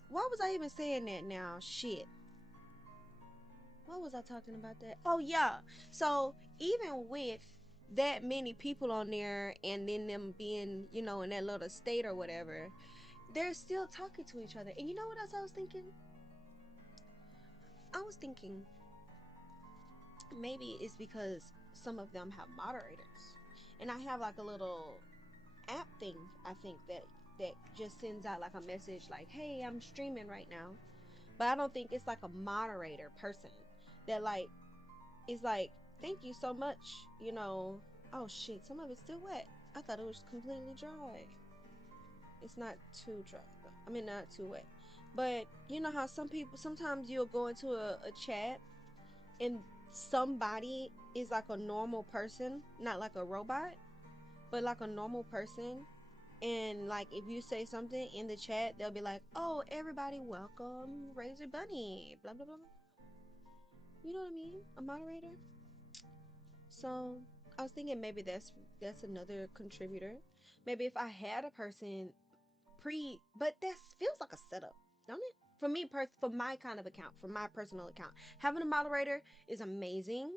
why was I even saying that now? Shit. What was I talking about that? Oh, yeah. So, even with that many people on there and then them being, you know, in that little state or whatever, they're still talking to each other. And you know what else I was thinking? I was thinking maybe it's because some of them have moderators. And I have like a little app thing, I think, that just sends out like a message like, hey, I'm streaming right now. But I don't think it's like a moderator person that like is like, thank you so much, you know. Oh shit, some of it's still wet. I thought it was completely dry. It's not too dry. I mean, not too wet. But you know how some people, sometimes you'll go into a chat and somebody is like a normal person, not like a robot, but like a normal person. And like if you say something in the chat, they'll be like, oh, everybody welcome Razor Bunny, blah blah blah. You know what I mean? A moderator. So I was thinking maybe that's another contributor. Maybe if I had a person but that feels like a setup, don't it? For me, for my kind of account, for my personal account, having a moderator is amazing.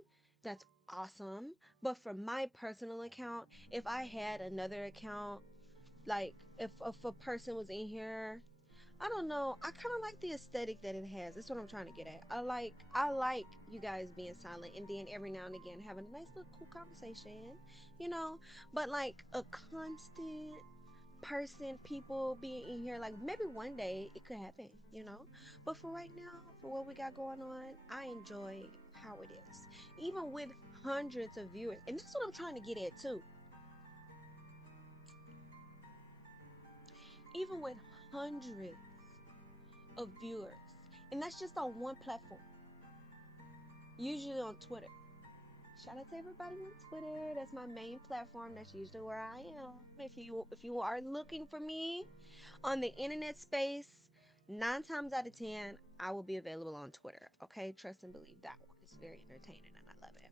That's awesome. But for my personal account, if I had another account, like if a person was in here, I don't know. I kind of like the aesthetic that it has. That's what I'm trying to get at. I like you guys being silent and then every now and again having a nice little cool conversation, you know. But like a constant person, people being in here, like maybe one day it could happen, you know. But for right now, for what we got going on, I enjoy how it is, even with hundreds of viewers. And that's what I'm trying to get at too. Even with hundreds of viewers, and that's just on one platform, usually on Twitter. Shout out to everybody on Twitter. That's my main platform. That's usually where I am. If you are looking for me on the internet space, 9 times out of 10, I will be available on Twitter. Okay, trust and believe that one. It's very entertaining and I love it.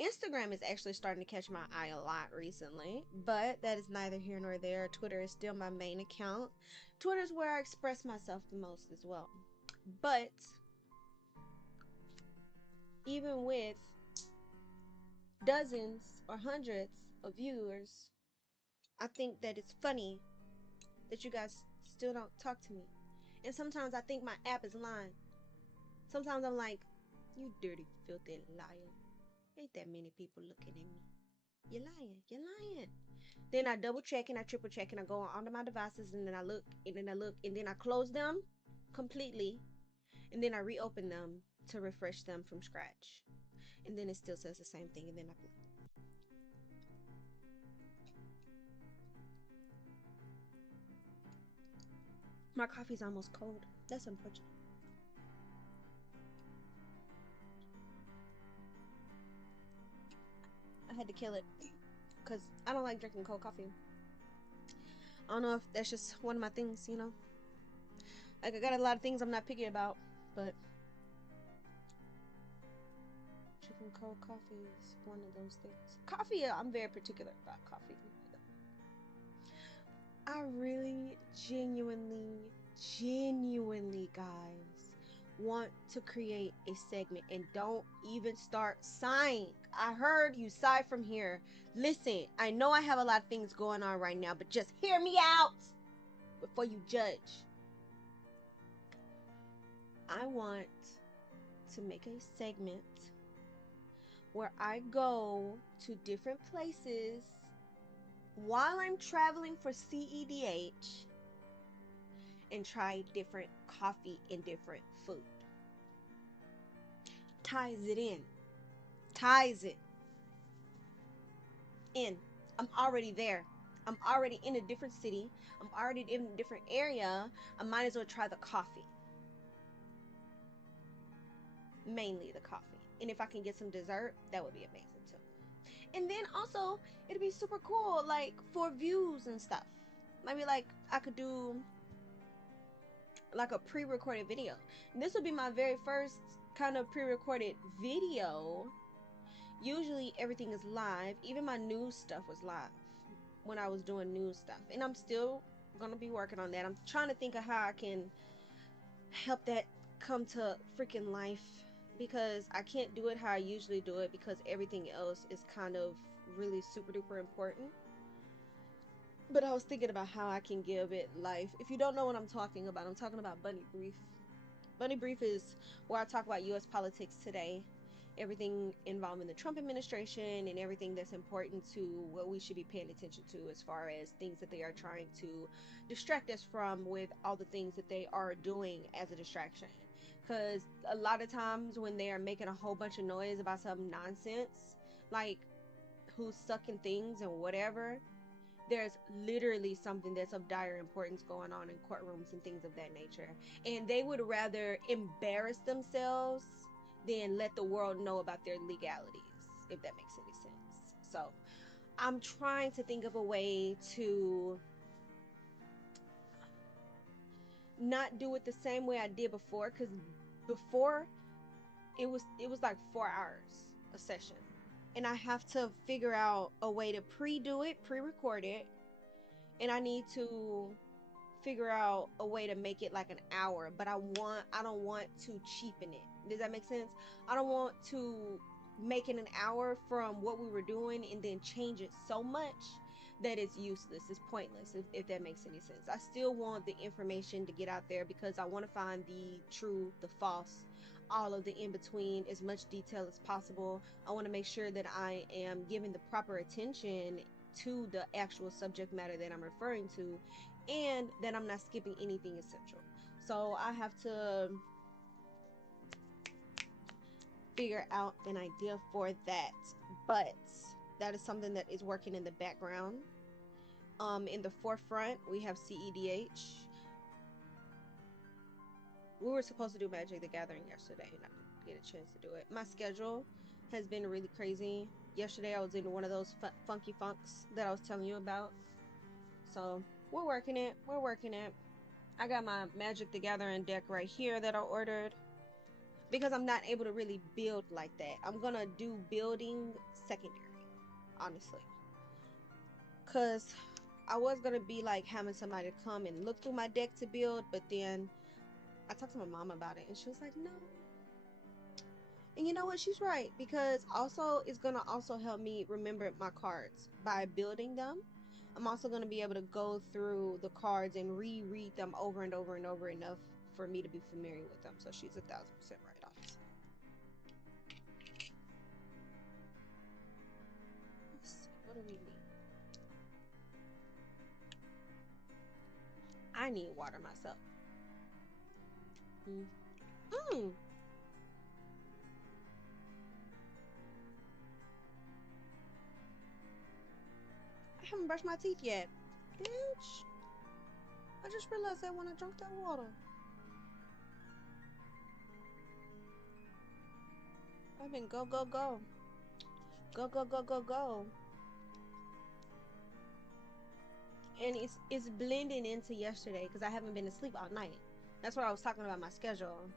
Instagram is actually starting to catch my eye a lot recently, but that is neither here nor there. Twitter is still my main account. Twitter is where I express myself the most as well. But even with dozens or hundreds of viewers, I think that it's funny that you guys still don't talk to me. And sometimes I think my app is lying. Sometimes I'm like, you dirty, filthy liar. Ain't that many people looking at me. You're lying. You're lying. Then I double check and I triple check and I go on all of my devices and then I look and then I look and then I close them completely and then I reopen them to refresh them from scratch. And then it still says the same thing and then I my coffee's almost cold. That's unfortunate. I had to kill it because I don't like drinking cold coffee. I don't know if that's just one of my things, you know. Like I got a lot of things I'm not picky about, but drinking cold coffee is one of those things. Coffee, I'm very particular about coffee. I really genuinely, guys, want to create a segment and don't even start sighing. I heard you sigh from here. Listen, I know I have a lot of things going on right now, but just hear me out before you judge. I want to make a segment where I go to different places while I'm traveling for CEDH and try different coffee and different food. Ties it in. Ties it in. I'm already there. I'm already in a different city. I'm already in a different area. I might as well try the coffee. Mainly the coffee. And if I can get some dessert, that would be amazing too. And then also, it'd be super cool, like, for views and stuff. Maybe, like, I could do, like, a pre-recorded video. And this would be my very first kind of pre-recorded video. Usually everything is live. Even my news stuff was live when I was doing news stuff. And I'm still gonna be working on that. I'm trying to think of how I can help that come to freaking life, because I can't do it how I usually do it because everything else is kind of really super duper important. But I was thinking about how I can give it life. If you don't know what I'm talking about, I'm talking about Bunny Brief. Bunny Brief is where I talk about U.S. politics today, everything involving the Trump administration, and everything that's important to what we should be paying attention to as far as things that they are trying to distract us from, with all the things that they are doing as a distraction. Because a lot of times when they are making a whole bunch of noise about some nonsense, like who's sucking things and whatever, there's literally something that's of dire importance going on in courtrooms and things of that nature. And they would rather embarrass themselves than let the world know about their legalities, if that makes any sense. So I'm trying to think of a way to not do it the same way I did before, because before it was like 4 hours a session, and I have to figure out a way to pre-do it, pre-record it, and I need to figure out a way to make it like an hour. But I don't want to cheapen it. Does that make sense? I don't want to make it an hour from what we were doing and then change it so much that it's useless, it's pointless, if that makes any sense. I still want the information to get out there because I want to find the true, the false, all of the in between, as much detail as possible. I want to make sure that I am giving the proper attention to the actual subject matter that I'm referring to, and that I'm not skipping anything essential. So I have to figure out an idea for that. But that is something that is working in the background. In the forefront, we have CEDH. We were supposed to do Magic the Gathering yesterday, and I didn't get a chance to do it. My schedule has been really crazy. Yesterday, I was in one of those funky funks that I was telling you about. So we're working it. We're working it. I got my Magic the Gathering deck right here that I ordered, because I'm not able to really build like that. I'm gonna do building secondary, honestly, because I was gonna be like having somebody come and look through my deck to build, but then I talked to my mom about it and she was like, no. And you know what, she's right, because also it's gonna also help me remember my cards by building them. I'm also gonna be able to go through the cards and reread them over and over and over enough for me to be familiar with them. So she's 1,000% right on. Let's see, what do we need? I need water myself. I haven't brushed my teeth yet. Bitch. I just realized that when I drank that water. I've been go, go, go. Go, go, go, go, go. And it's blending into yesterday because I haven't been asleep all night. That's what I was talking about, my schedule.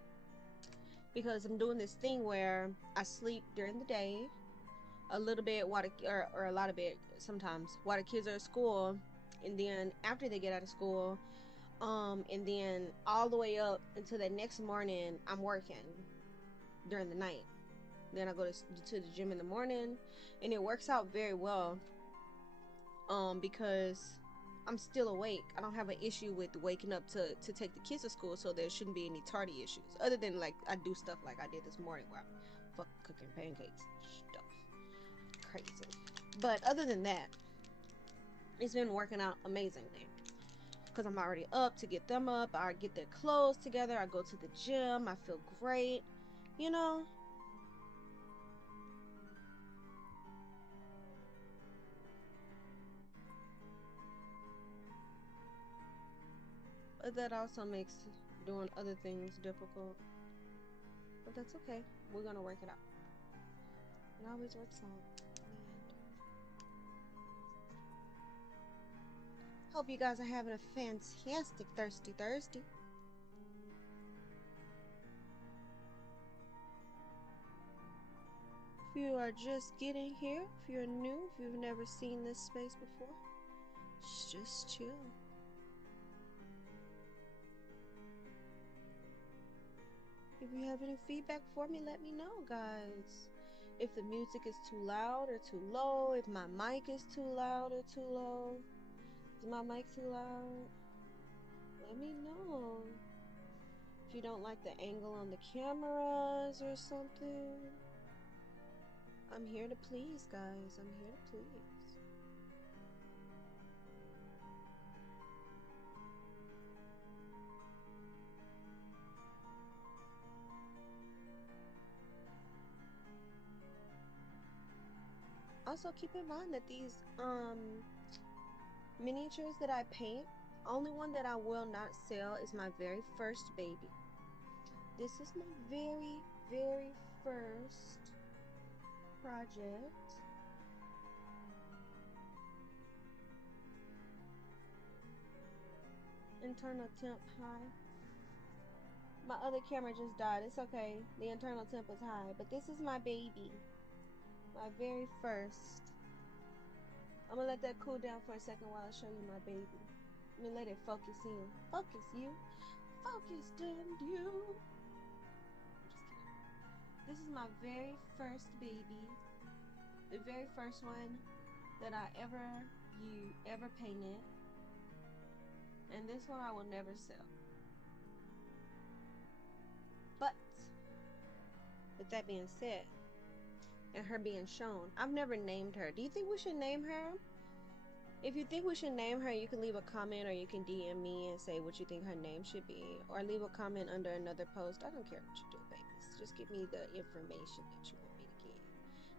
Because I'm doing this thing where I sleep during the day a little bit or a lot of bit sometimes while the kids are at school, and then after they get out of school, and then all the way up until the next morning I'm working during the night. Then I go to the gym in the morning, and it works out very well, because I'm still awake. I don't have an issue with waking up to take the kids to school, so there shouldn't be any tardy issues, other than like I do stuff like I did this morning where I'm fucking cooking pancakes stuff crazy. But other than that, it's been working out amazingly, because I'm already up to get them up, I get their clothes together, I go to the gym, I feel great, you know. But that also makes doing other things difficult. But that's okay. We're gonna work it out. It always works out in the end. Hope you guys are having a fantastic Thirsty Thursday. you are just getting here, if you're new, if you've never seen this space before, just chill. If you have any feedback for me, let me know, guys. If the music is too loud or too low, if my mic is too loud or too low. Is my mic too loud? Let me know. If you don't like the angle on the cameras or something. I'm here to please, guys. I'm here to please. Also, keep in mind that these miniatures that I paint, only one that I will not sell is my very first baby. This is my very first project. Internal temp high. My other camera just died. It's okay. The internal temp was high. But this is my baby. My very first. I'm gonna let that cool down for a second while I show you my baby. Let me let it focus in. Focus, you. Focused in you. This is my very first baby. The very first one that I ever painted. And this one I will never sell. But with that being said, and her being shown, I've never named her. Do you think we should name her? If you think we should name her, you can leave a comment, or you can DM me and say what you think her name should be, or leave a comment under another post. I don't care what you do, babies. Just give me the information that you want me to give.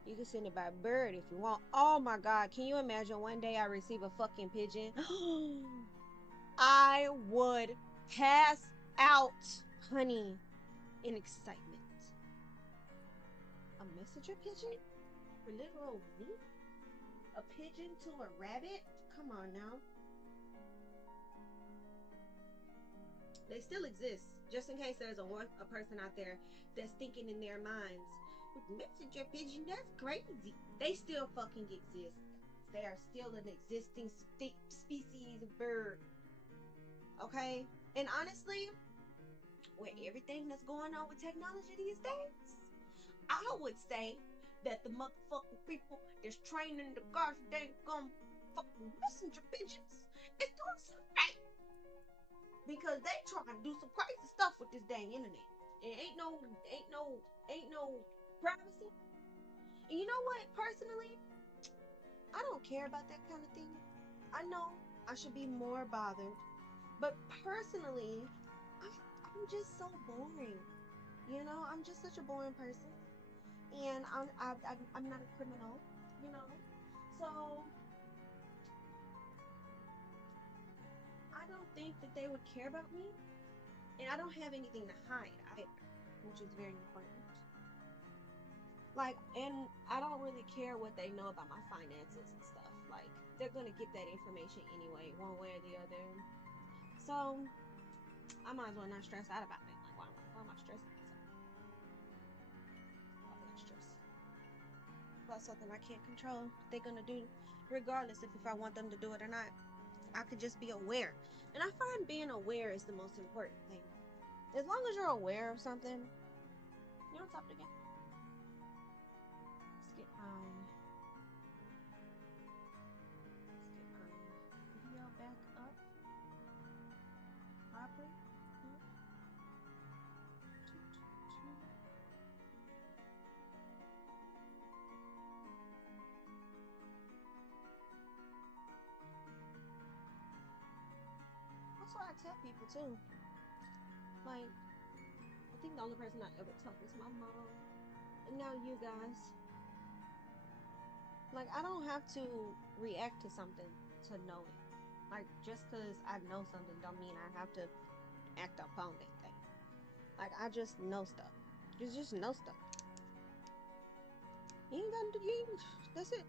You can send it by bird if you want. Oh my God, can you imagine one day I receive a fucking pigeon? I would pass out, honey, in excitement. A messenger pigeon? For little old me? A pigeon to a rabbit? Come on now. They still exist. Just in case there's a person out there that's thinking in their minds, messenger pigeon, that's crazy. They still fucking exist. They are still an existing species of bird. Okay? And honestly, with everything that's going on with technology these days, I would say that the motherfucking people that's training the gosh dang fucking messenger pigeons is doing something right. Because they trying to do some crazy stuff with this dang internet. And ain't no privacy. And you know what? Personally, I don't care about that kind of thing. I know I should be more bothered, but personally, I'm just so boring. You know, I'm just such a boring person, and I'm not a criminal. You know, so I don't think that they would care about me, and I don't have anything to hide either, which is very important. Like, and I don't really care what they know about my finances and stuff. Like, they're gonna get that information anyway, one way or the other. So I might as well not stress out about it. Like, why am I stressing myself? Why would I stress about something I can't control? They're gonna do regardless if I want them to do it or not. I could just be aware. And I find being aware is the most important thing. As long as you're aware of something, you don't stop it again. Let's get my video back up properly. That's what I tell people too. Like, I think the only person I ever tell is my mom. And now you guys. Like, I don't have to react to something to know it. Like, just because I know something don't mean I have to act upon that thing. Like, I just know stuff. Just know stuff. You ain't gotta do, that's it.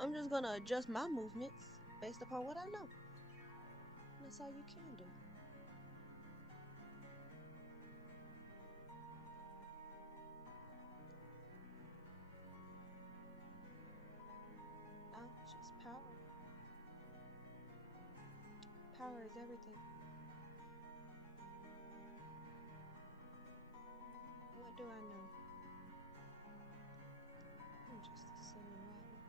I'm just gonna adjust my movements based upon what I know. And that's all you can do. power is everything. What do I know? I'm just a silly rabbit.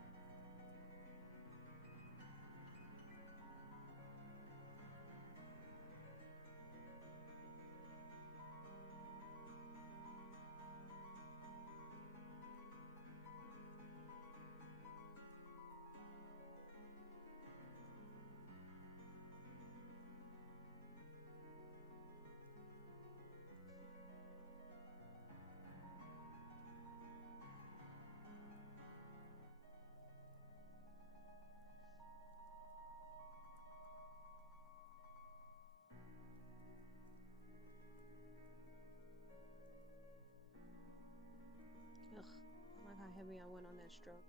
Ugh, I like how heavy I went on that stroke.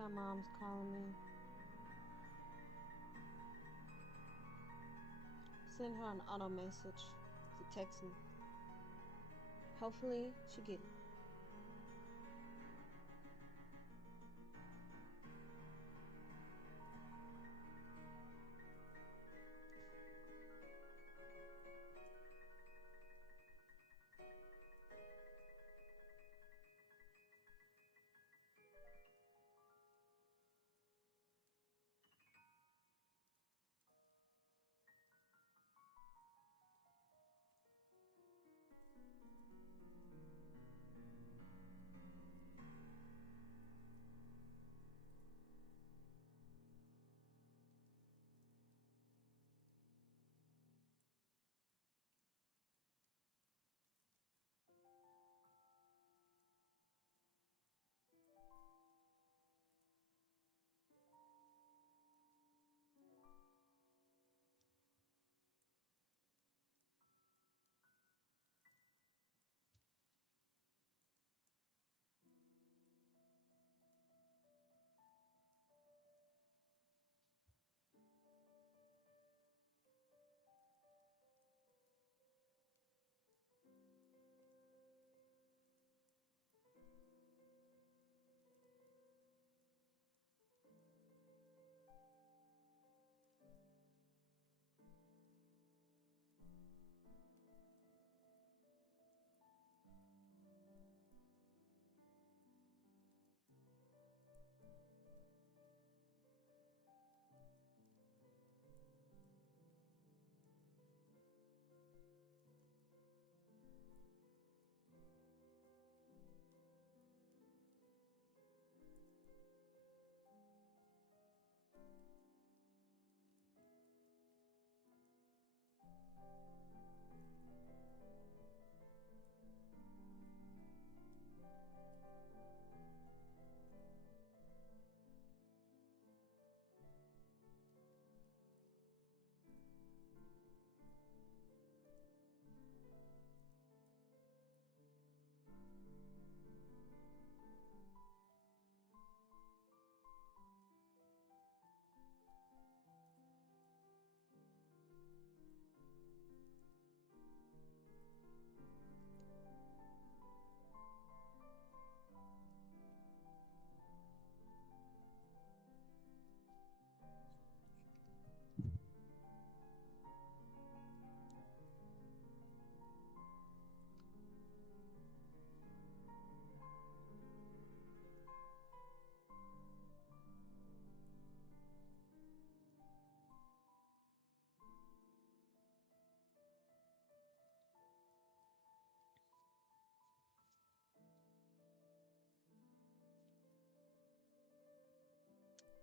My mom's calling me. Send her an auto message to text me. Hopefully she get it.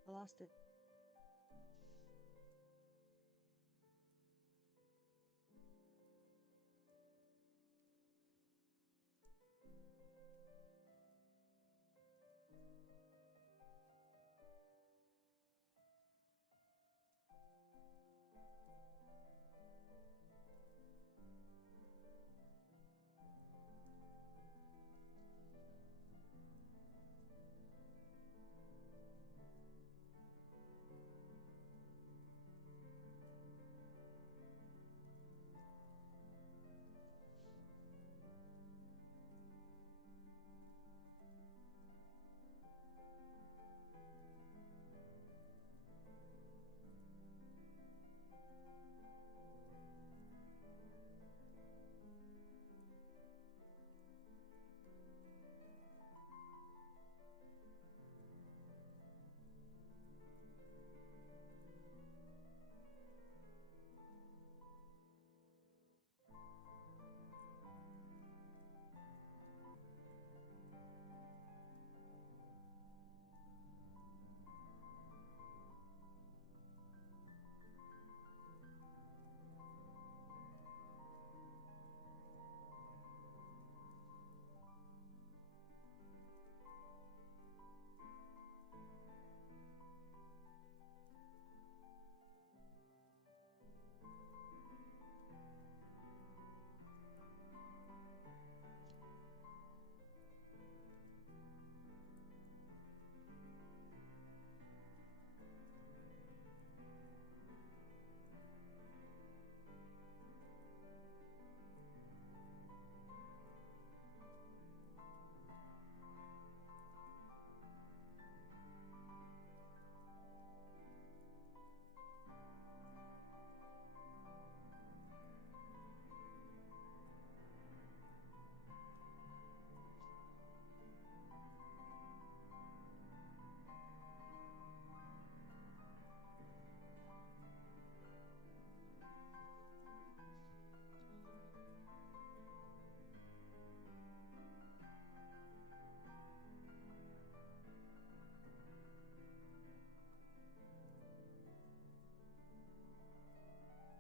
I lost it.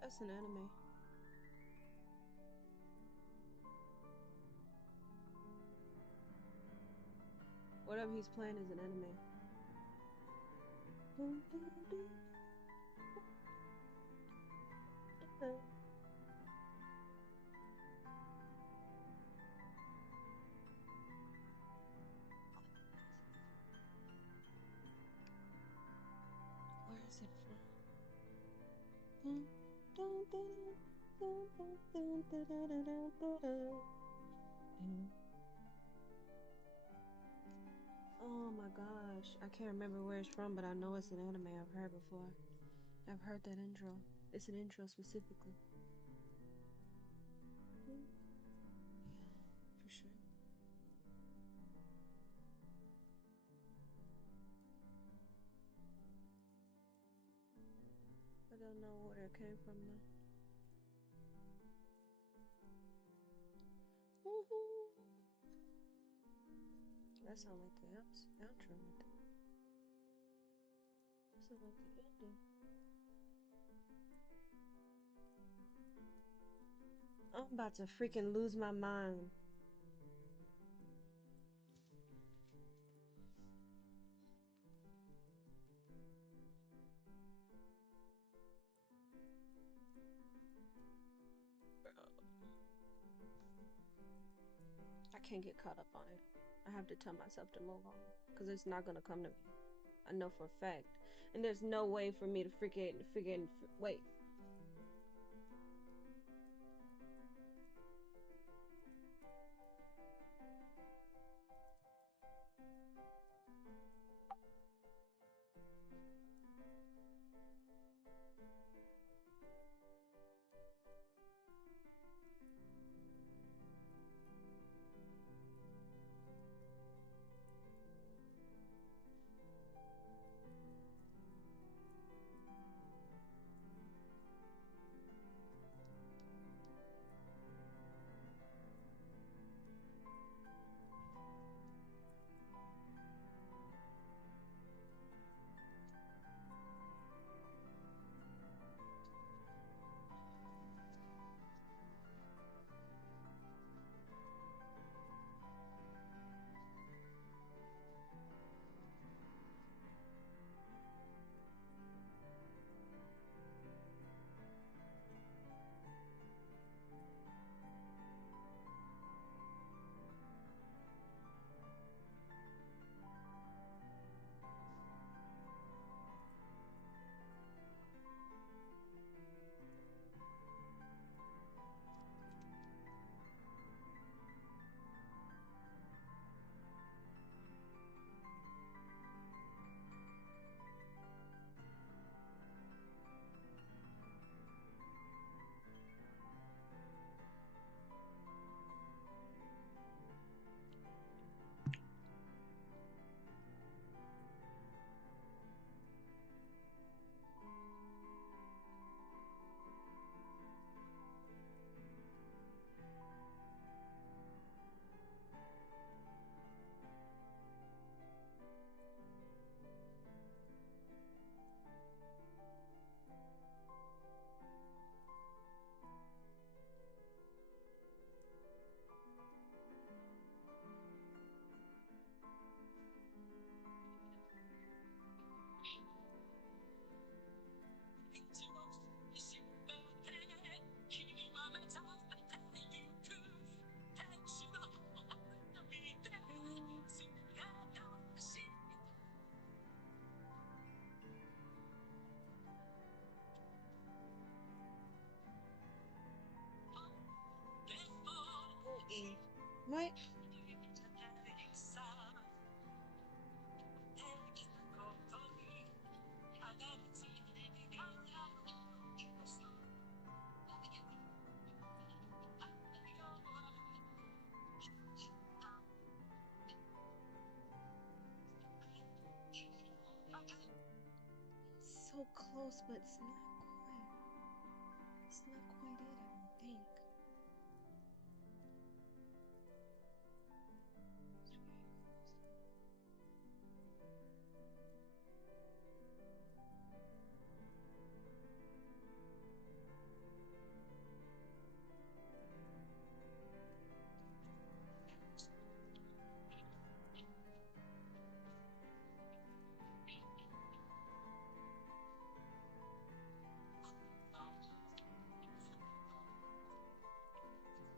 That's an anime. Whatever he's playing is an anime. Dun, dun, dun, dun. Where is it from? Dun, dun, dun, dun, dun, dun, dun, dun, dun, dun, dun, dun. Oh my gosh, I can't remember where it's from, but I know it's an anime I've heard before. I've heard that intro. It's an intro specifically. Yeah, for sure. I don't know where it came from though. That sounds like the outro right there. That sounds like the ending. I'm about to freaking lose my mind. I can't get caught up on it. I have to tell myself to move on because it's not gonna come to me. I know for a fact, and there's no way for me to freaking wait. Right? So close, but it's not quite. It's not quite it, I don't think.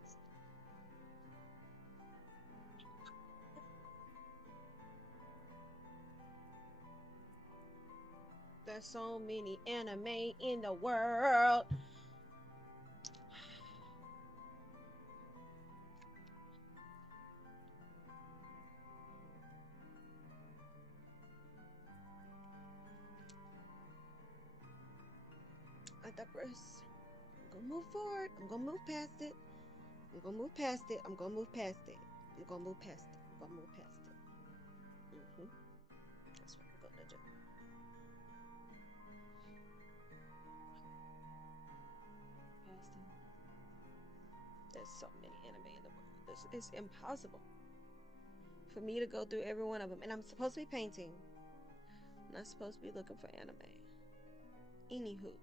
It's very close. There's so many anime in the world. I digress. I'm gonna move forward. I'm gonna move past it. I'm gonna move past it. I'm gonna move past it. I'm gonna move past it. I'm gonna move past it. That's what I'm gonna do. Past it. There's so many anime in the world. It's impossible for me to go through every one of them. And I'm supposed to be painting. I'm not supposed to be looking for anime. Anywho.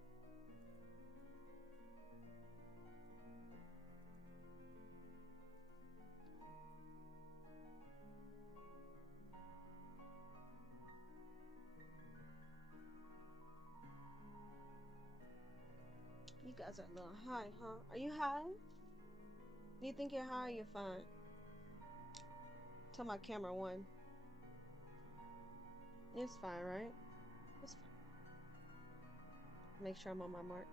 You guys are a little high, huh? Are you high? Do you think you're high or you're fine? Tell my camera one. It's fine, right? It's fine. Make sure I'm on my mark.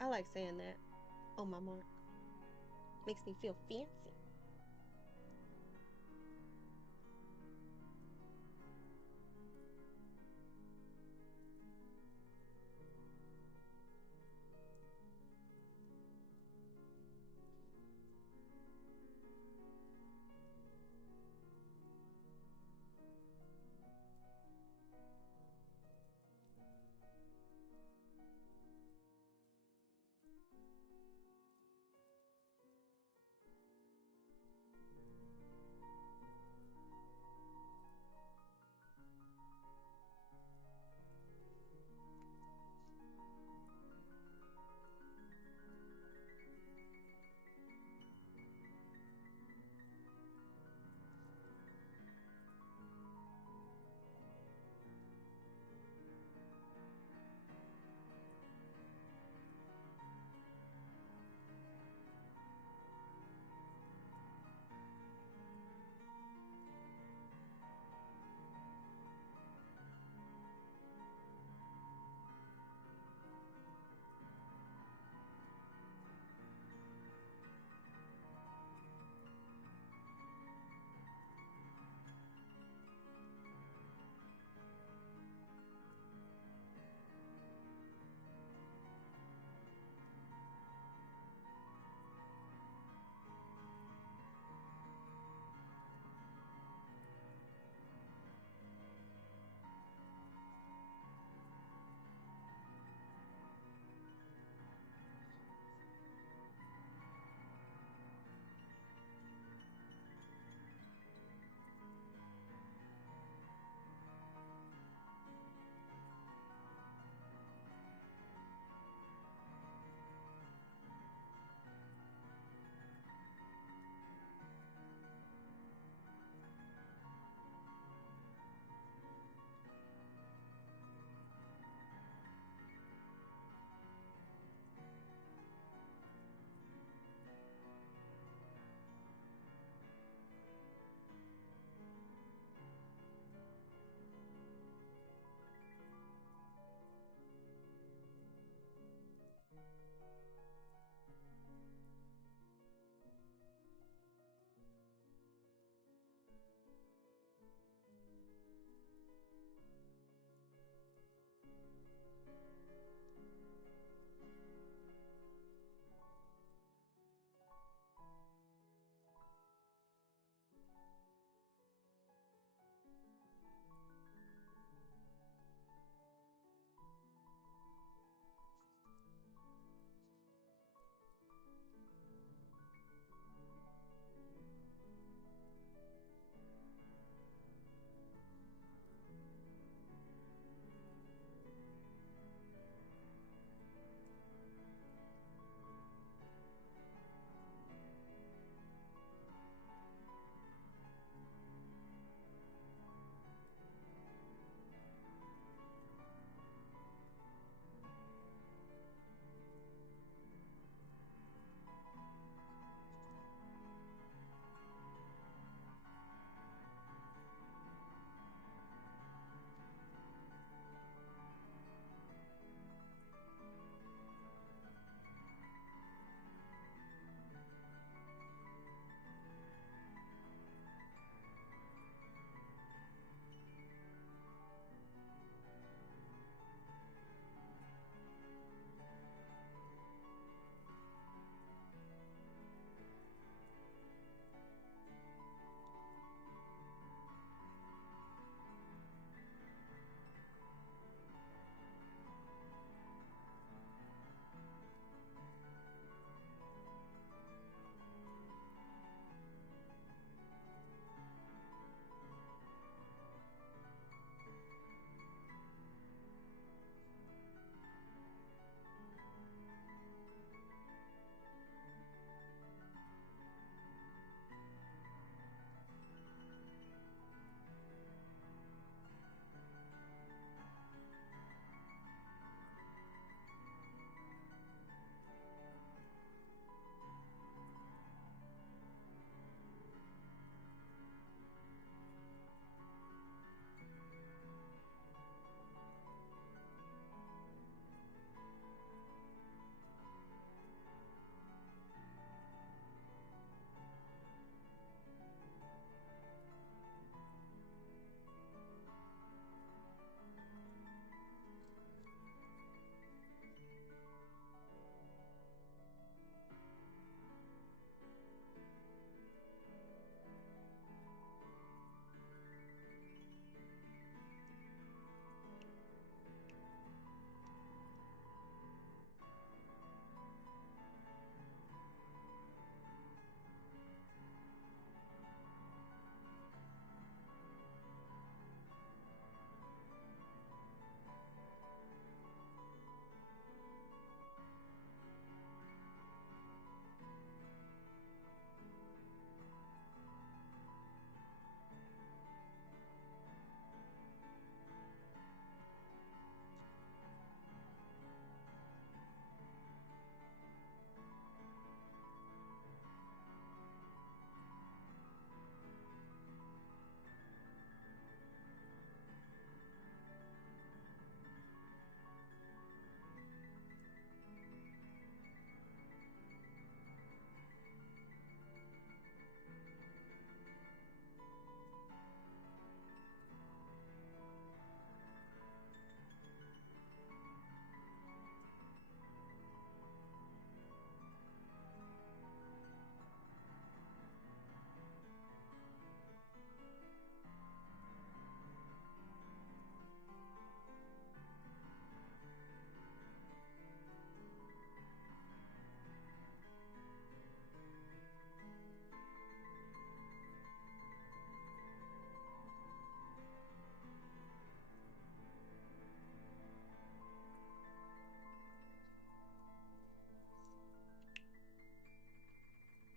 I like saying that. On my mark. Makes me feel fancy.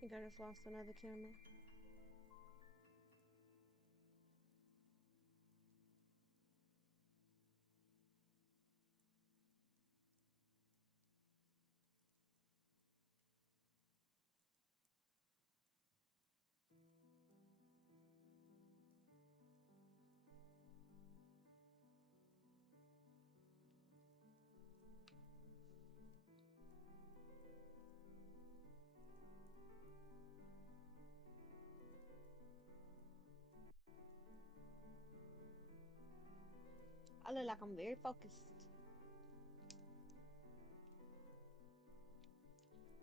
think I just lost another camera. I look like I'm very focused.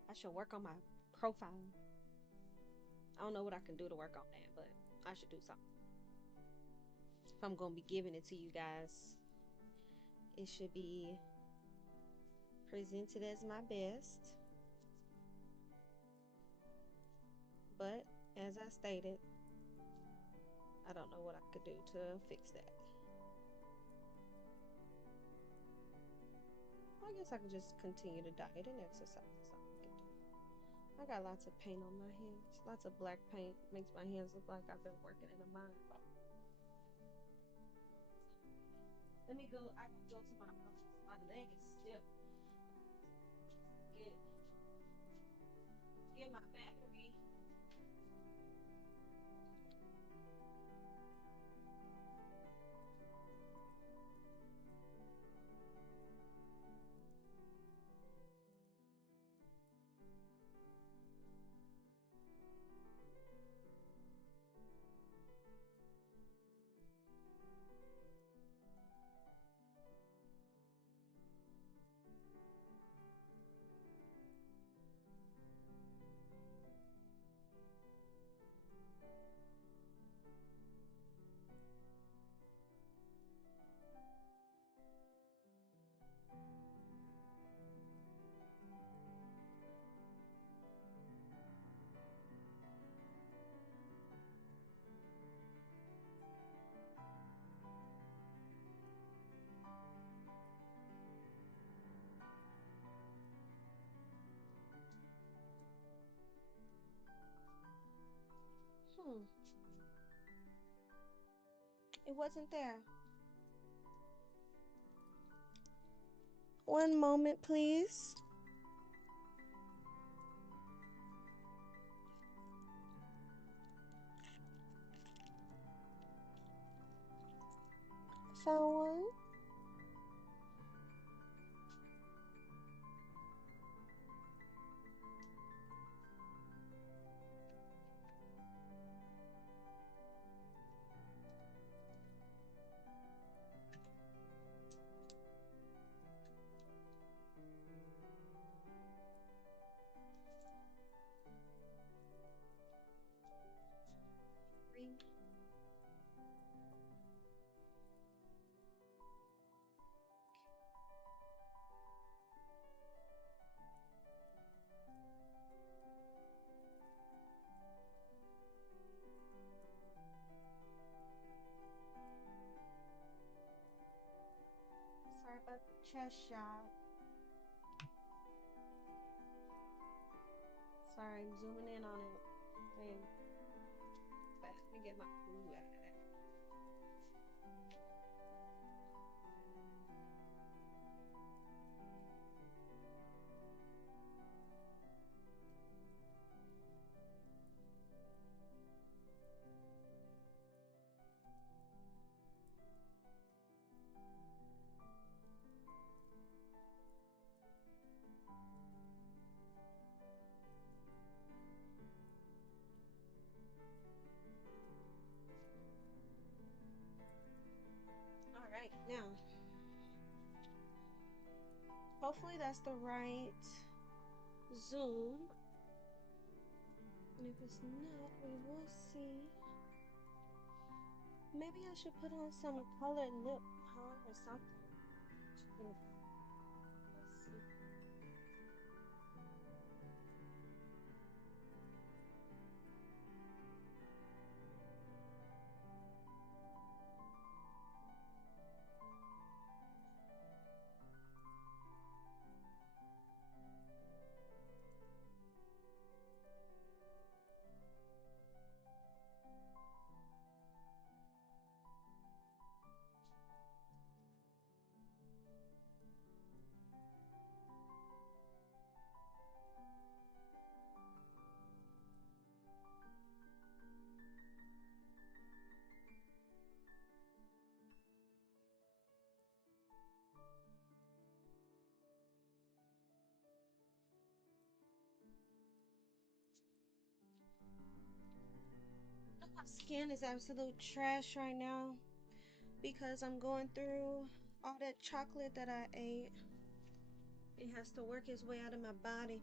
I should work on my profile. I don't know what I can do to work on that, but I should do something. If I'm gonna be giving it to you guys, it should be presented as my best. But as I stated, I don't know what I could do to fix that. I guess I could just continue to diet and exercise. That's all I can do. I got lots of paint on my hands. Lots of black paint makes my hands look like I've been working in a mine. Let me go. I can go to my leg is stiff. Get get my battery. Hmm. It wasn't there. One moment, please. Found one. Three. Sorry about the chest shot. Sorry, I'm zooming in on it. Damn. But let me get my food out of that. All right, now. Hopefully that's the right zoom. And if it's not, we will see. Maybe I should put on some colored lip palm or something. Let's see. skin is absolute trash right now because I'm going through all that chocolate that I ate. It has to work its way out of my body.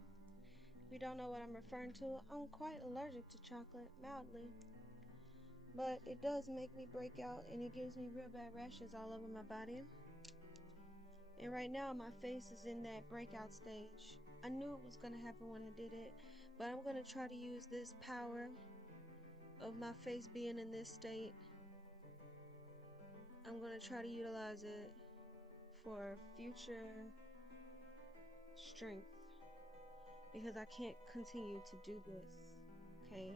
If you don't know what I'm referring to, I'm quite allergic to chocolate, mildly. But it does make me break out and it gives me real bad rashes all over my body. And right now my face is in that breakout stage. I knew it was going to happen when I did it, but I'm going to try to use this power of my face being in this state. I'm going to try to utilize it for future strength because I can't continue to do this. Okay,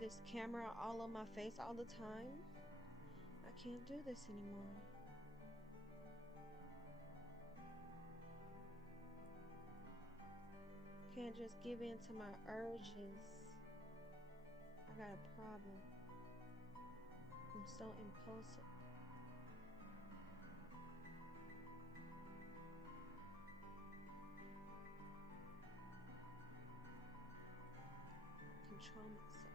this camera all on my face all the time, I can't do this anymore. Can't just give in to my urges. I got a problem. I'm so impulsive. Control myself.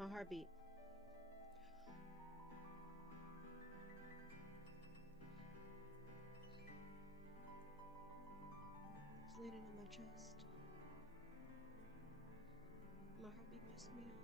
My heartbeat. It's landing on my chest. My heartbeat messed me up.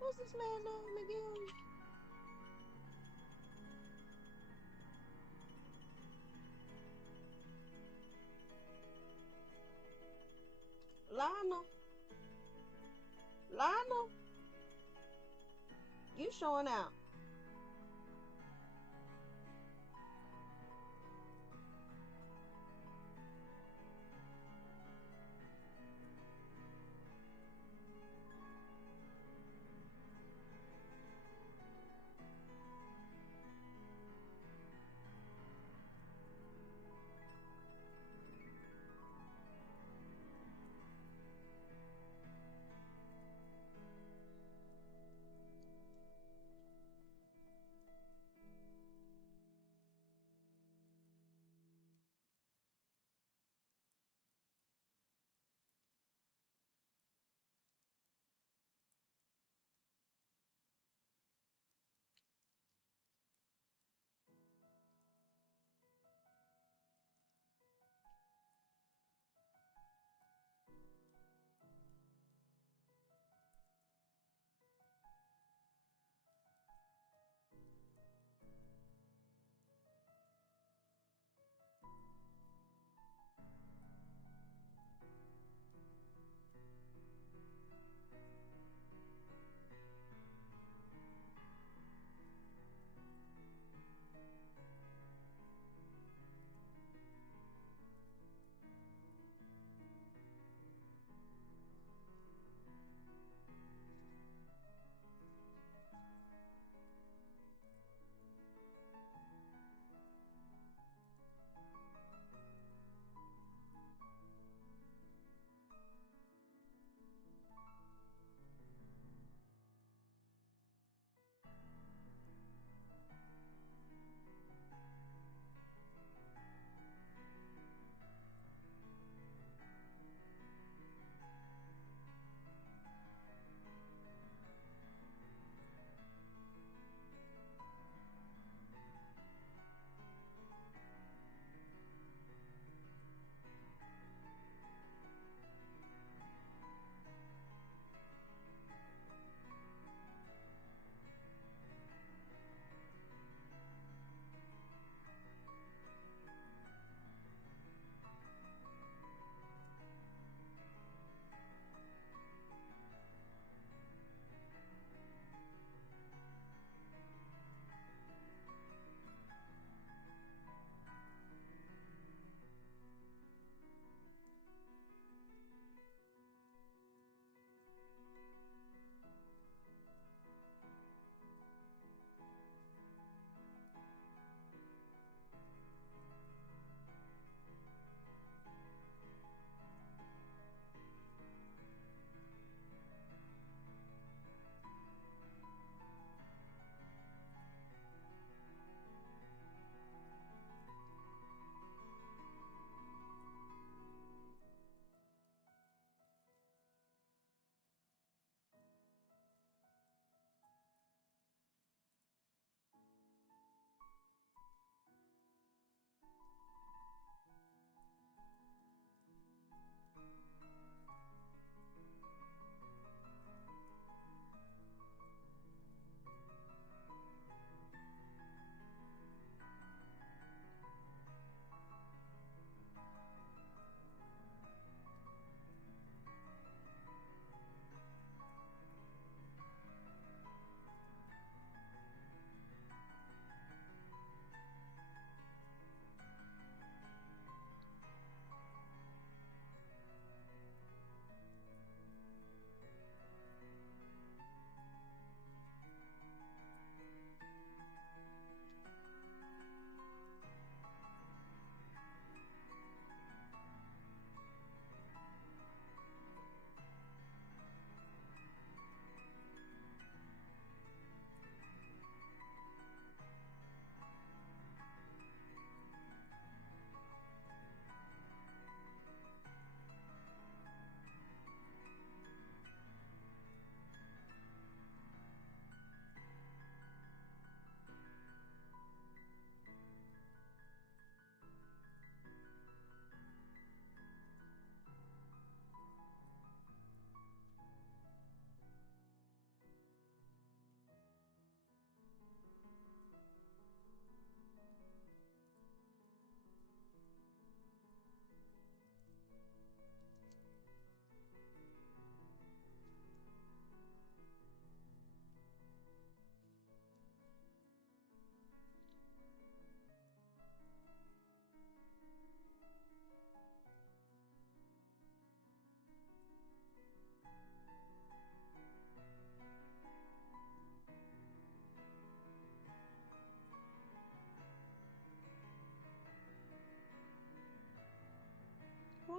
What's this man name again? Lionel. Lionel, you showing out.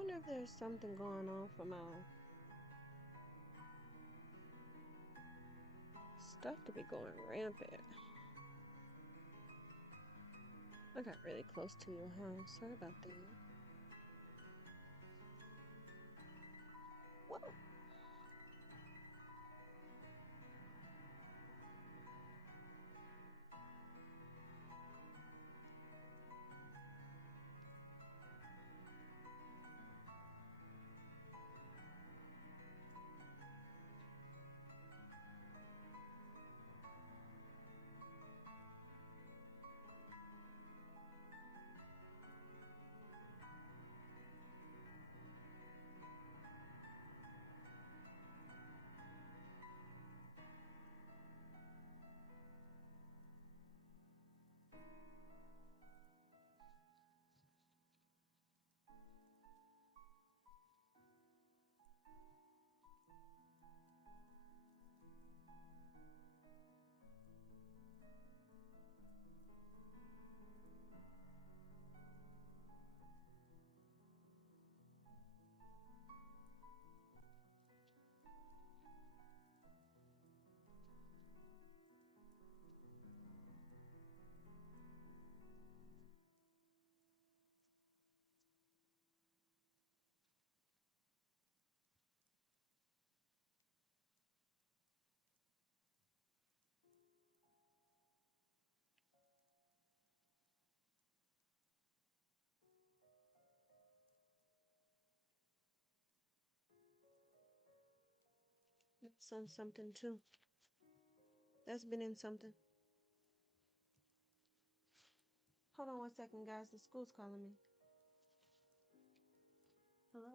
wonder if there's something going on for my stuff to be going rampant. I got really close to your house. Sorry about that. Whoa. That's on something too. That's been in something. Hold on 1 second, guys. The school's calling me. Hello.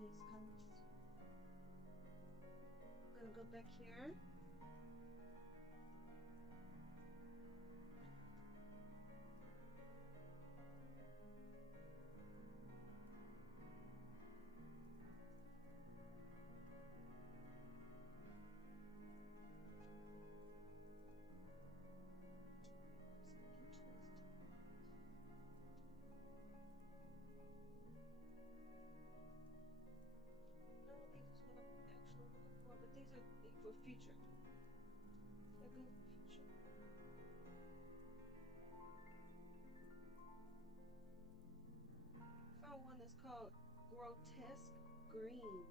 these colors. I'm gonna go back here. None of these is what I'm actually looking for, but these are for future. They're good for future. Found one that's called grotesque green.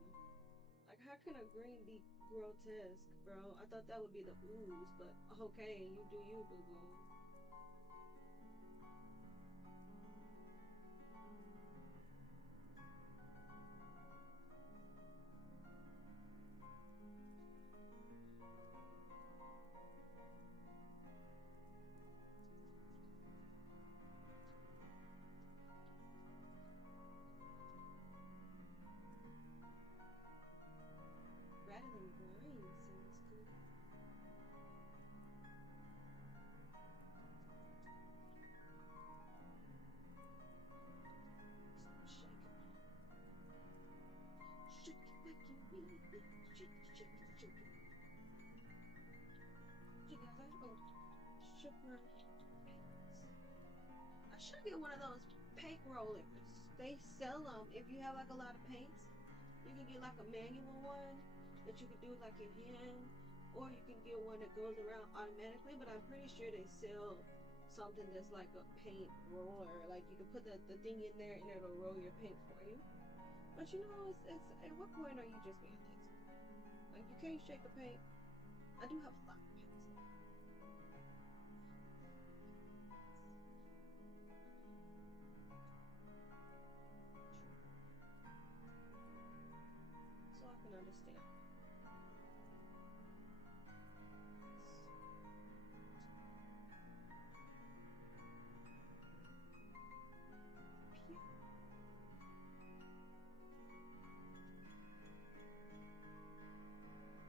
Like, how can a green be grotesque, bro? I thought that would be the ooze, but okay, you do you, boo boo. Rattling grind sounds good. Stop shaking. Shake it like you mean it. Shake it, shake it, shake it. You guys, I have to shook my paints. I should get one of those paint rollers. They sell them if you have like a lot of paints. You can get like a manual one that you can do like in hand, or you can get one that goes around automatically. But I'm pretty sure they sell something that's like a paint roller. Like you can put the thing in there and it'll roll your paint for you. But you know, it's at what point are you just being lazy? Like you can't shake a paint. I do have a lot of paints though. So I can understand.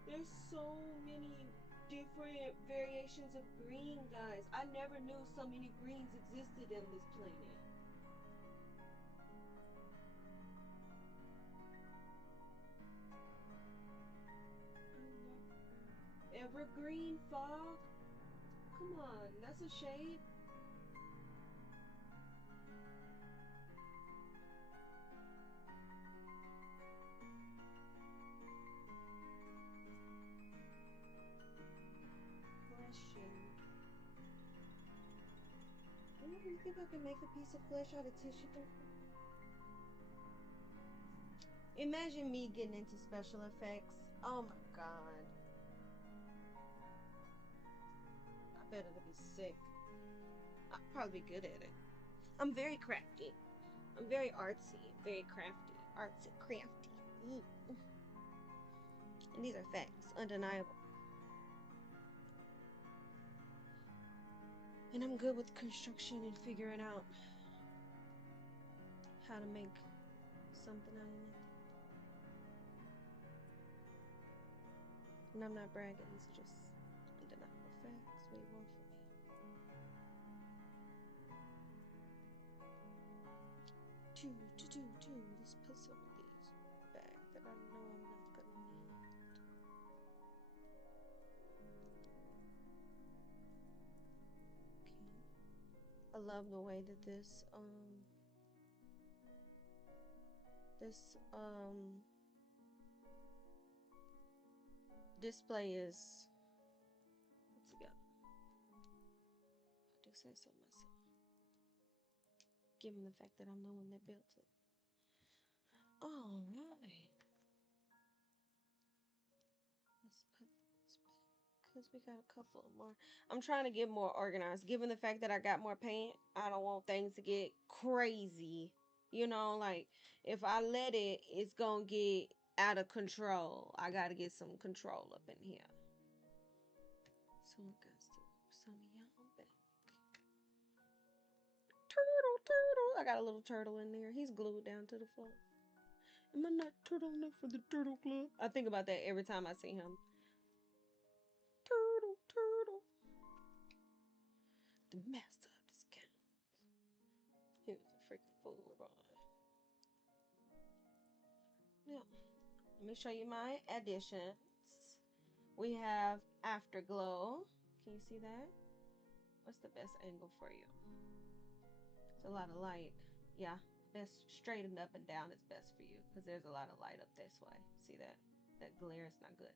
There's so many different variations of green, guys. I never knew so many greens existed in this planet. Evergreen fog? Come on, that's a shade. Question. Do you think I can make a piece of flesh out of tissue paper? Imagine me getting into special effects. Oh my god. I bet it'll be sick. I'll probably be good at it. I'm very crafty. I'm very artsy, very crafty. Artsy, crafty. Mm. And these are facts, undeniable. And I'm good with construction and figuring out how to make something out of nothing. And I'm not bragging, these are just undeniable facts. What do you want from me? Let's put some of these back that I know I'm not gonna need. Okay. I love the way that this display is put together. I do say so myself. Given the fact that I'm the one that built it. All right. Let's put this back because we got a couple more. I'm trying to get more organized. Given the fact that I got more paint, I don't want things to get crazy. You know, like if I let it, it's gonna get out of control. I gotta get some control up in here. So I got some of y'all back. Turtle. I got a little turtle in there. He's glued down to the floor. Am I not turtleneck for the turtle club? I think about that every time I see him. Turtle, turtle. The master of disguise. He was a freaking fool, bro. Now, let me show you my additions. We have Afterglow. Can you see that? What's the best angle for you? It's a lot of light. Yeah, best straight and up and down is best for you because there's a lot of light up this way. See that? That glare is not good.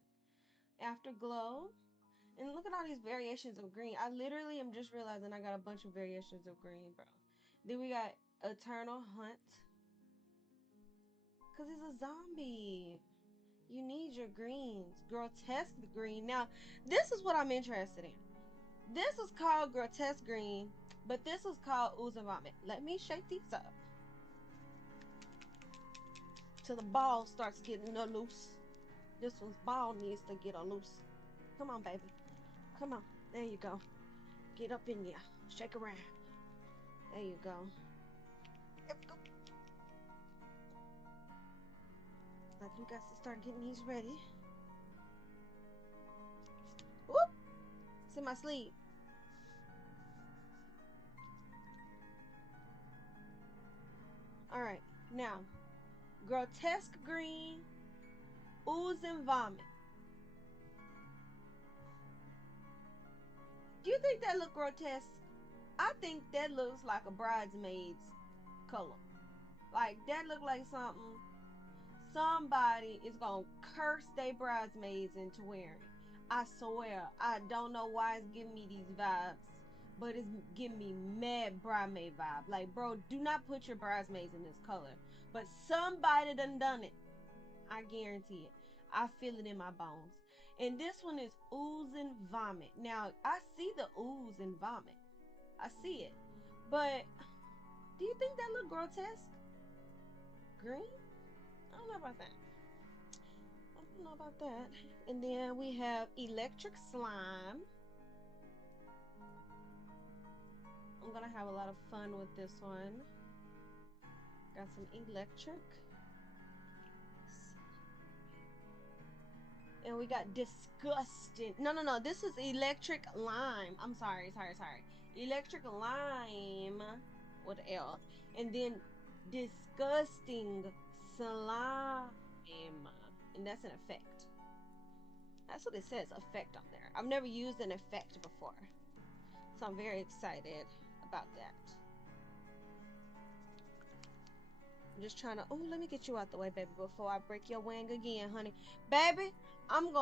Afterglow. And look at all these variations of green. I literally am just realizing I got a bunch of variations of green, bro. Then we got Eternal Hunt. Because he's a zombie. You need your greens. Grotesque green. Now, this is what I'm interested in. This is called grotesque green, but this is called ooze and vomit. Let me shake these up till the ball starts getting loose. This one's ball needs to get loose. Come on, baby. Come on. There you go. Get up in there. Shake around. There you go. I think I should start getting these ready. Whoop! It's in my sleeve. Alright, now, grotesque green, ooze and vomit. Do you think that look grotesque? I think that looks like a bridesmaid's color. Like, that look like somebody is gonna curse their bridesmaids into wearing. I swear, I don't know why it's giving me these vibes, but it's giving me mad bridesmaid vibe. Like, bro, do not put your bridesmaids in this color. But somebody done it. I guarantee it. I feel it in my bones. And this one is oozing vomit. Now, I see the ooze and vomit. I see it. But do you think that look grotesque? Green? I don't know about that. I don't know about that. And then we have electric slime. I'm gonna have a lot of fun with this one. Got some electric. And we got disgusting. No. This is electric lime. I'm sorry. Electric lime with L. And then disgusting slime. And that's an effect. That's what it says, effect on there. I've never used an effect before. So I'm very excited about that. I'm just trying to, oh, let me get you out the way, baby, before I break your wing again, honey. Baby, something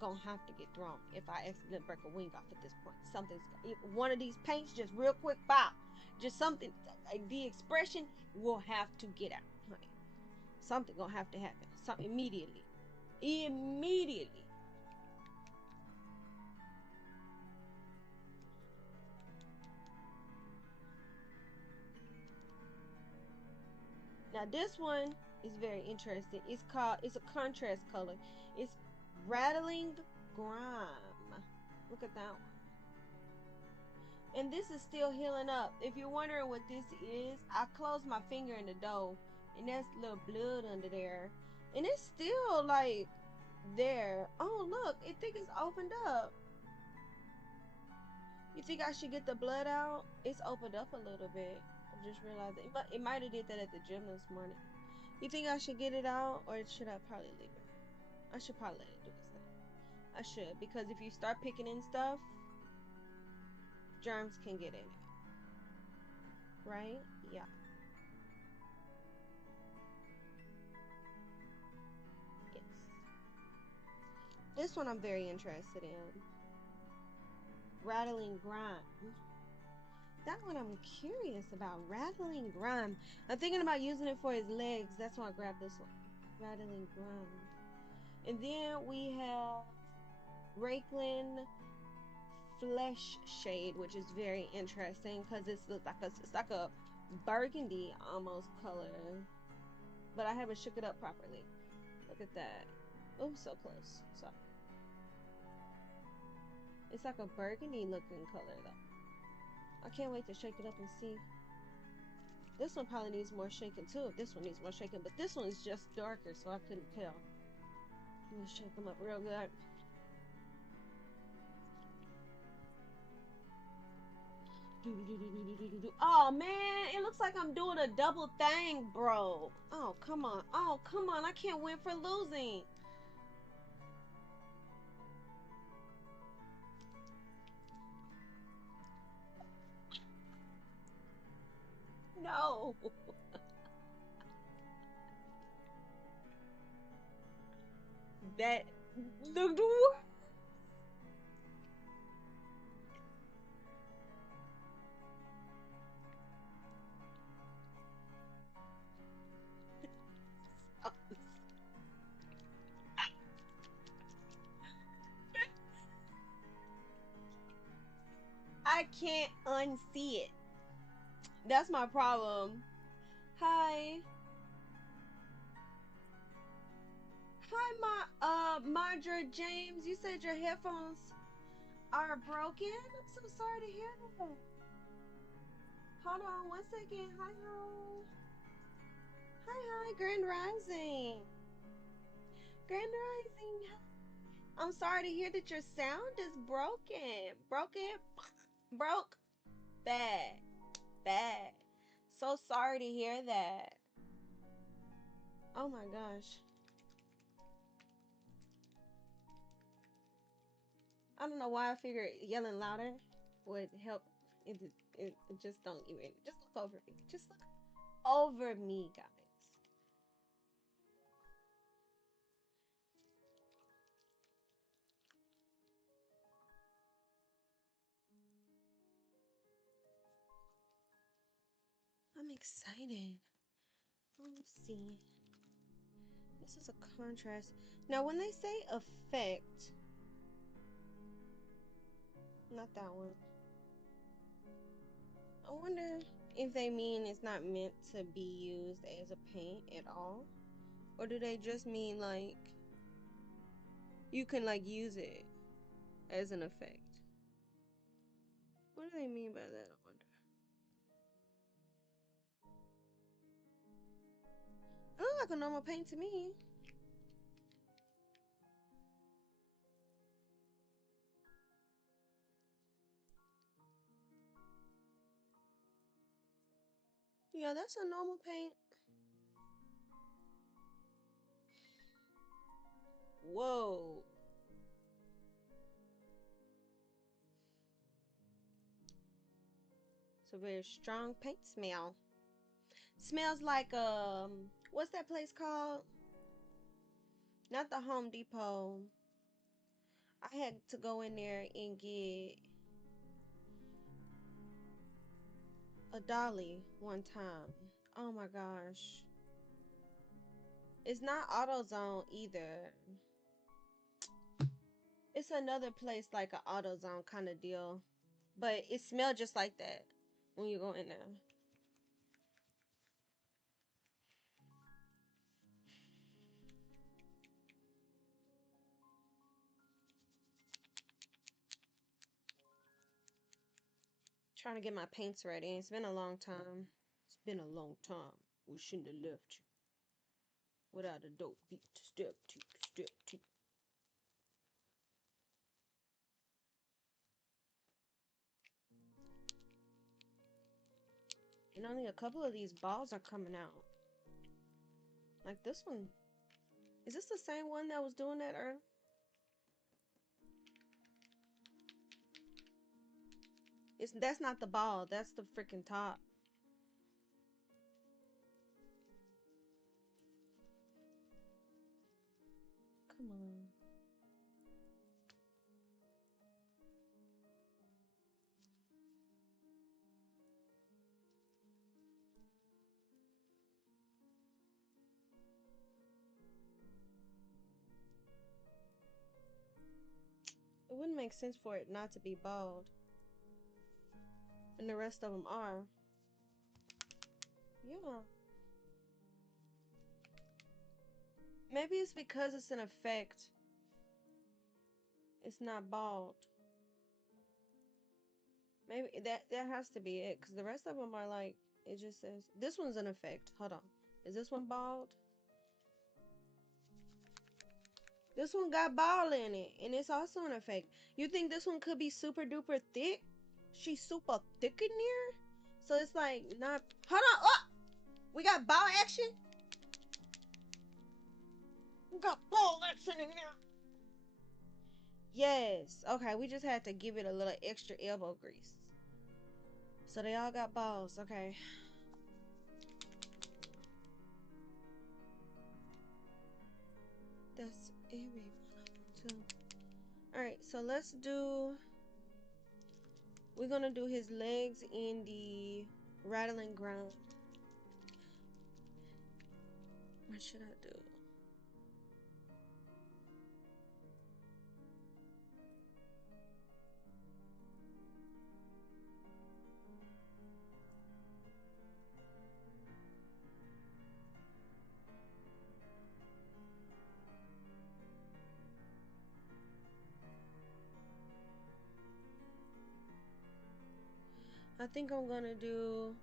gonna have to get thrown if I accidentally break a wing off at this point. One of these paints, just real quick, pop. Just something, the expression will have to get out, honey. Something gonna have to happen. Something immediately. Now this one is very interesting. It's a contrast color. It's Rattling Grime. Look at that one. And this is still healing up. If you're wondering what this is, I closed my finger in the dough and that's little blood under there. And it's still like there. Oh look, I think it's opened up. You think I should get the blood out? It's opened up a little bit. I just realized it might have did that at the gym this morning. You think I should get it out, or should I probably leave it? I should probably let it do its thing. I should, because if you start picking in stuff, germs can get in it. Right? Yeah. Yes. This one I'm very interested in. Rattling Grime. That one I'm curious about. Rattling Grime. I'm thinking about using it for his legs. That's why I grabbed this one. Rattling Grime. And then we have Rakeland Flesh Shade, which is very interesting because it's like a burgundy almost color, but I haven't shook it up properly. Look at that. Oh, so close. So it's like a burgundy looking color though. I can't wait to shake it up and see. This one probably needs more shaking too. If this one needs more shaking, but this one is just darker, so I couldn't tell. Let me shake them up real good. Oh man, it looks like I'm doing a double thing, bro. Oh come on. Oh come on. I can't win for losing. No. That the I can't unsee it. That's my problem. Hi. Hi, Marjorie James. You said your headphones are broken? I'm so sorry to hear that. Hold on one second. Hi, ho. Hi, Grand Rising. Grand Rising. I'm sorry to hear that your sound is broken. Broken. Broke. Bad. Bad. So sorry to hear that. Oh my gosh. I don't know why I figured yelling louder would help. It just don't even. Just look over me. Just look over me, guys. I'm excited. Let's see. This is a contrast. Now, when they say effect, not that one. I wonder if they mean it's not meant to be used as a paint at all, or do they just mean like you can like use it as an effect? What do they mean by that? I wonder. It looks like a normal paint to me. Yeah, that's a normal paint. Whoa. It's a very strong paint smell. Smells like what's that place called? Not the Home Depot. I had to go in there and get a dolly one time. Oh my gosh. It's not AutoZone either. It's another place like an AutoZone kind of deal. But it smelled just like that when you go in there. Trying to get my paints ready. It's been a long time. It's been a long time. We shouldn't have left you without a dope beat. Step two, step two. And only a couple of these balls are coming out. Like this one. Is this the same one that was doing that earlier? That's not the ball. That's the freaking top. Come on. It wouldn't make sense for it not to be bald. And the rest of them are. Yeah. Maybe it's because it's an effect. It's not bald. Maybe that has to be it. Because the rest of them are like It just says this one's an effect. Hold on. Is this one bald? This one got ball in it, and it's also an effect. You think this one could be super duper thick? She's super thick in here, so it's like not. Hold on. Oh, we got ball action. We got ball action in here. Yes. Okay, we just had to give it a little extra elbow grease. So they all got balls. Okay. That's every one of them too. All right, so let's do. We're gonna do his legs in the rattling ground. What should I do? I think I'm gonna do.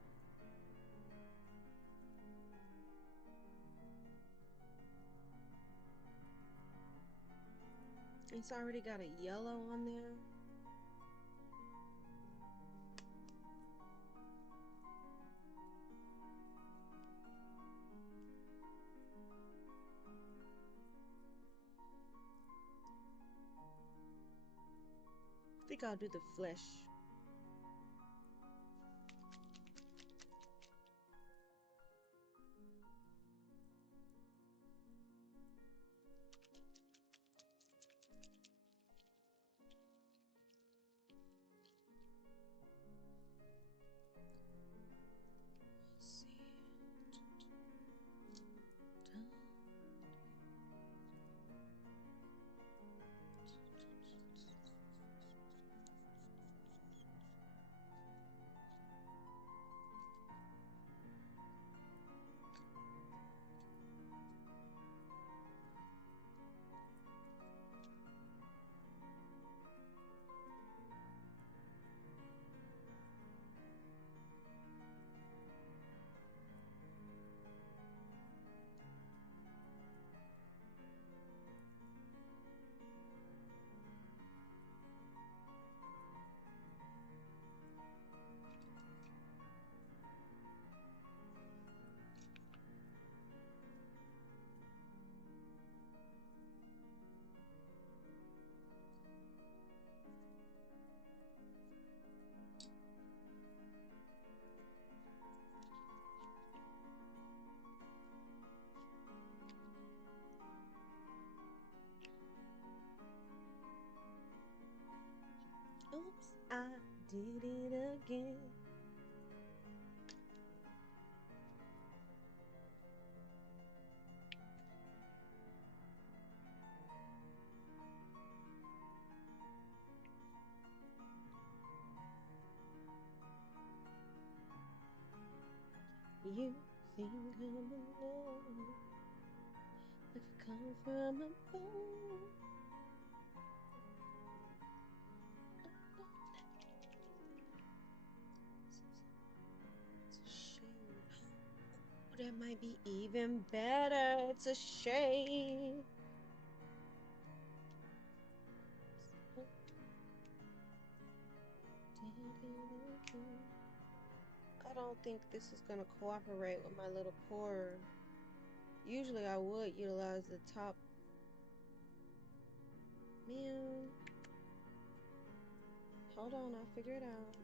It's already got a yellow on there. I think I'll do the flesh. Let's see. Oops, I did it again. You think I'm alone, like I come from above. It's a shade. Ooh, that might be even better. It's a shade. I don't think this is gonna cooperate with my little pour. Usually I would utilize the top. Man. Hold on, I'll figure it out.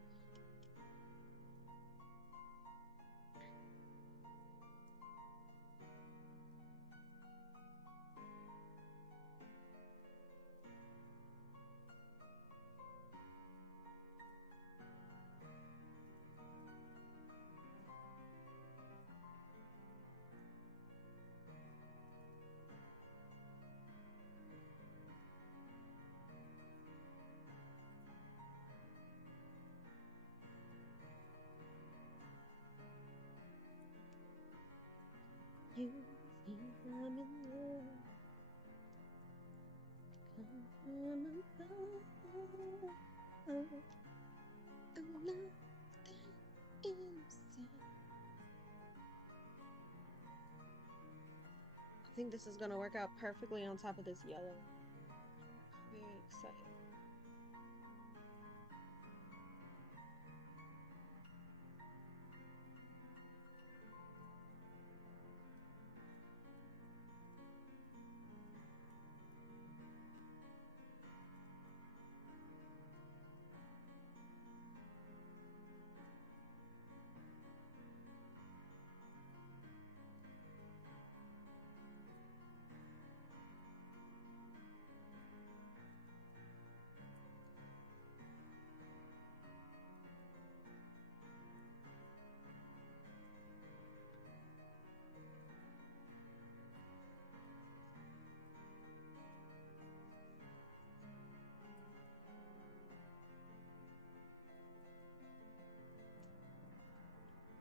You think I'm in love, come from above. I'm not that innocent. think this is gonna work out perfectly on top of this yellow. Very excited.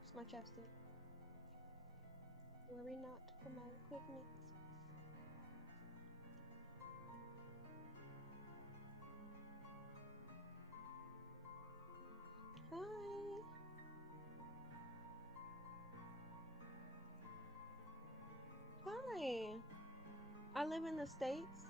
It's my chapstick. Worry not for my equipment. Hi. Hi. I live in the States.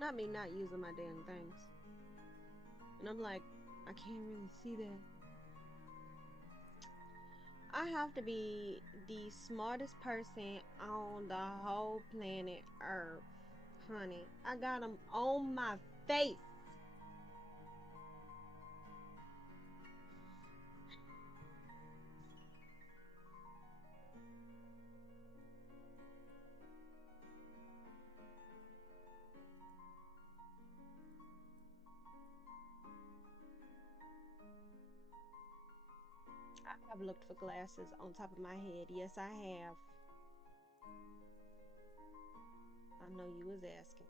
Not me not using my damn things. And I'm like, I can't really see that. I have to be the smartest person on the whole planet Earth. Honey, I got them on my face. I've looked for glasses on top of my head. Yes, I have. I know you was asking.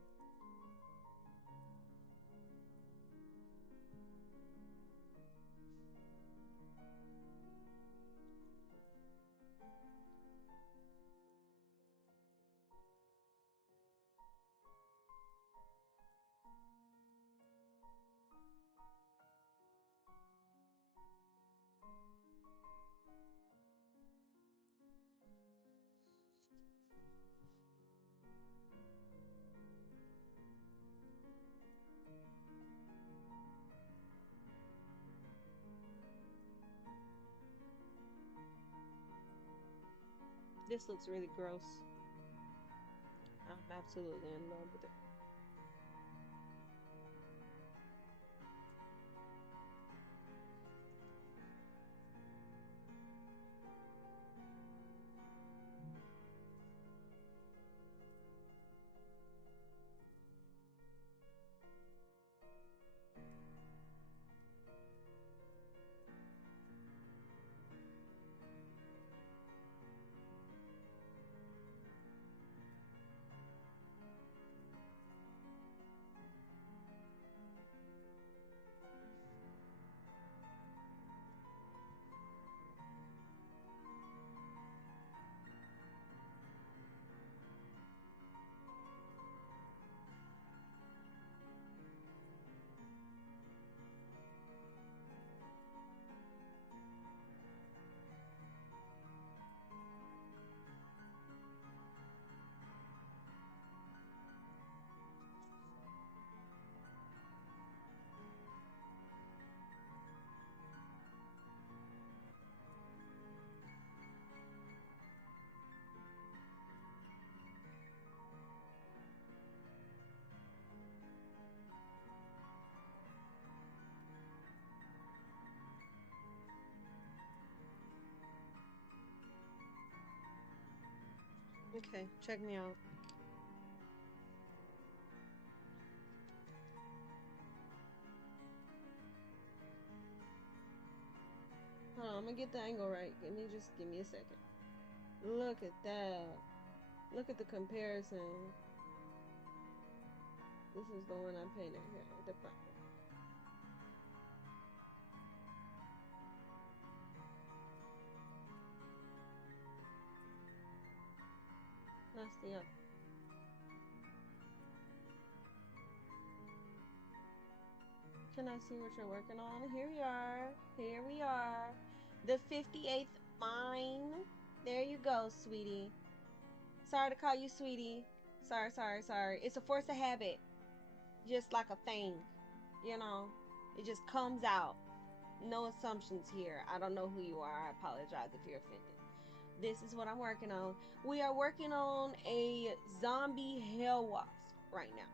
This looks really gross. I'm absolutely in love with it. Okay, check me out. Hold on, I'm gonna get the angle right. Give me a second. Look at that. Look at the comparison. This is the one I painted here at the front. That's the other. Can I see what you're working on? Here we are. Here we are. The 58th mine. There you go, sweetie. Sorry to call you sweetie. Sorry. It's a force of habit. Just like a thing. You know, it just comes out. No assumptions here. I don't know who you are. I apologize if you're offended. This is what I'm working on. We are working on a zombie hell wasp right now.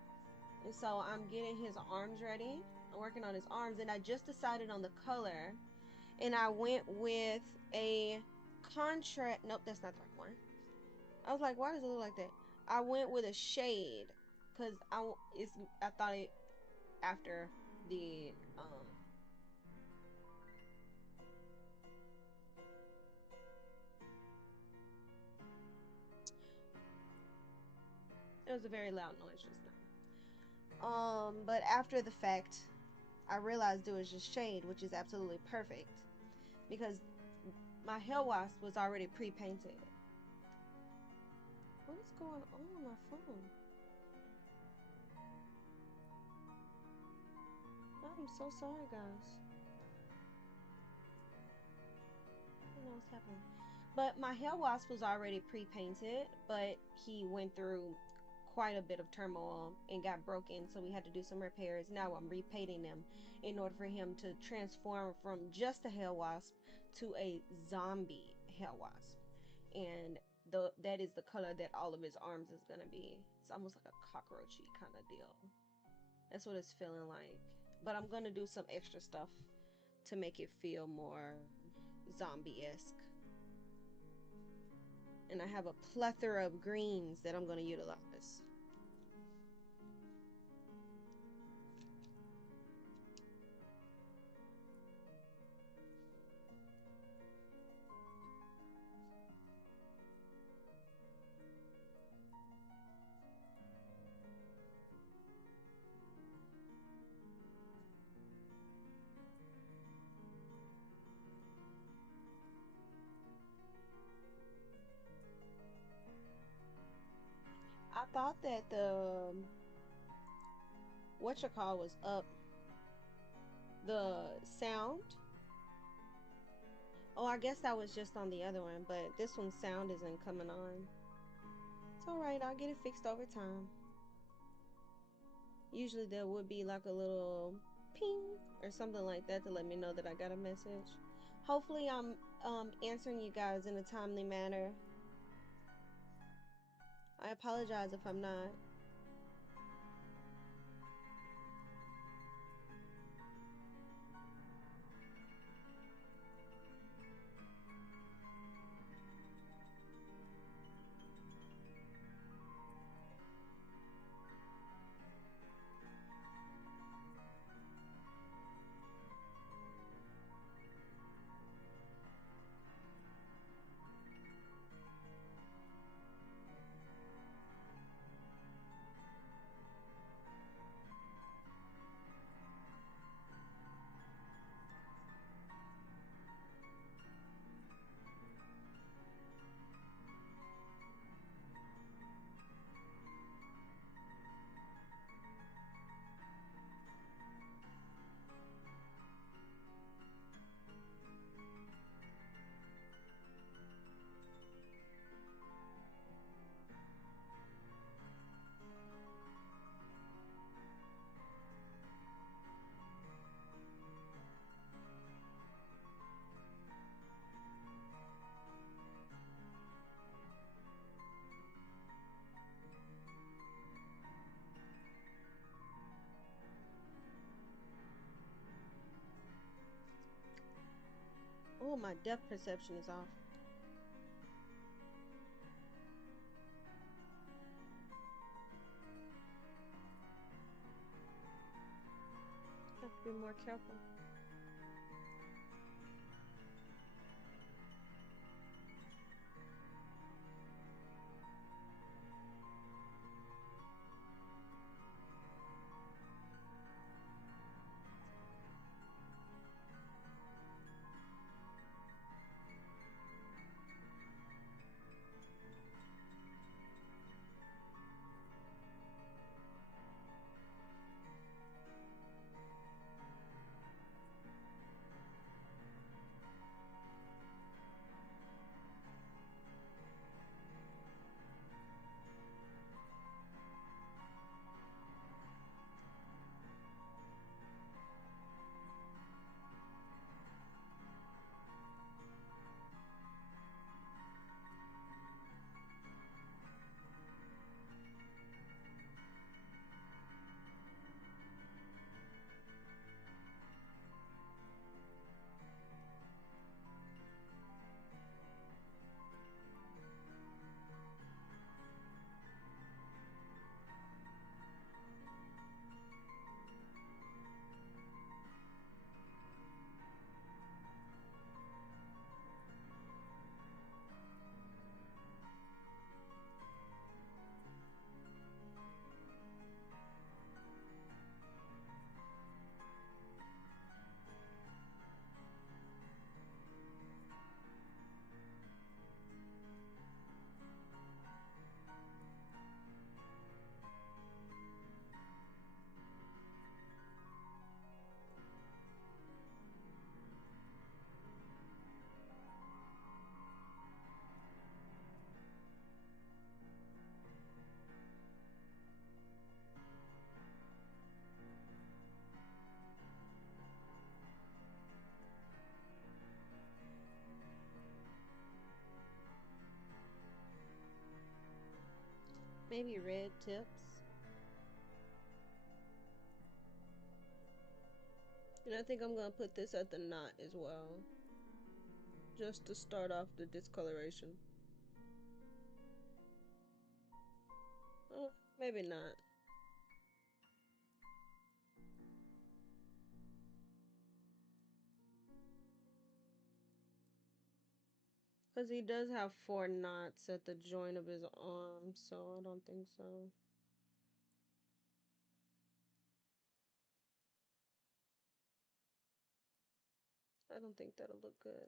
And so I'm getting his arms ready. I'm working on his arms, and I just decided on the color, and I went with a contrast. Nope, that's not the right one. I was like, why does it look like that? I went with a shade because I thought it after the it was a very loud noise just now. But after the fact, I realized it was just shade, which is absolutely perfect because my hell wasp was already pre-painted. What is going on my phone? I'm so sorry, guys. I don't know what's happening. But my hell wasp was already pre-painted, but he went through quite a bit of turmoil and got broken, so we had to do some repairs. Now I'm repainting him in order for him to transform from just a hell wasp to a zombie hell wasp. And that is the color that all of his arms is gonna be. It's almost like a cockroachy kind of deal. That's what it's feeling like. But I'm gonna do some extra stuff to make it feel more zombie-esque. And I have a plethora of greens that I'm gonna utilize. I thought that the whatchamacall was up. The sound. Oh, I guess that was just on the other one, but this one's sound isn't coming on. It's alright, I'll get it fixed over time. Usually there would be like a little ping or something like that to let me know that I got a message. Hopefully I'm answering you guys in a timely manner. I apologize if I'm not. Oh, my depth perception is off. Have to be more careful. Maybe red tips. And I think I'm gonna put this at the knot as well. Just to start off the discoloration. Oh, maybe not. Because he does have 4 knots at the joint of his arm, so I don't think so. I don't think that'll look good.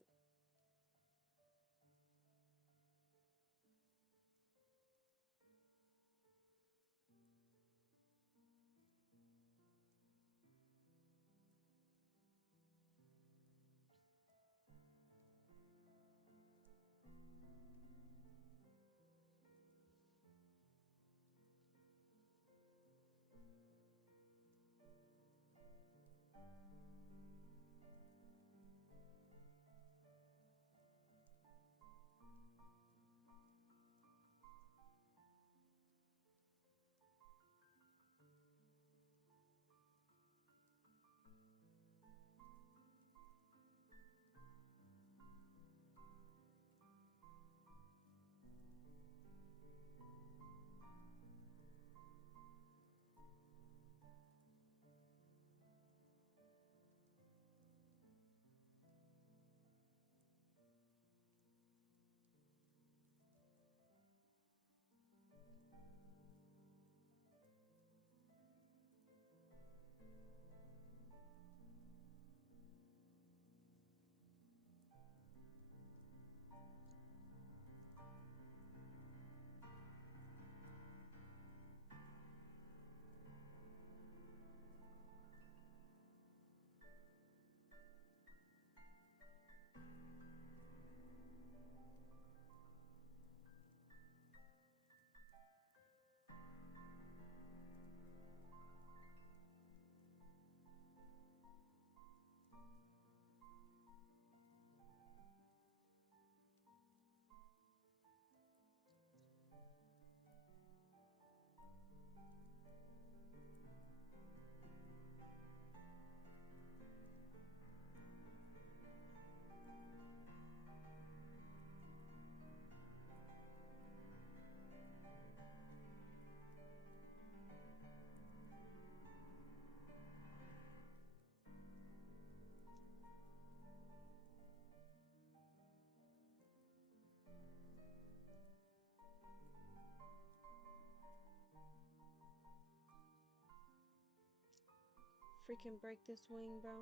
freaking break this wing, bro.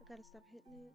I gotta stop hitting it.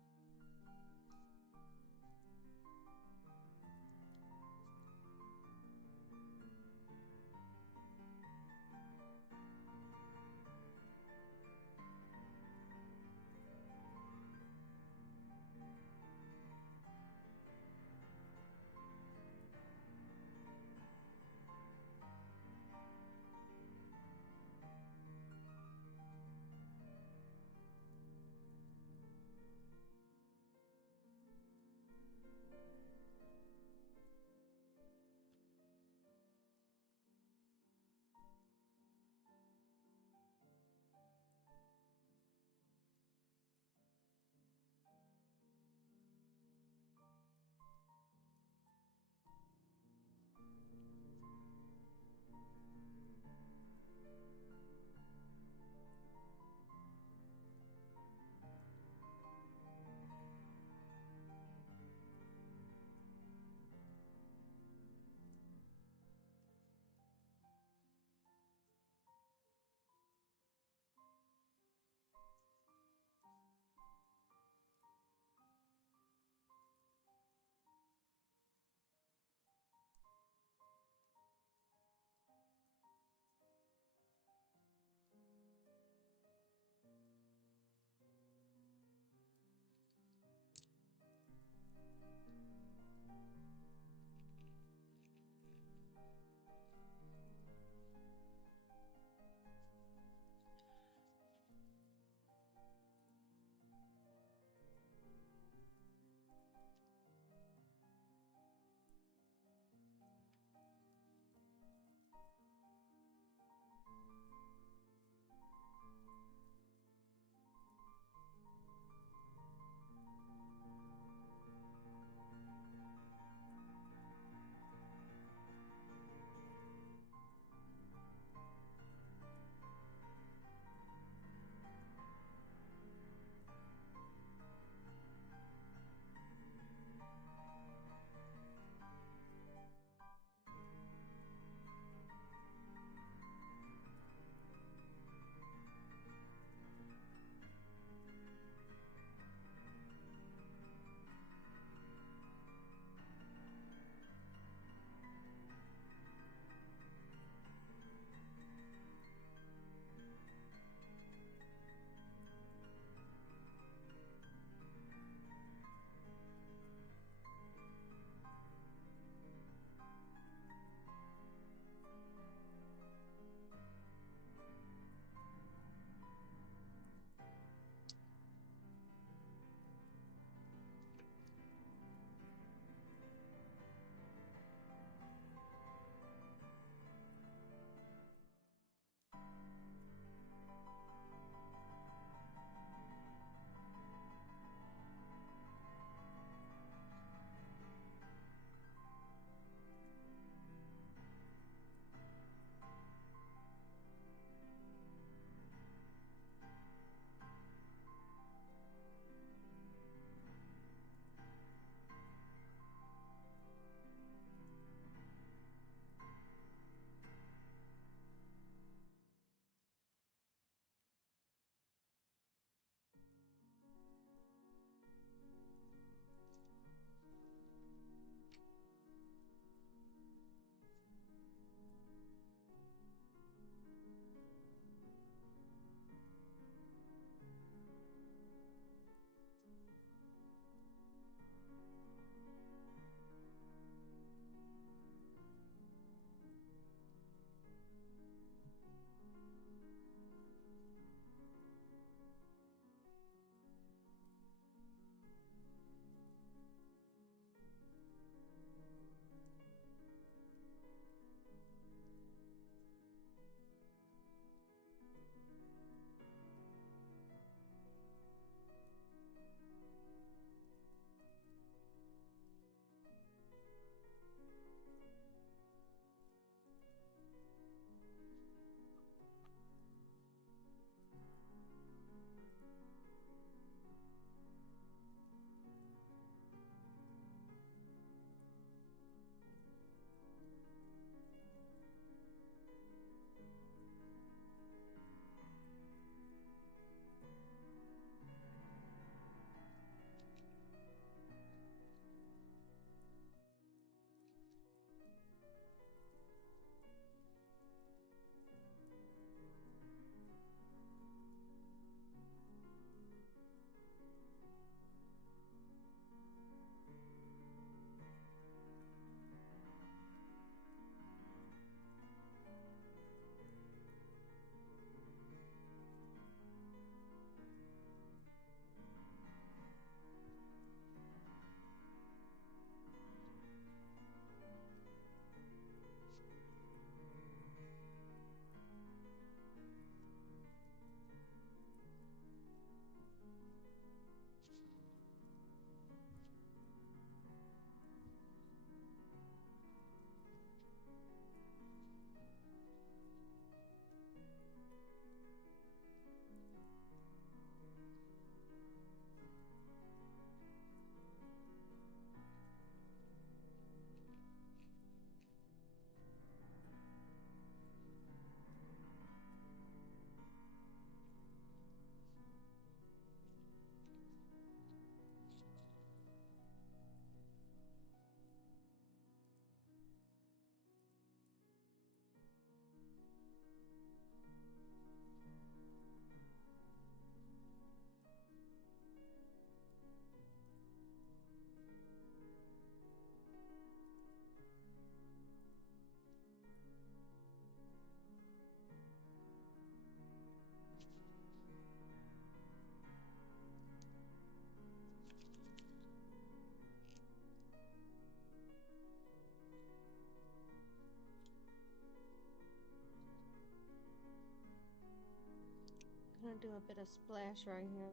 gonna do a bit of splash right here.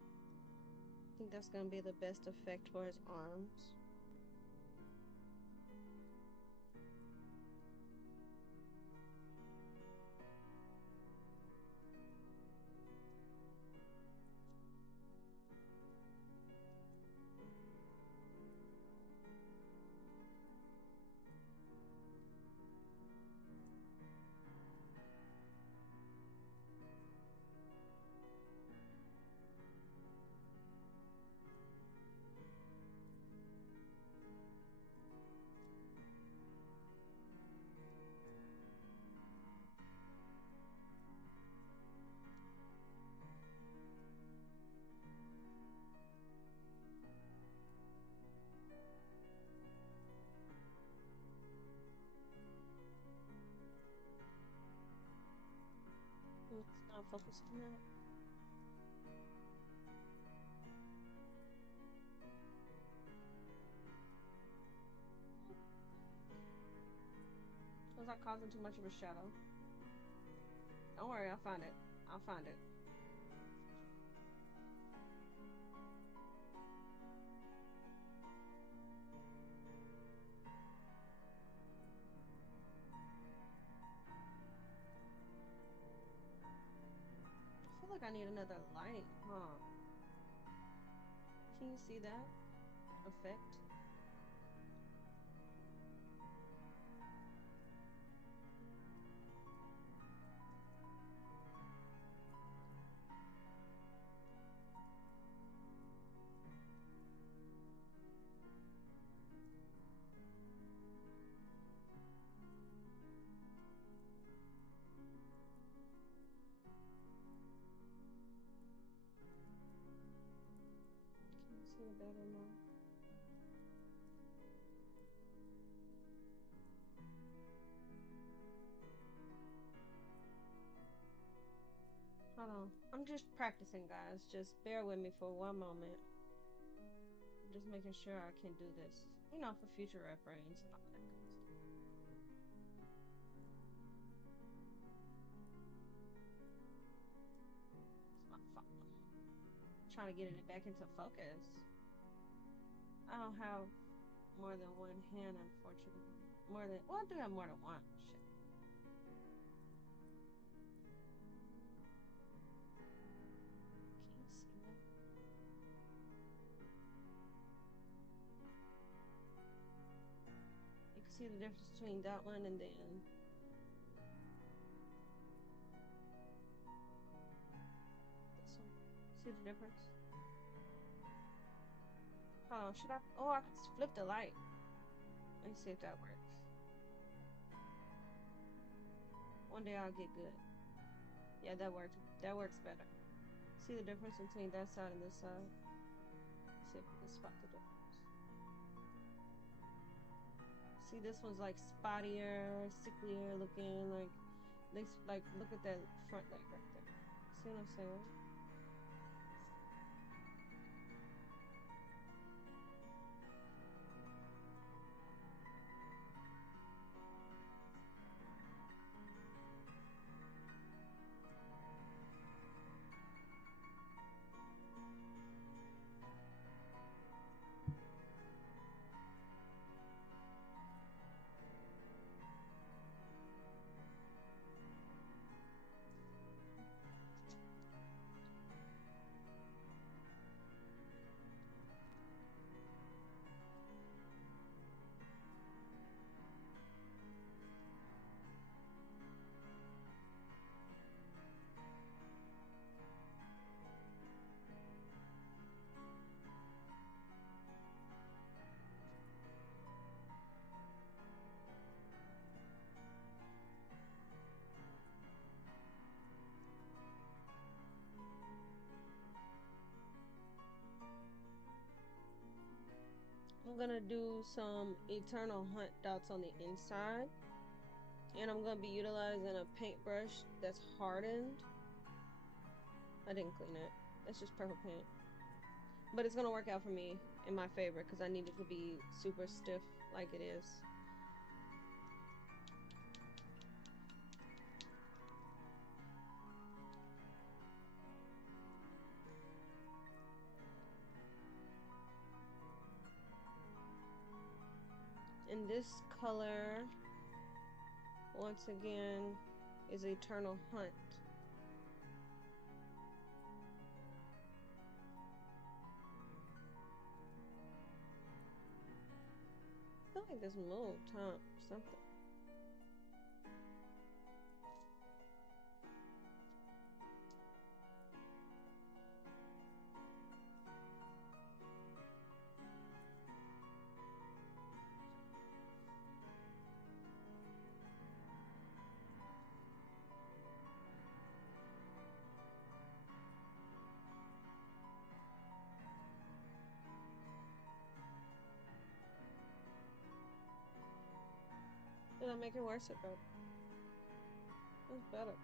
I think that's gonna be the best effect for his arms. It's not focused on that. Was I causing too much of a shadow? Don't worry, I'll find it. I'll find it. I feel like I need another light, huh? Can you see that effect? Can you see it better now? Hold on. I'm just practicing, guys. Just bear with me for one moment. I'm just making sure I can do this. You know, for future reference and all that kind of stuff. It's my fault. Trying to get it back into focus. I don't have more than one hand, unfortunately. Well, I do have more than one. Shit. Can you see that? You can see the difference between that one and then this one. See the difference? Hold on, should I? Oh, I could flip the light. Let me see if that works. One day I'll get good. Yeah, that works. That works better. See the difference between that side and this side? Let's see if we can spot the difference. See, this one's like spottier, sicklier looking. Like look at that front leg right there. See what I'm saying? I'm gonna do some Eternal Hunt dots on the inside. And I'm gonna be utilizing a paintbrush that's hardened. I didn't clean it. It's just purple paint. But it's gonna work out for me in my favor because I need it to be super stiff like it is. this color, once again, is Eternal Hunt. I feel like this moved, huh? Something. Did I make it worse or better? It's better.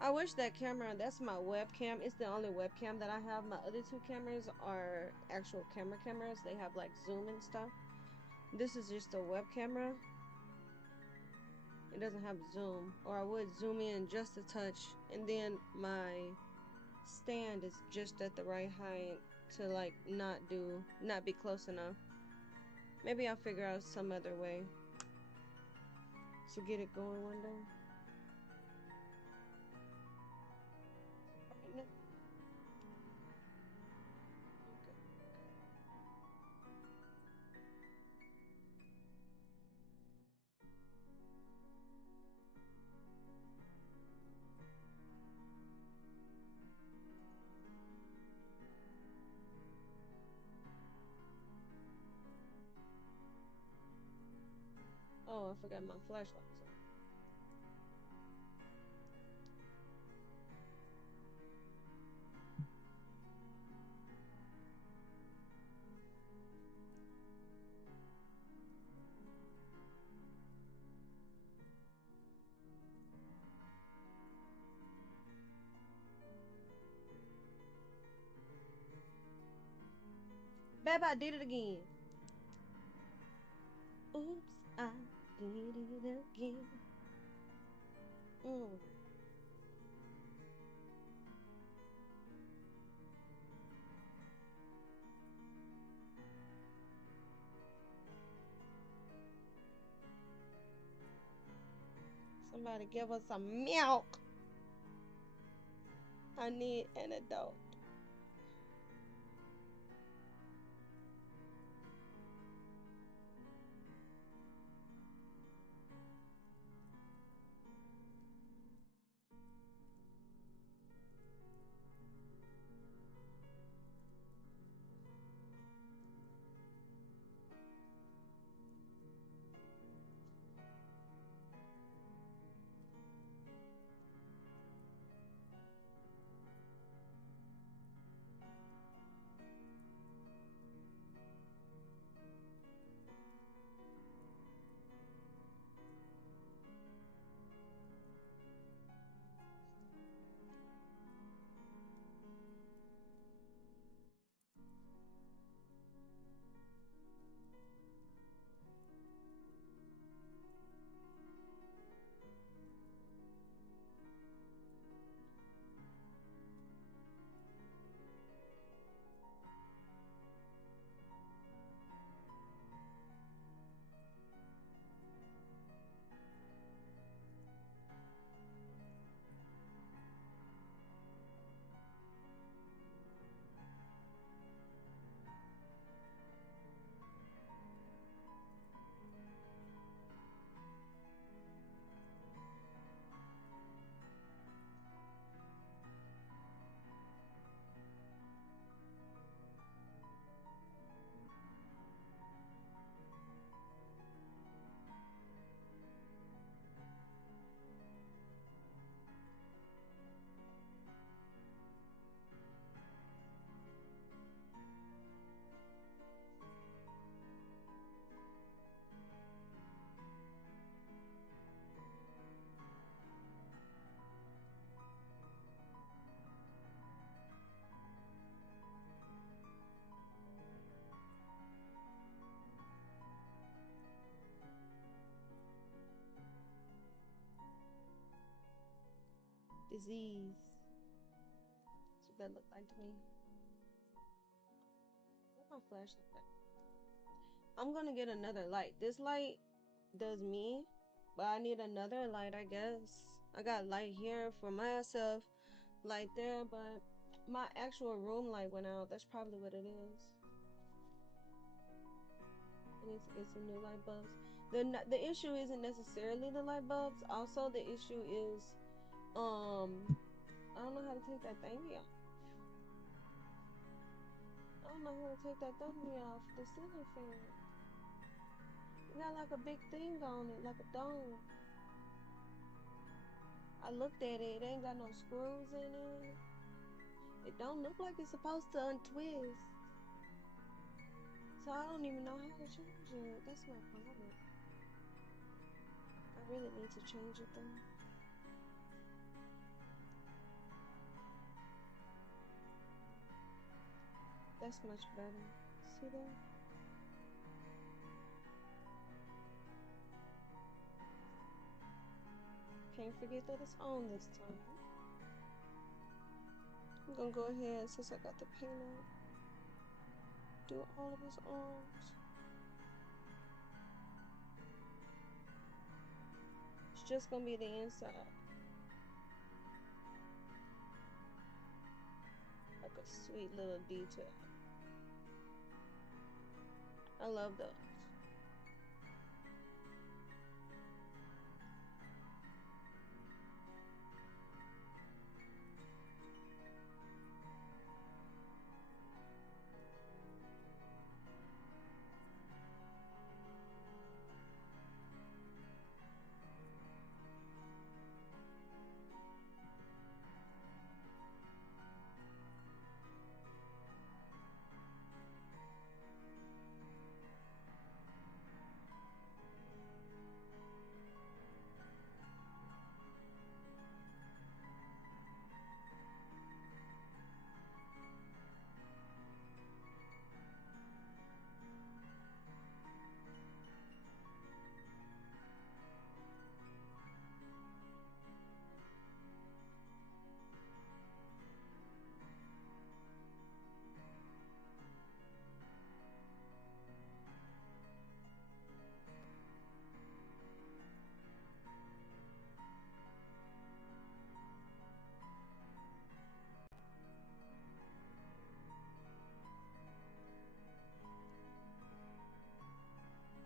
I wish that camera, that's my webcam. It's the only webcam that I have. My other two cameras are actual cameras. They have like zoom and stuff. This is just a web camera. It doesn't have zoom, or I would zoom in just a touch, and then my stand is just at the right height to like not be close enough. Maybe I'll figure out some other way to get it going one day. Right now. Okay. Oh, I forgot my flashlight. Babe, I did it again. Oops, I did it again. Somebody give us some milk. I need an adult. Disease. That's what that looked like to me. Where's my flashlight? I'm gonna get another light. This light does me, but I need another light, I guess. I got light here for myself, light there, but my actual room light went out. That's probably what it is. I need to get some new light bulbs. The issue isn't necessarily the light bulbs. Also, the issue is I don't know how to take that thingy off. I don't know how to take that thingy off the ceiling fan. It got like a big thing on it, like a dome. I looked at it. It ain't got no screws in it. It don't look like it's supposed to untwist. So I don't even know how to change it. That's my problem. I really need to change it though. That's much better. See that? Can't forget that it's on this time. I'm gonna go ahead, since I got the paint on, do all of his arms. It's just gonna be the inside. Like a sweet little detail. I love those.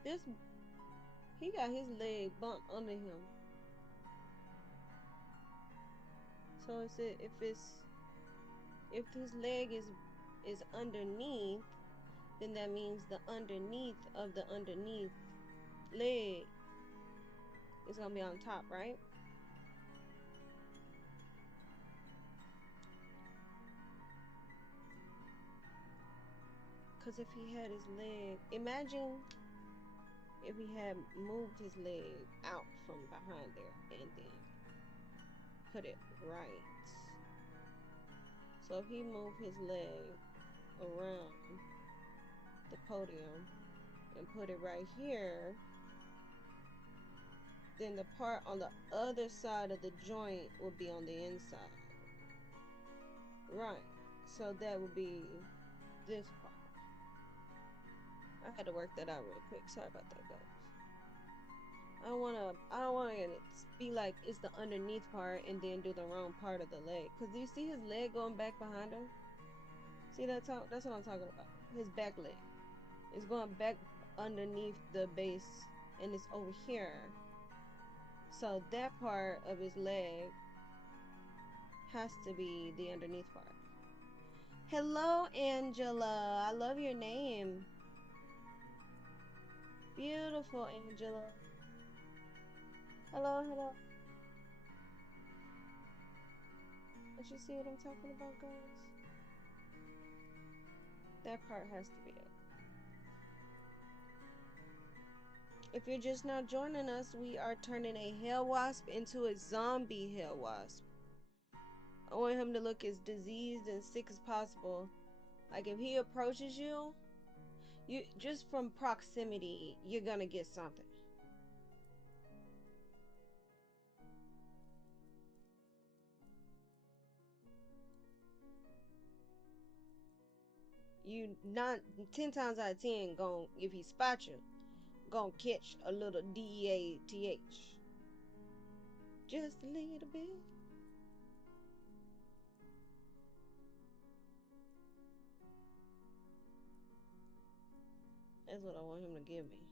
This, he got his leg bumped under him. So if his leg is underneath, then that means the underneath of the underneath leg is gonna be on top, right? Because if he had his leg, imagine if he had moved his leg out from behind there and then put it right. So if he moved his leg around the podium and put it right here, then the part on the other side of the joint would be on the inside. Right. So that would be this part. I had to work that out real quick. Sorry about that, guys. I don't wanna it to be like it's the underneath part and then do the wrong part of the leg. Cause do you see his leg going back behind him? See that's what I'm talking about. His back leg. It's going back underneath the base and it's over here. So that part of his leg has to be the underneath part. Hello, Angela. I love your name. Beautiful, Angela. Hello, hello. Did you see what I'm talking about, guys? That part has to be it. If you're just now joining us, we are turning a hell wasp into a zombie hell wasp. I want him to look as diseased and sick as possible. Like if he approaches you, just from proximity, you're gonna get something. You not 10 times out of 10 gon' if he spot you, gonna catch a little DEATH. Just a little bit. That's what I want him to give me.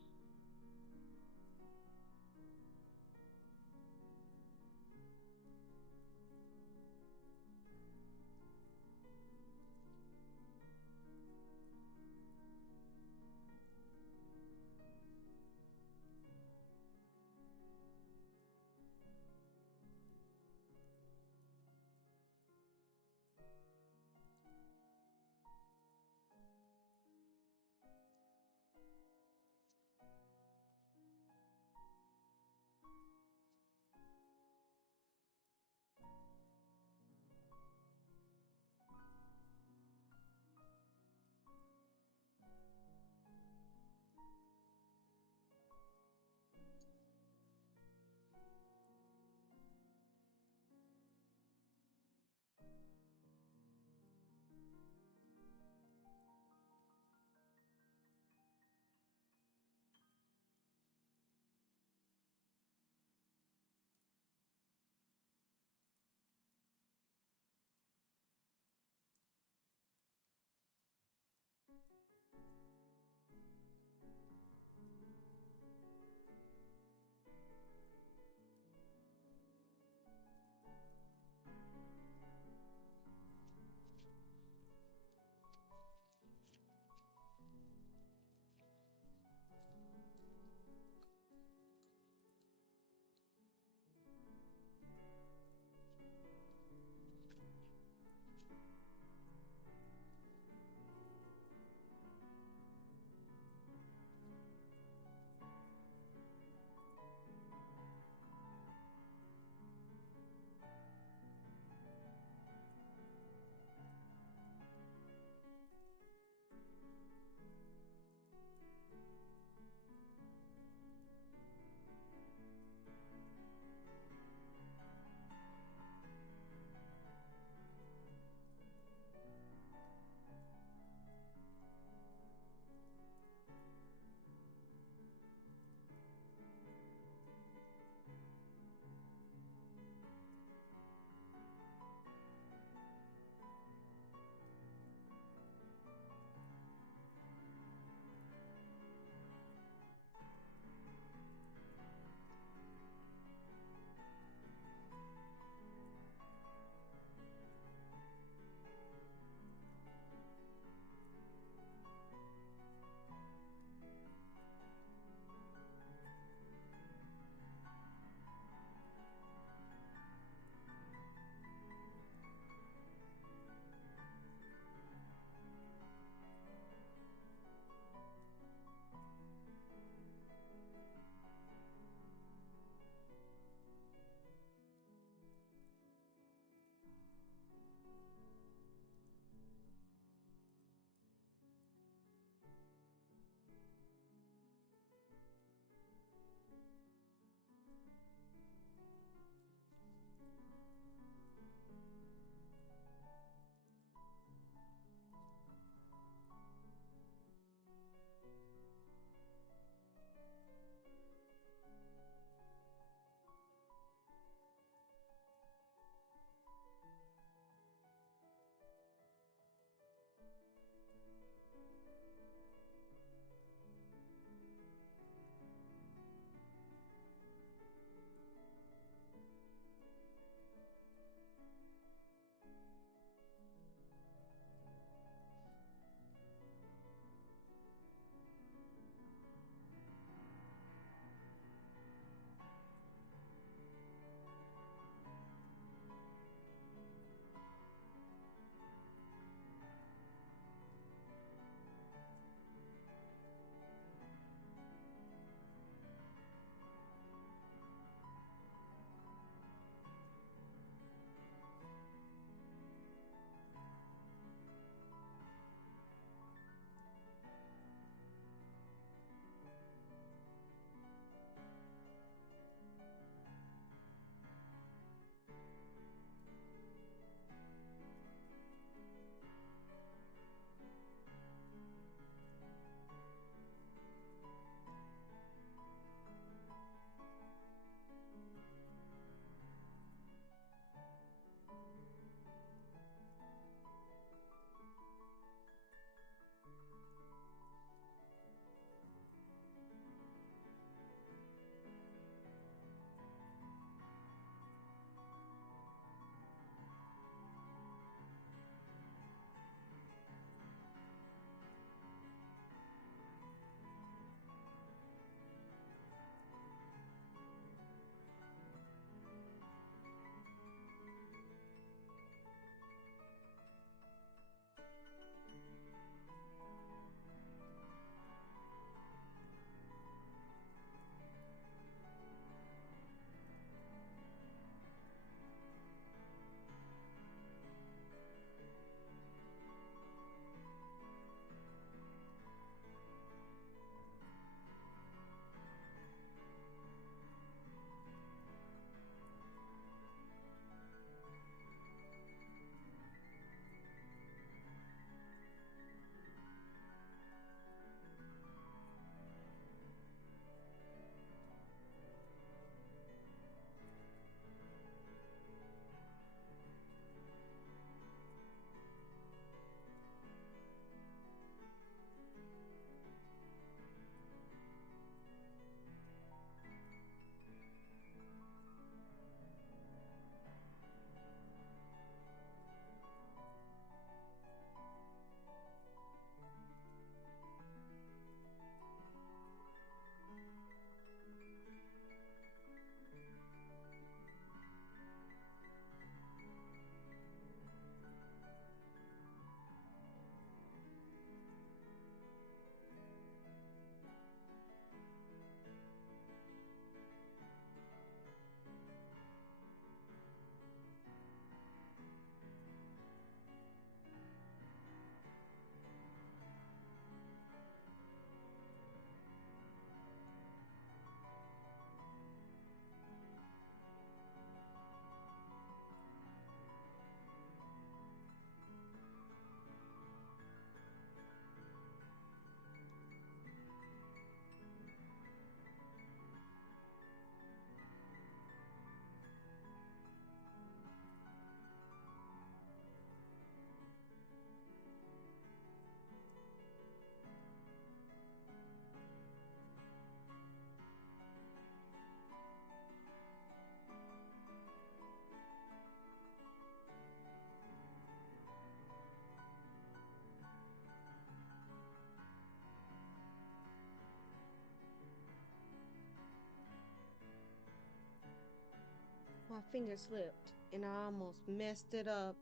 My finger slipped and I almost messed it up.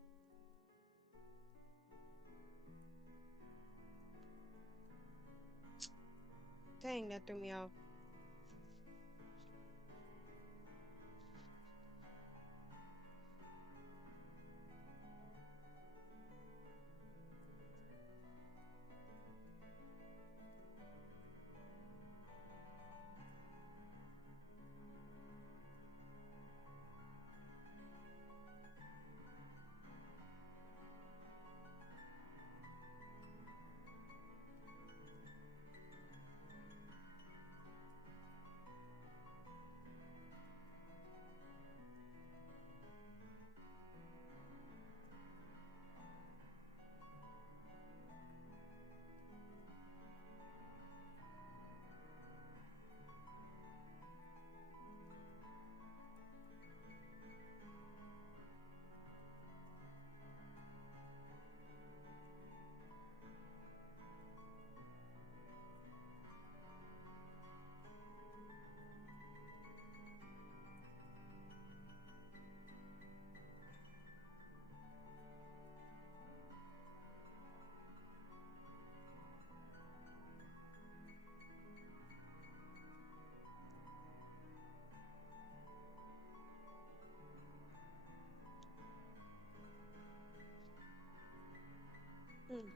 Dang, that threw me off. Mm.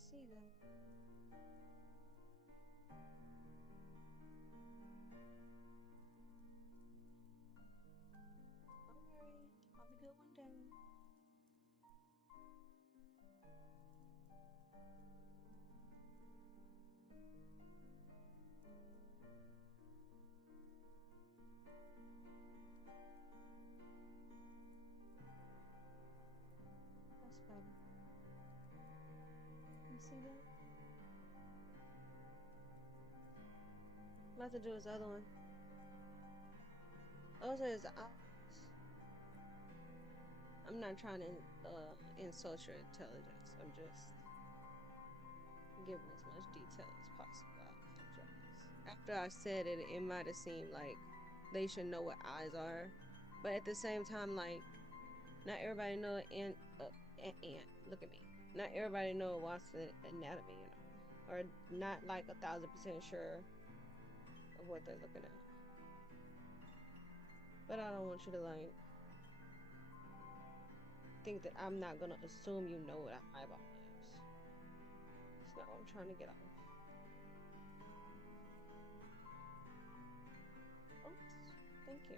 see that. Don't worry, I'll be good one day. That's better. You see that? I'm about to do his other one. Those are his eyes. I'm not trying to insult your intelligence. I'm just giving as much detail as possible. I apologize. After I said it, it might have seemed like they should know what eyes are, but at the same time, like not everybody know ant. Look at me. Not everybody know what's the anatomy, you know, or not like 1,000% sure of what they're looking at. But I don't want you to like think that I'm not gonna assume you know what an eyeball is. That's not what I'm trying to get off. Oops, thank you.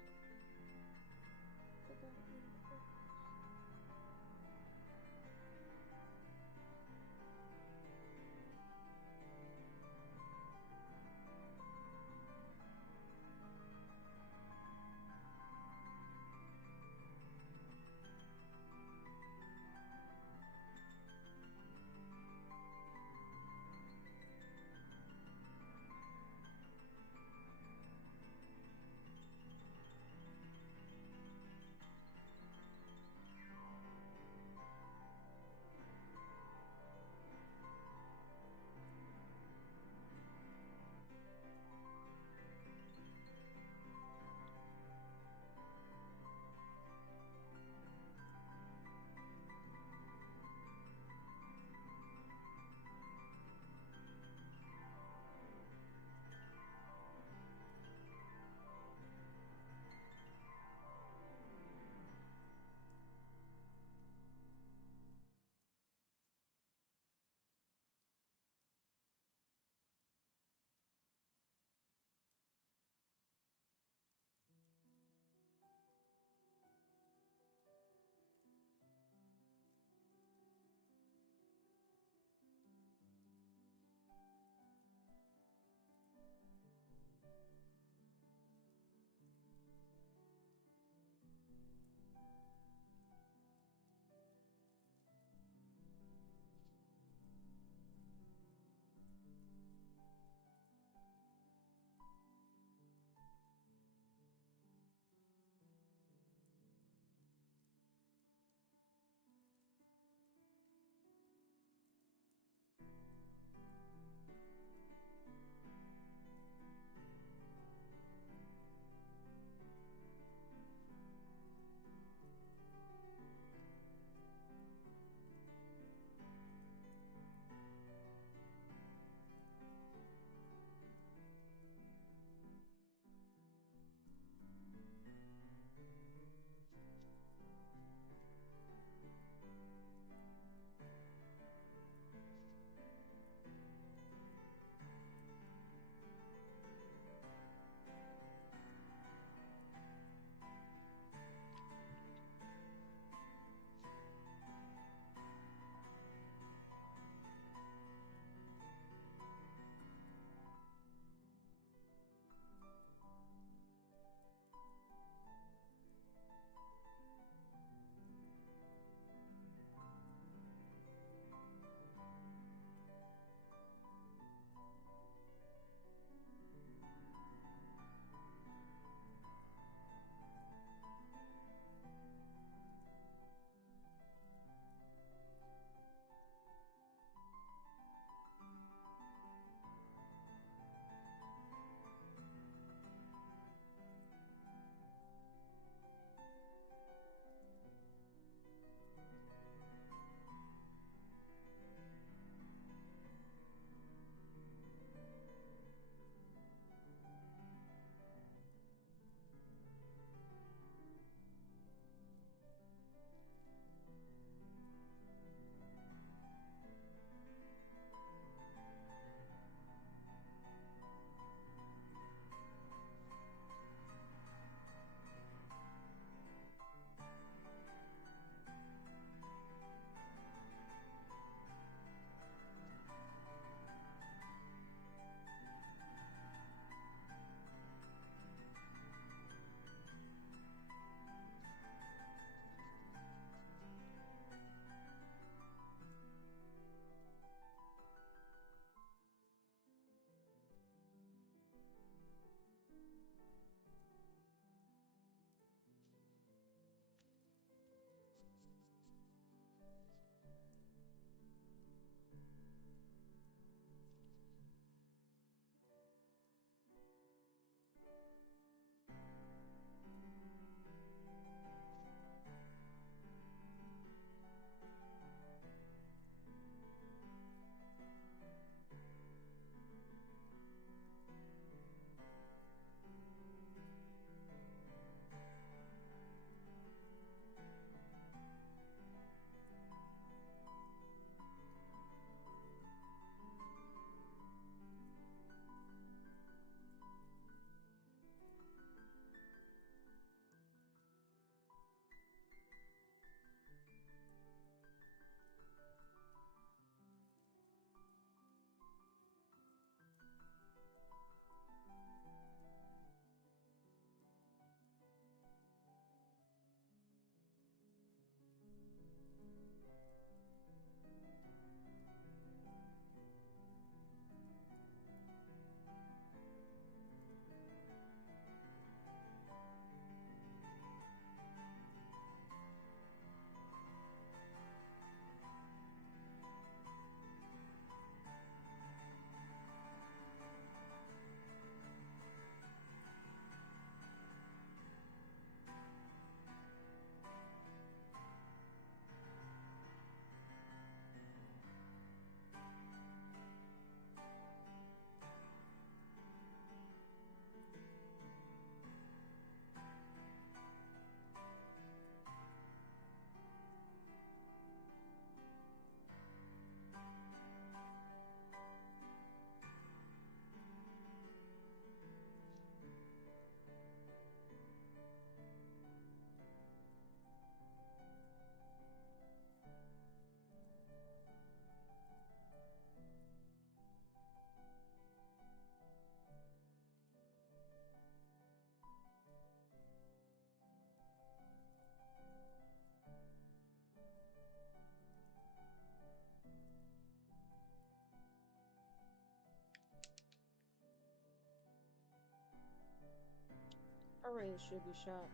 raise sugar shop.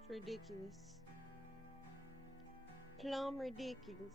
It's ridiculous. Plum ridiculous.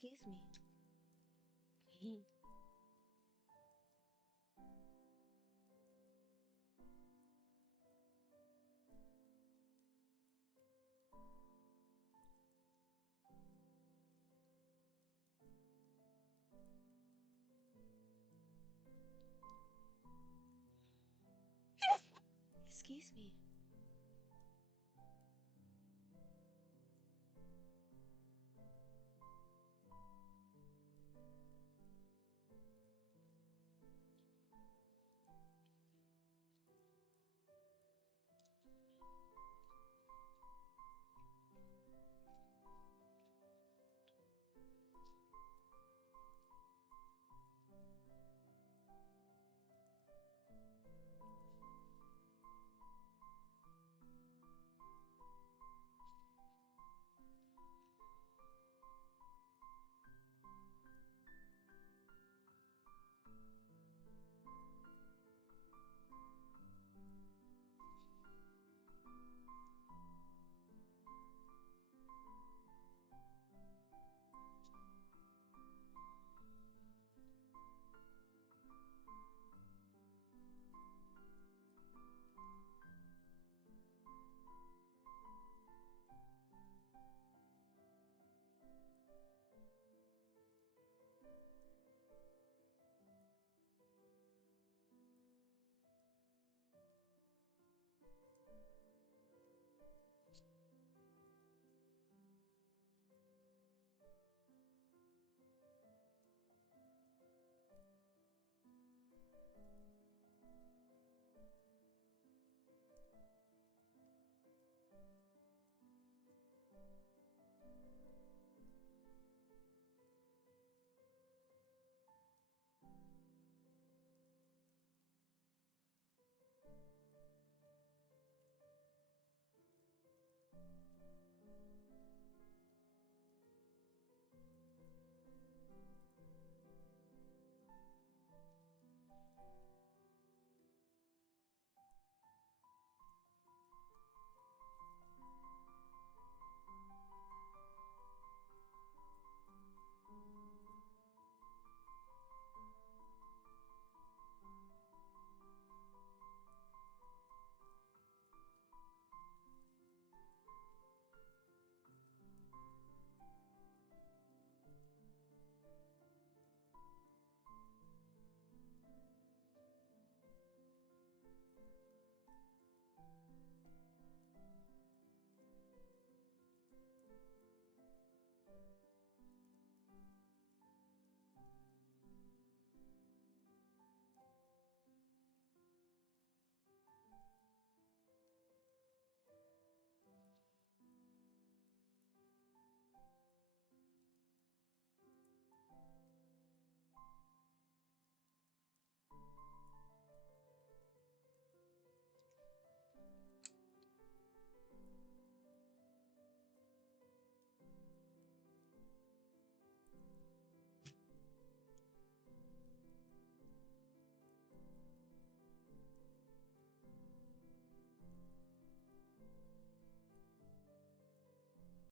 Excuse me. Excuse me.